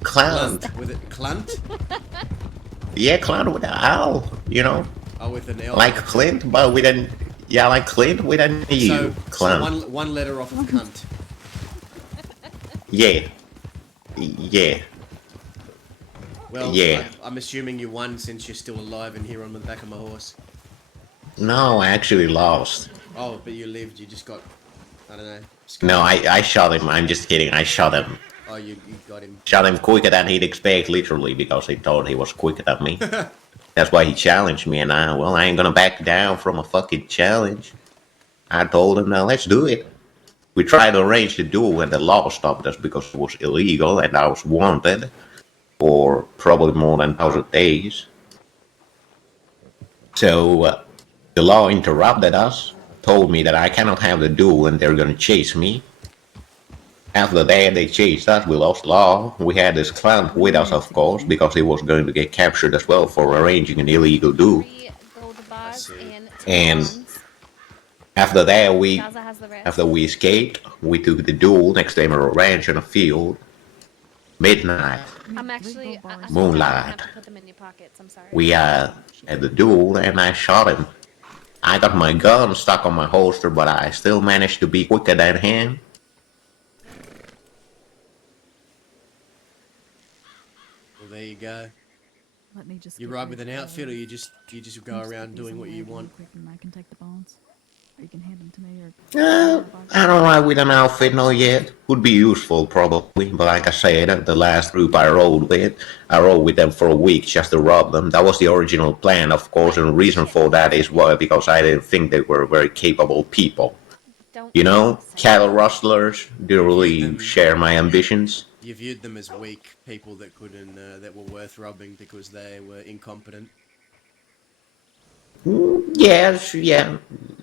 Clunt. Clunt. With it, Clunt? Yeah, Clunt with an L. You know. Oh, with an L. Like Clint, but with an like Clint with an E. So Clunt. one letter off of cunt. Yeah. Well, yeah. I'm assuming you won since you're still alive and here on the back of my horse. No, I actually lost. Oh, but you lived. You just got, I don't know. No, I shot him. I'm just kidding. I shot him. Oh, you got him. Shot him quicker than he'd expect, literally, because he thought he was quicker than me. That's why he challenged me, and I ain't gonna back down from a fucking challenge. I told him, now let's do it. We tried to arrange the duel, and the law stopped us because it was illegal, and I was wanted for probably more than 1,000 days. So the law interrupted us, told me that I cannot have the duel, and they're gonna chase me. After that, they chased us. We lost law. We had this clown with us, of course, because he was going to get captured as well for arranging an illegal duel. 3 gold bars and 10 And bonds. after that, Gaza has the rest. after we escaped, we took the duel next to Emerald Ranch on a field. Midnight, I'm actually moonlight. I have to put them in your pockets. I'm sorry. We at the duel, and I shot him. I got my gun stuck on my holster, but I still managed to be quicker than him. Well, there you go. Let me just. You ride with an outfit, or you just go around doing what you want. Quick, and I can take the bonds. Or you can hand them to me, or. I don't ride with an outfit, no yet. Would be useful, probably, but like I said, the last group I rode with them for a week just to rob them. That was the original plan, of course, and the reason for that is because I didn't think they were very capable people. You know, cattle rustlers didn't really share my ambitions. You viewed them as weak people that couldn't, that were worth robbing because they were incompetent. Yes, yeah.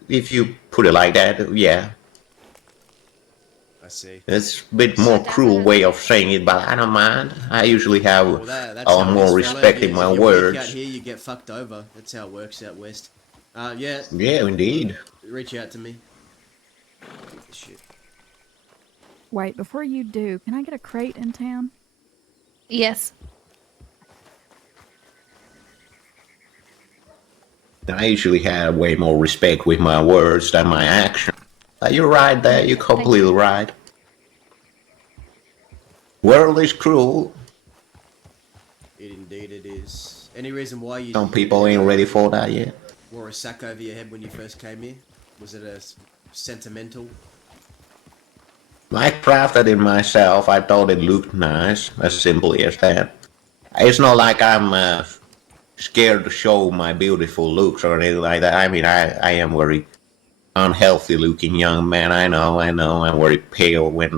If you put it like that, yeah. I see. It's a bit more cruel way of saying it, but I don't mind. I usually have more respect in my words. Out here, you get fucked over. That's how it works out west. Yeah. Yeah, indeed. Reach out to me. Shit. Wait, before you do, can I get a crate in town? Yes. I usually have way more respect with my words than my actions. You're right there, you're completely right. World is cruel. Indeed it is. Any reason why you... Some people ain't ready for that yet. Wore a sack over your head when you first came here? Was it a sentimental? I crafted it myself. I thought it looked nice, as simply as that. It's not like I'm scared to show my beautiful looks or anything like that. I mean, I am very unhealthy looking young man. I know. I'm very pale when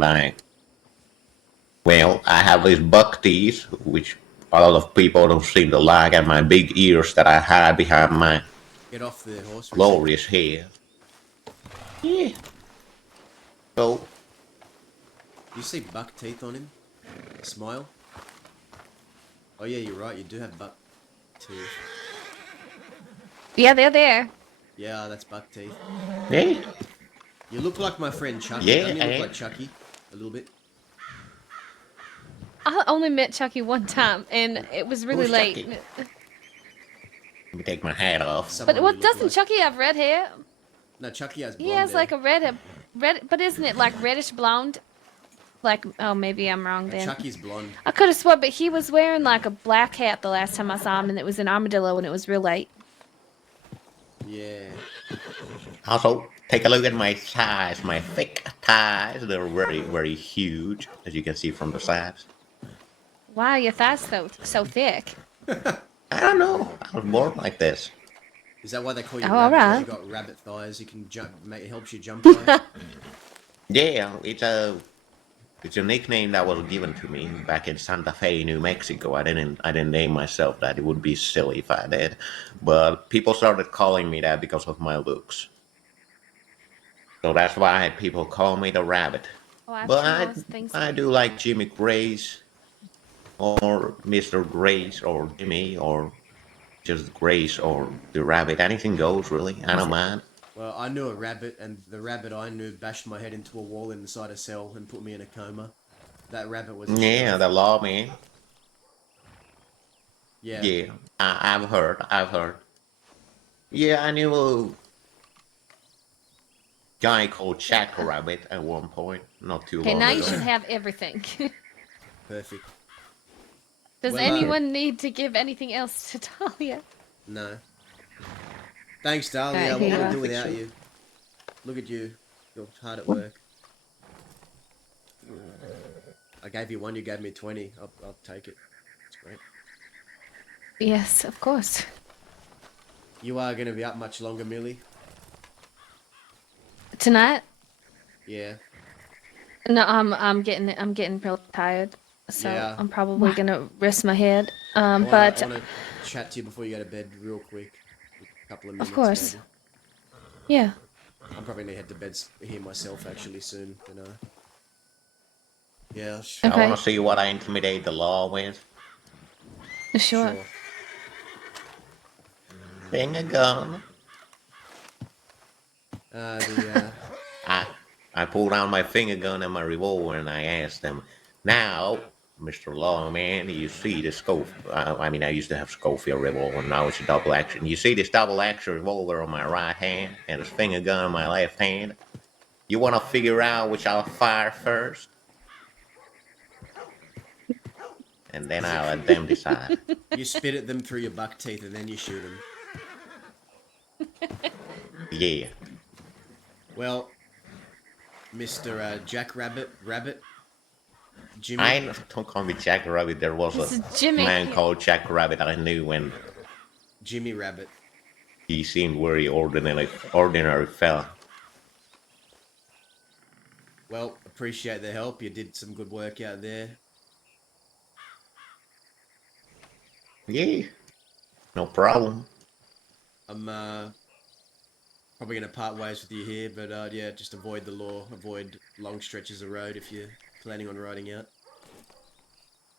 well, I have these buck teeth, which a lot of people don't seem to like, and my big ears that I hide behind my Get off the horse. glorious hair. Yeah. So, you see buck teeth on him? Smile. Oh yeah, you're right. You do have buck teeth. Yeah, they're there. Yeah, that's buck teeth. Yeah. You look like my friend Chucky. Yeah, Don't you look like Chucky? A little bit. I only met Chucky one time, and it was really Who's late. Chucky? Let me take my hat off. But what doesn't Chucky have red hair? No, Chucky has blonde He has hair. like a red, but isn't it like reddish blonde? Like, oh, maybe I'm wrong then. Chucky's blonde. I could have sworn, but he was wearing like a black hat the last time I saw him, and it was an armadillo, and it was real late. Yeah. Also, take a look at my thighs, my thick thighs. They're very, very huge, as you can see from the sides. Why are your thighs so thick? I don't know. I was born like this. Is that why they call you Oh, rabbit? alright. You got rabbit thighs. You can jump. It helps you jump high. Yeah, it's a nickname that was given to me back in Santa Fe, New Mexico. I didn't name myself that. It would be silly if I did. But people started calling me that because of my looks. So that's why people call me the rabbit. Oh, I've But seen those things. I do like Jimmy Grace, or Mr. Grace, or Jimmy, or just Grace, or the rabbit. Anything goes, really. I don't mind. Well, I knew a rabbit, and the rabbit I knew bashed my head into a wall inside a cell and put me in a coma. That rabbit was... Yeah, the law, man. Yeah. Yeah, I've heard. Yeah, I knew a guy called Jack Rabbit at one point, not too Okay, long now ago. you should have everything. Perfect. Does Well, anyone need to give anything else to Talia? No. Thanks, Dahlia. Alright, What here would you we are. do without you? Look at you. You're hard at work. I gave you 1, you gave me 20. I'll take it. It's great. Yes, of course. You are gonna be up much longer, Millie? Tonight? Yeah. No, I'm getting real tired, so Yeah. I'm probably gonna rest my head. I But wanna chat to you before you go to bed real quick. A couple of minutes, of course, maybe. yeah. I'm probably gonna head to bed here myself actually soon, you know. Yeah. I want to see what I intimidate the law with. Sure. Finger gun. I pulled out my finger gun and my revolver and I asked them, now, Mr. Lawman, you see the Schofield, I mean, I used to have Schofield revolver, now it's a double action. You see this double action revolver on my right hand and this finger gun on my left hand? You want to figure out which I'll fire first? And then I'll let them decide. You spit at them through your buck teeth and then you shoot them. Yeah. Well, Mr. Jack Rabbit, Jimmy. Don't call me Jack Rabbit. There was This a is Jimmy. man called Jack Rabbit I knew when Jimmy Rabbit. he seemed very ordinary fella. Well, appreciate the help. You did some good work out there. Yeah, no problem. I'm probably gonna part ways with you here, but yeah, just avoid the law, avoid long stretches of road if you're planning on riding out.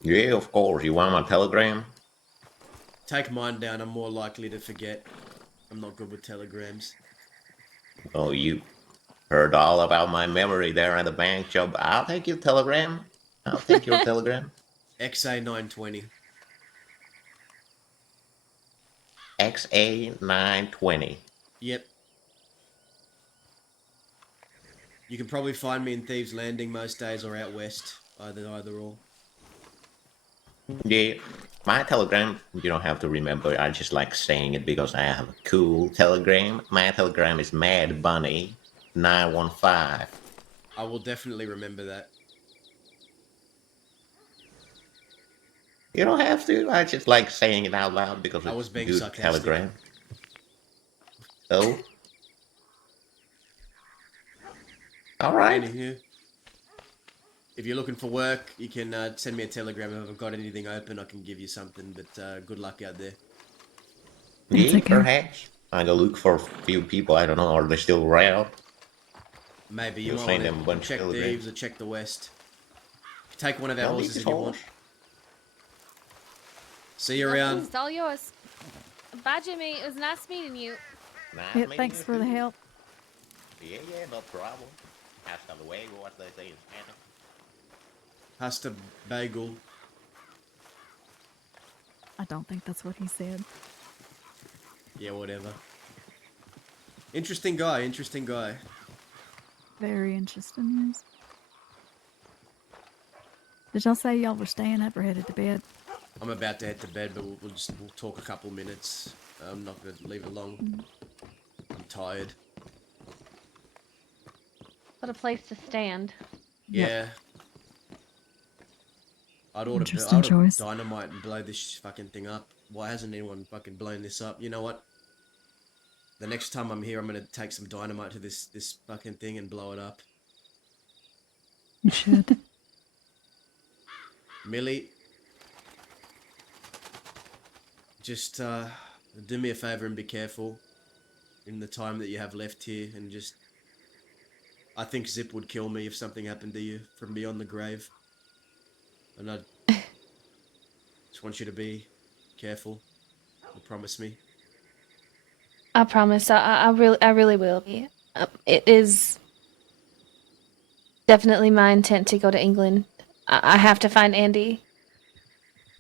Yeah, of course. You want my telegram? Take mine down. I'm more likely to forget. I'm not good with telegrams. Oh, you heard all about my memory there at the bank job. I'll take your telegram. I'll take your telegram. XA 920. XA 920. Yep. You can probably find me in Thieves Landing most days or out west. Either or. Yeah, my telegram, you don't have to remember. I just like saying it because I have a cool telegram. My telegram is Mad Bunny 915. I will definitely remember that. You don't have to. I just like saying it out loud because I it's was being good sarcastic. telegram. Oh? Alright. Anywho, if you're looking for work, you can send me a telegram. If I've got anything open, I can give you something, but good luck out there. Yeah, perhaps. I go look for a few people. I don't know. Are they still around? Maybe you You'll might send want them a to bunch check of the telegrams. Eves or check the West. Take one of our I'll horses leave if this you want. horse. See you around. It's all yours. Bye, Jimmy. It was nice meeting you. Nice Yeah, meeting thanks you for the too. help. Yeah, no problem. Hasta luego, what they say in Spanish. Hasta bagel. I don't think that's what he said. Yeah, whatever. Interesting guy. Very interesting, yes. Did y'all say y'all were staying up or headed to bed? I'm about to head to bed, but we'll talk a couple minutes. I'm not gonna leave it long. I'm tired. What a place to stand. Yeah. I'd order Interesting choice. dynamite and blow this fucking thing up. Why hasn't anyone fucking blown this up? You know what? The next time I'm here, I'm gonna take some dynamite to this fucking thing and blow it up. You should. Millie, just do me a favor and be careful in the time that you have left here, and just... I think Zip would kill me if something happened to you from beyond the grave. And I just want you to be careful. You promise me. I promise. I really will be. It is definitely my intent to go to England. I have to find Andy.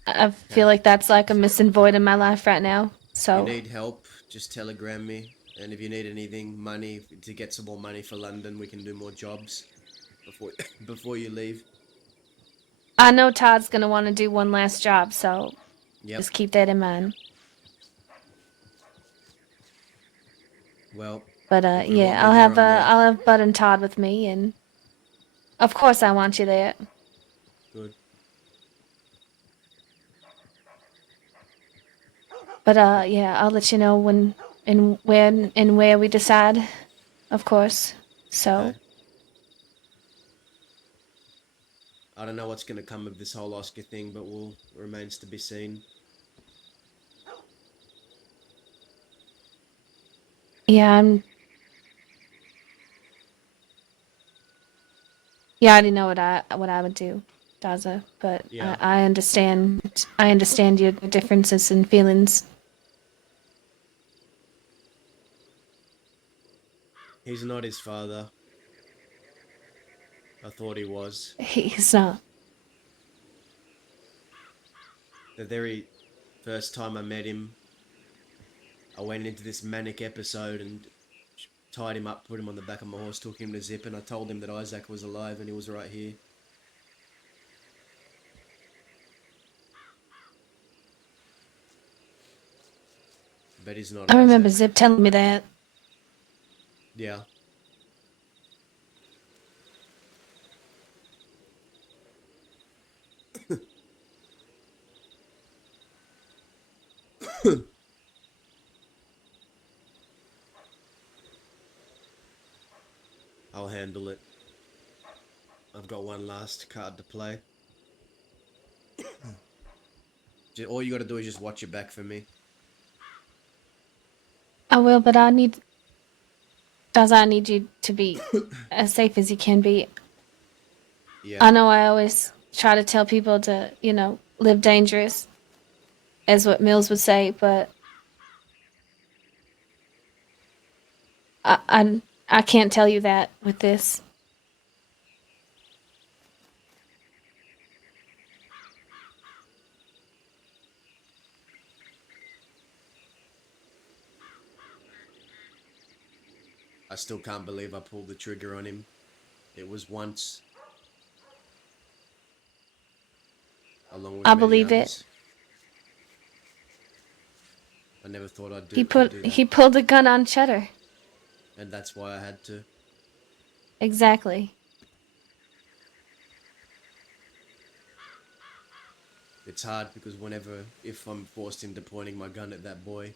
I feel like that's like a missing void in my life right now. So If you need help, just telegram me. And if you need anything, money, to get some more money for London, we can do more jobs before you leave. I know Todd's gonna want to do one last job, so Yep. just keep that in mind. Well. But if you want yeah, me I'll there, have I'm there. I'll have Bud and Todd with me, and of course I want you there. Good. But yeah, I'll let you know when and when and where we decide, of course. So Okay. I don't know what's going to come of this whole Oscar thing, but remains to be seen. yeah, I already know what I would do, Daza. But Yeah. I understand. I understand your differences and feelings. He's not his father. I thought he was. He's not. The very first time I met him, I went into this manic episode and tied him up, put him on the back of my horse, took him to Zip, and I told him that Isaac was alive and he was right here. But he's not. I remember Isaac. Zip telling me that. Yeah. I'll handle it. I've got one last card to play. All you gotta do is just watch your back for me. I will, but I need you to be as safe as you can be. Yeah. I know I always try to tell people to, live dangerous, as what Mills would say, but I can't tell you that with this. I still can't believe I pulled the trigger on him. It was once. Along with I many believe others. it. I never thought I'd He could do that. he pulled a gun on Cheddar. And that's why I had to. Exactly. It's hard because if I'm forced into pointing my gun at that boy,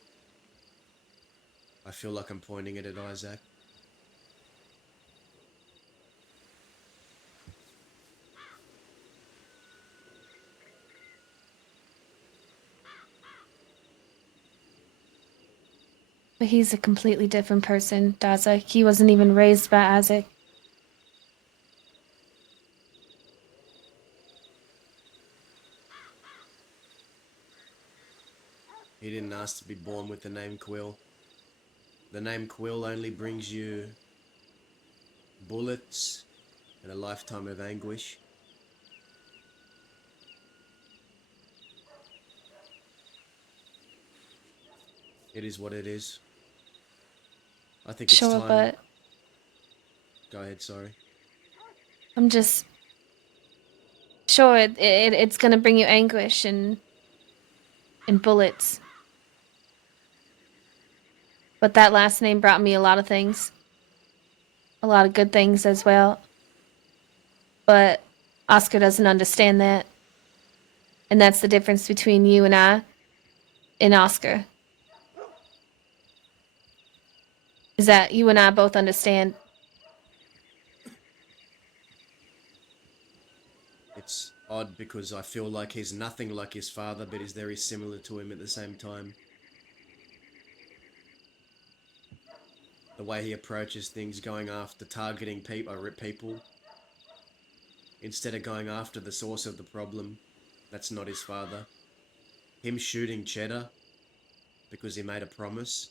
I feel like I'm pointing it at Isaac. But he's a completely different person, Daza. He wasn't even raised by Isaac. He didn't ask to be born with the name Quill. The name Quill only brings you bullets and a lifetime of anguish. It is what it is. I think it's Sure, time. but Go ahead, sorry. I'm just sure it's gonna bring you anguish and bullets. But that last name brought me a lot of things. A lot of good things as well. But Oscar doesn't understand that. And that's the difference between you and I and Oscar. Is that you and I both understand. It's odd because I feel like he's nothing like his father, but he's very similar to him at the same time. The way he approaches things, going after targeting people, instead of going after the source of the problem. That's not his father. Him shooting Cheddar because he made a promise,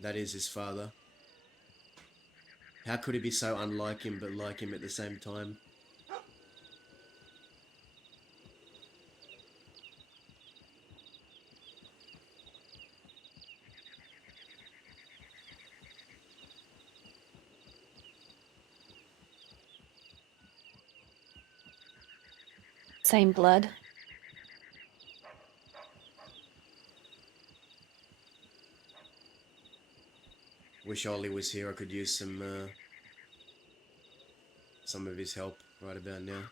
that is his father. How could he be so unlike him but like him at the same time? Same blood. Wish Ollie was here. I could use some of his help right about now.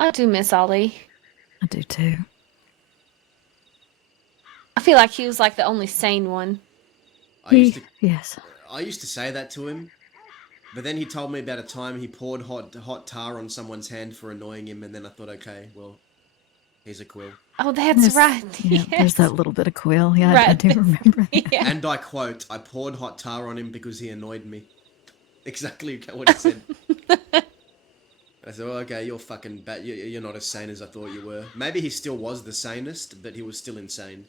I do miss Ollie. I do too. I feel like he was like the only sane one. Yes. I used to say that to him, but then he told me about a time he poured hot tar on someone's hand for annoying him, and then I thought, okay, well, he's a quill. Oh, that's There's- right. Yeah, there's Yes. that little bit of quill. Yeah, I Right. do remember. Yeah. And I quote, I poured hot tar on him because he annoyed me. Exactly what he said. I said, well, okay, you're fucking bad. You're not as sane as I thought you were. Maybe he still was the sanest, but he was still insane.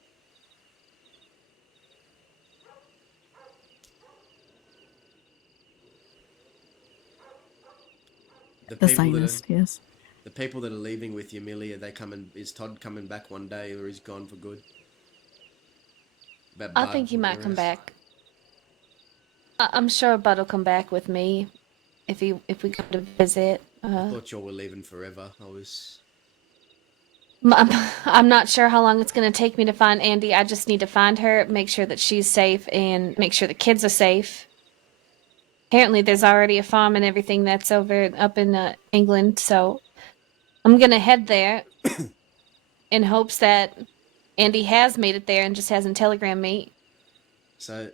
The sanest, yes. The people that are leaving with you, Millie, are they coming? Is Todd coming back one day, or is he gone for good? About I Bud think he and might the come rest? back. I'm sure Bud will come back with me if we go to visit. I thought y'all were leaving forever. I was. I'm not sure how long it's going to take me to find Andy. I just need to find her, make sure that she's safe, and make sure the kids are safe. Apparently, there's already a farm and everything that's up in England, so I'm going to head there in hopes that Andy has made it there and just hasn't telegrammed me. So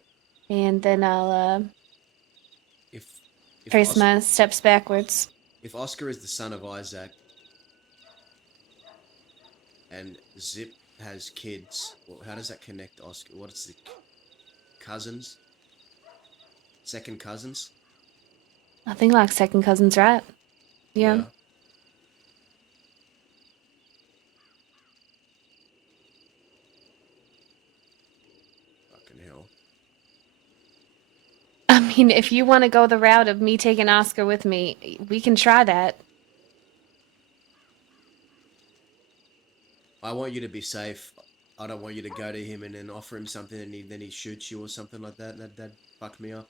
And then I'll if trace Oscar, my steps backwards. if Oscar is the son of Isaac, and Zip has kids, well, how does that connect Oscar? What's the cousins? Second cousins? I think like second cousins, right? Yeah. Fucking hell. I mean, if you want to go the route of me taking Oscar with me, we can try that. I want you to be safe. I don't want you to go to him and then offer him something and then he shoots you or something like that. That'd fuck me up.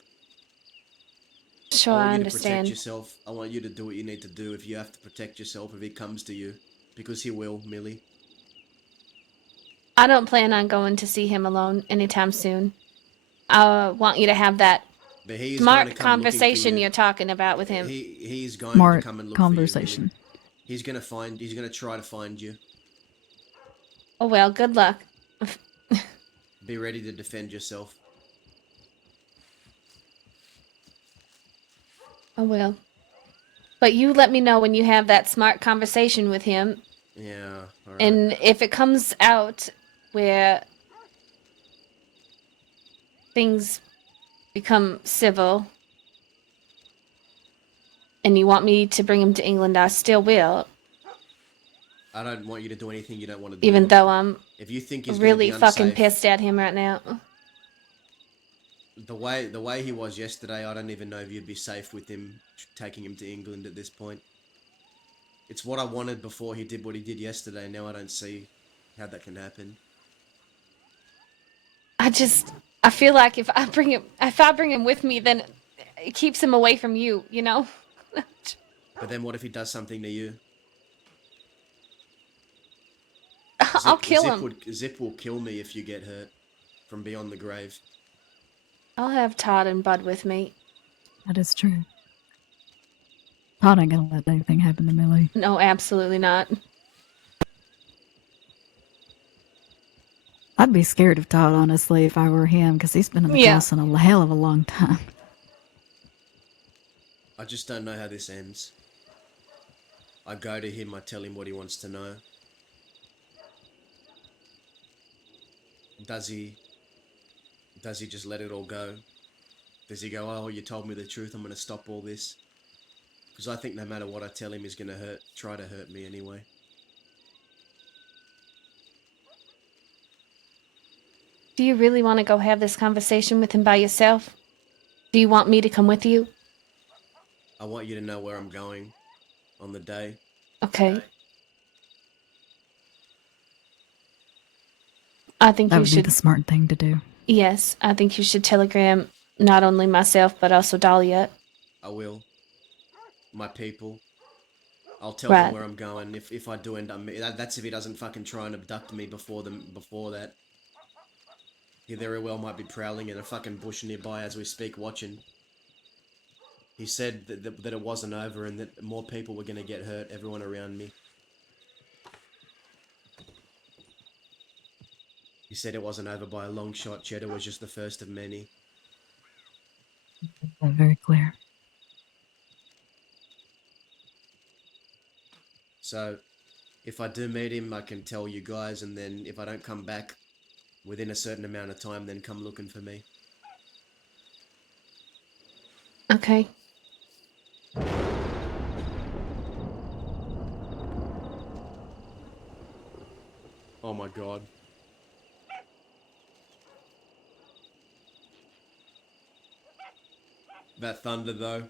Sure, I want I you to protect understand. yourself. I want you to do what you need to do if you have to protect yourself if he comes to you. Because he will, Millie. I don't plan on going to see him alone anytime soon. I want you to have that But he is going to smart come looking for conversation you. you're talking about with him. He's going Smart to come and look conversation. for you, Millie. He's gonna try to find you. Oh well, good luck. Be ready to defend yourself. I will. But you let me know when you have that smart conversation with him. Yeah, alright. And if it comes out where things become civil and you want me to bring him to England, I still will. I don't want you to do anything you don't want to do. Even though I'm if you think he's really gonna be fucking unsafe, pissed at him right now. the way he was yesterday, I don't even know if you'd be safe with him taking him to England at this point. It's what I wanted before he did what he did yesterday. Now I don't see how that can happen. I feel like if I bring him with me, then it keeps him away from you, you know? But then what if he does something to you? I'll kill him. Zip will kill me if you get hurt from beyond the grave. I'll have Todd and Bud with me. That is true. Todd ain't gonna let anything happen to Millie. No, absolutely not. I'd be scared of Todd, honestly, if I were him, because he's been in the Yeah. castle a hell of a long time. I just don't know how this ends. I go to him, I tell him what he wants to know. Does he just let it all go? Does he go, oh, you told me the truth, I'm going to stop all this? Because I think no matter what I tell him, he's going to try to hurt me anyway. Do you really want to go have this conversation with him by yourself? Do you want me to come with you? I want you to know where I'm going on the day. Okay. I think That you would be should. the smart thing to do. Yes, I think you should telegram not only myself but also Dahlia. I will. My people. I'll tell Right. them where I'm going. If I do end up, that's if he doesn't fucking try and abduct me before that. He very well might be prowling in a fucking bush nearby as we speak, watching. He said that it wasn't over and that more people were gonna get hurt. Everyone around me. He said it wasn't over by a long shot. Cheddar was just the first of many. Very clear. So, if I do meet him, I can tell you guys, and then if I don't come back within a certain amount of time, then come looking for me. Okay. Oh my god. That thunder, though.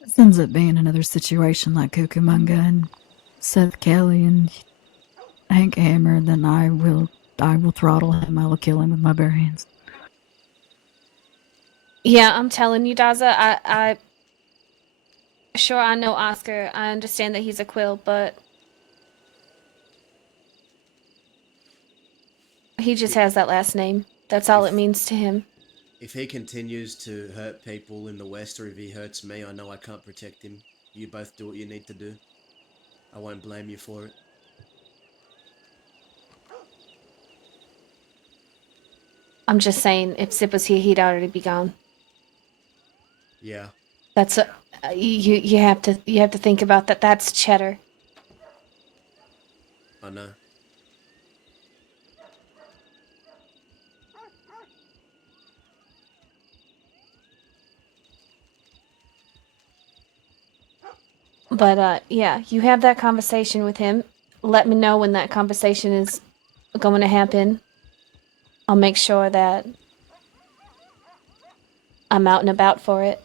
This ends up being another situation like Cucamonga and Seth Kelly and Hank Hammer, then I will throttle him. I will kill him with my bare hands. Yeah, I'm telling you, Daza, I sure I know Oscar. I understand that he's a quill, but he just has that last name. That's all it means to him. If he continues to hurt people in the West, or if he hurts me, I know I can't protect him. You both do what you need to do. I won't blame you for it. I'm just saying, if Zip was here, he'd already be gone. Yeah. That's you have to think about that. That's Cheddar. I know. But yeah, you have that conversation with him. Let me know when that conversation is going to happen. I'll make sure that I'm out and about for it.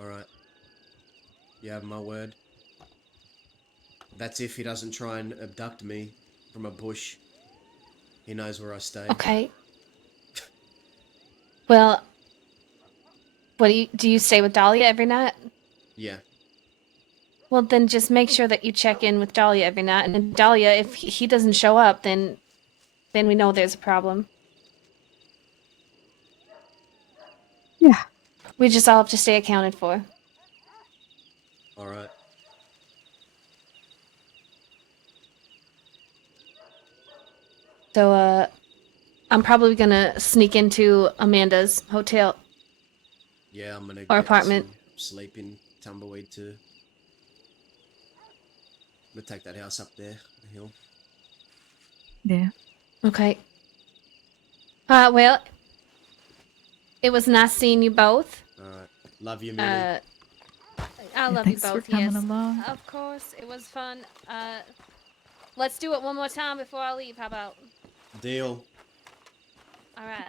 Alright. You have my word. That's if he doesn't try and abduct me from a bush. He knows where I stay. Okay. Well, what do you stay with Dahlia every night? Yeah. Well, then just make sure that you check in with Dahlia every night. And if Dahlia, if he doesn't show up, then we know there's a problem. Yeah. We just all have to stay accounted for. Alright. So, I'm probably gonna sneak into Amanda's hotel. Yeah, I'm gonna Or get apartment. some sleep in Tumbleweed too. I'm gonna take that house up there, the hill. Yeah. Okay. Well, it was nice seeing you both. Alright. Love you, Minnie. I love you thanks for both, coming yes. along. Of course, it was fun. Let's do it one more time before I leave, how about? Deal. Alright.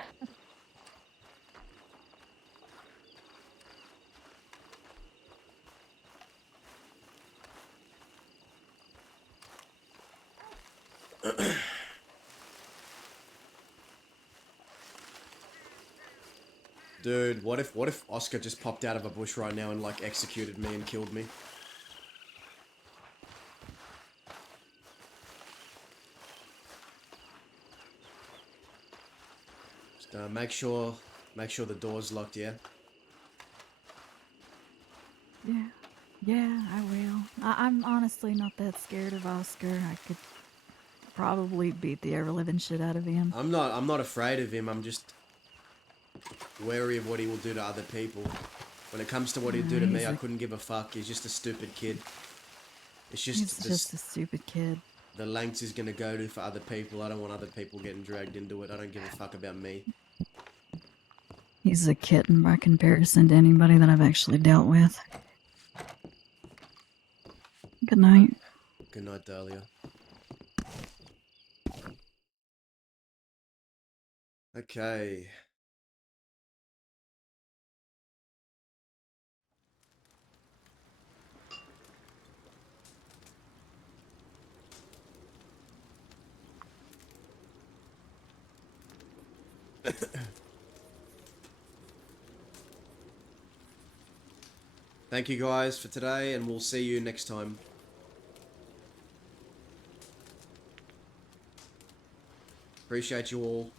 Dude, what if Oscar just popped out of a bush right now and like executed me and killed me? Just make sure the door's locked, yeah? Yeah. Yeah, I will. I'm honestly not that scared of Oscar. I could probably beat the ever-living shit out of him. I'm not afraid of him, I'm just wary of what he will do to other people. When it comes to what he'd do to me, I couldn't give a fuck. He's just a stupid kid. It's just He's just a stupid kid. the lengths he's gonna go to for other people. I don't want other people getting dragged into it. I don't give a fuck about me. He's a kitten by comparison to anybody that I've actually dealt with. Good night. Good night, Dahlia. Okay. Thank you guys for today, and we'll see you next time. Appreciate you all.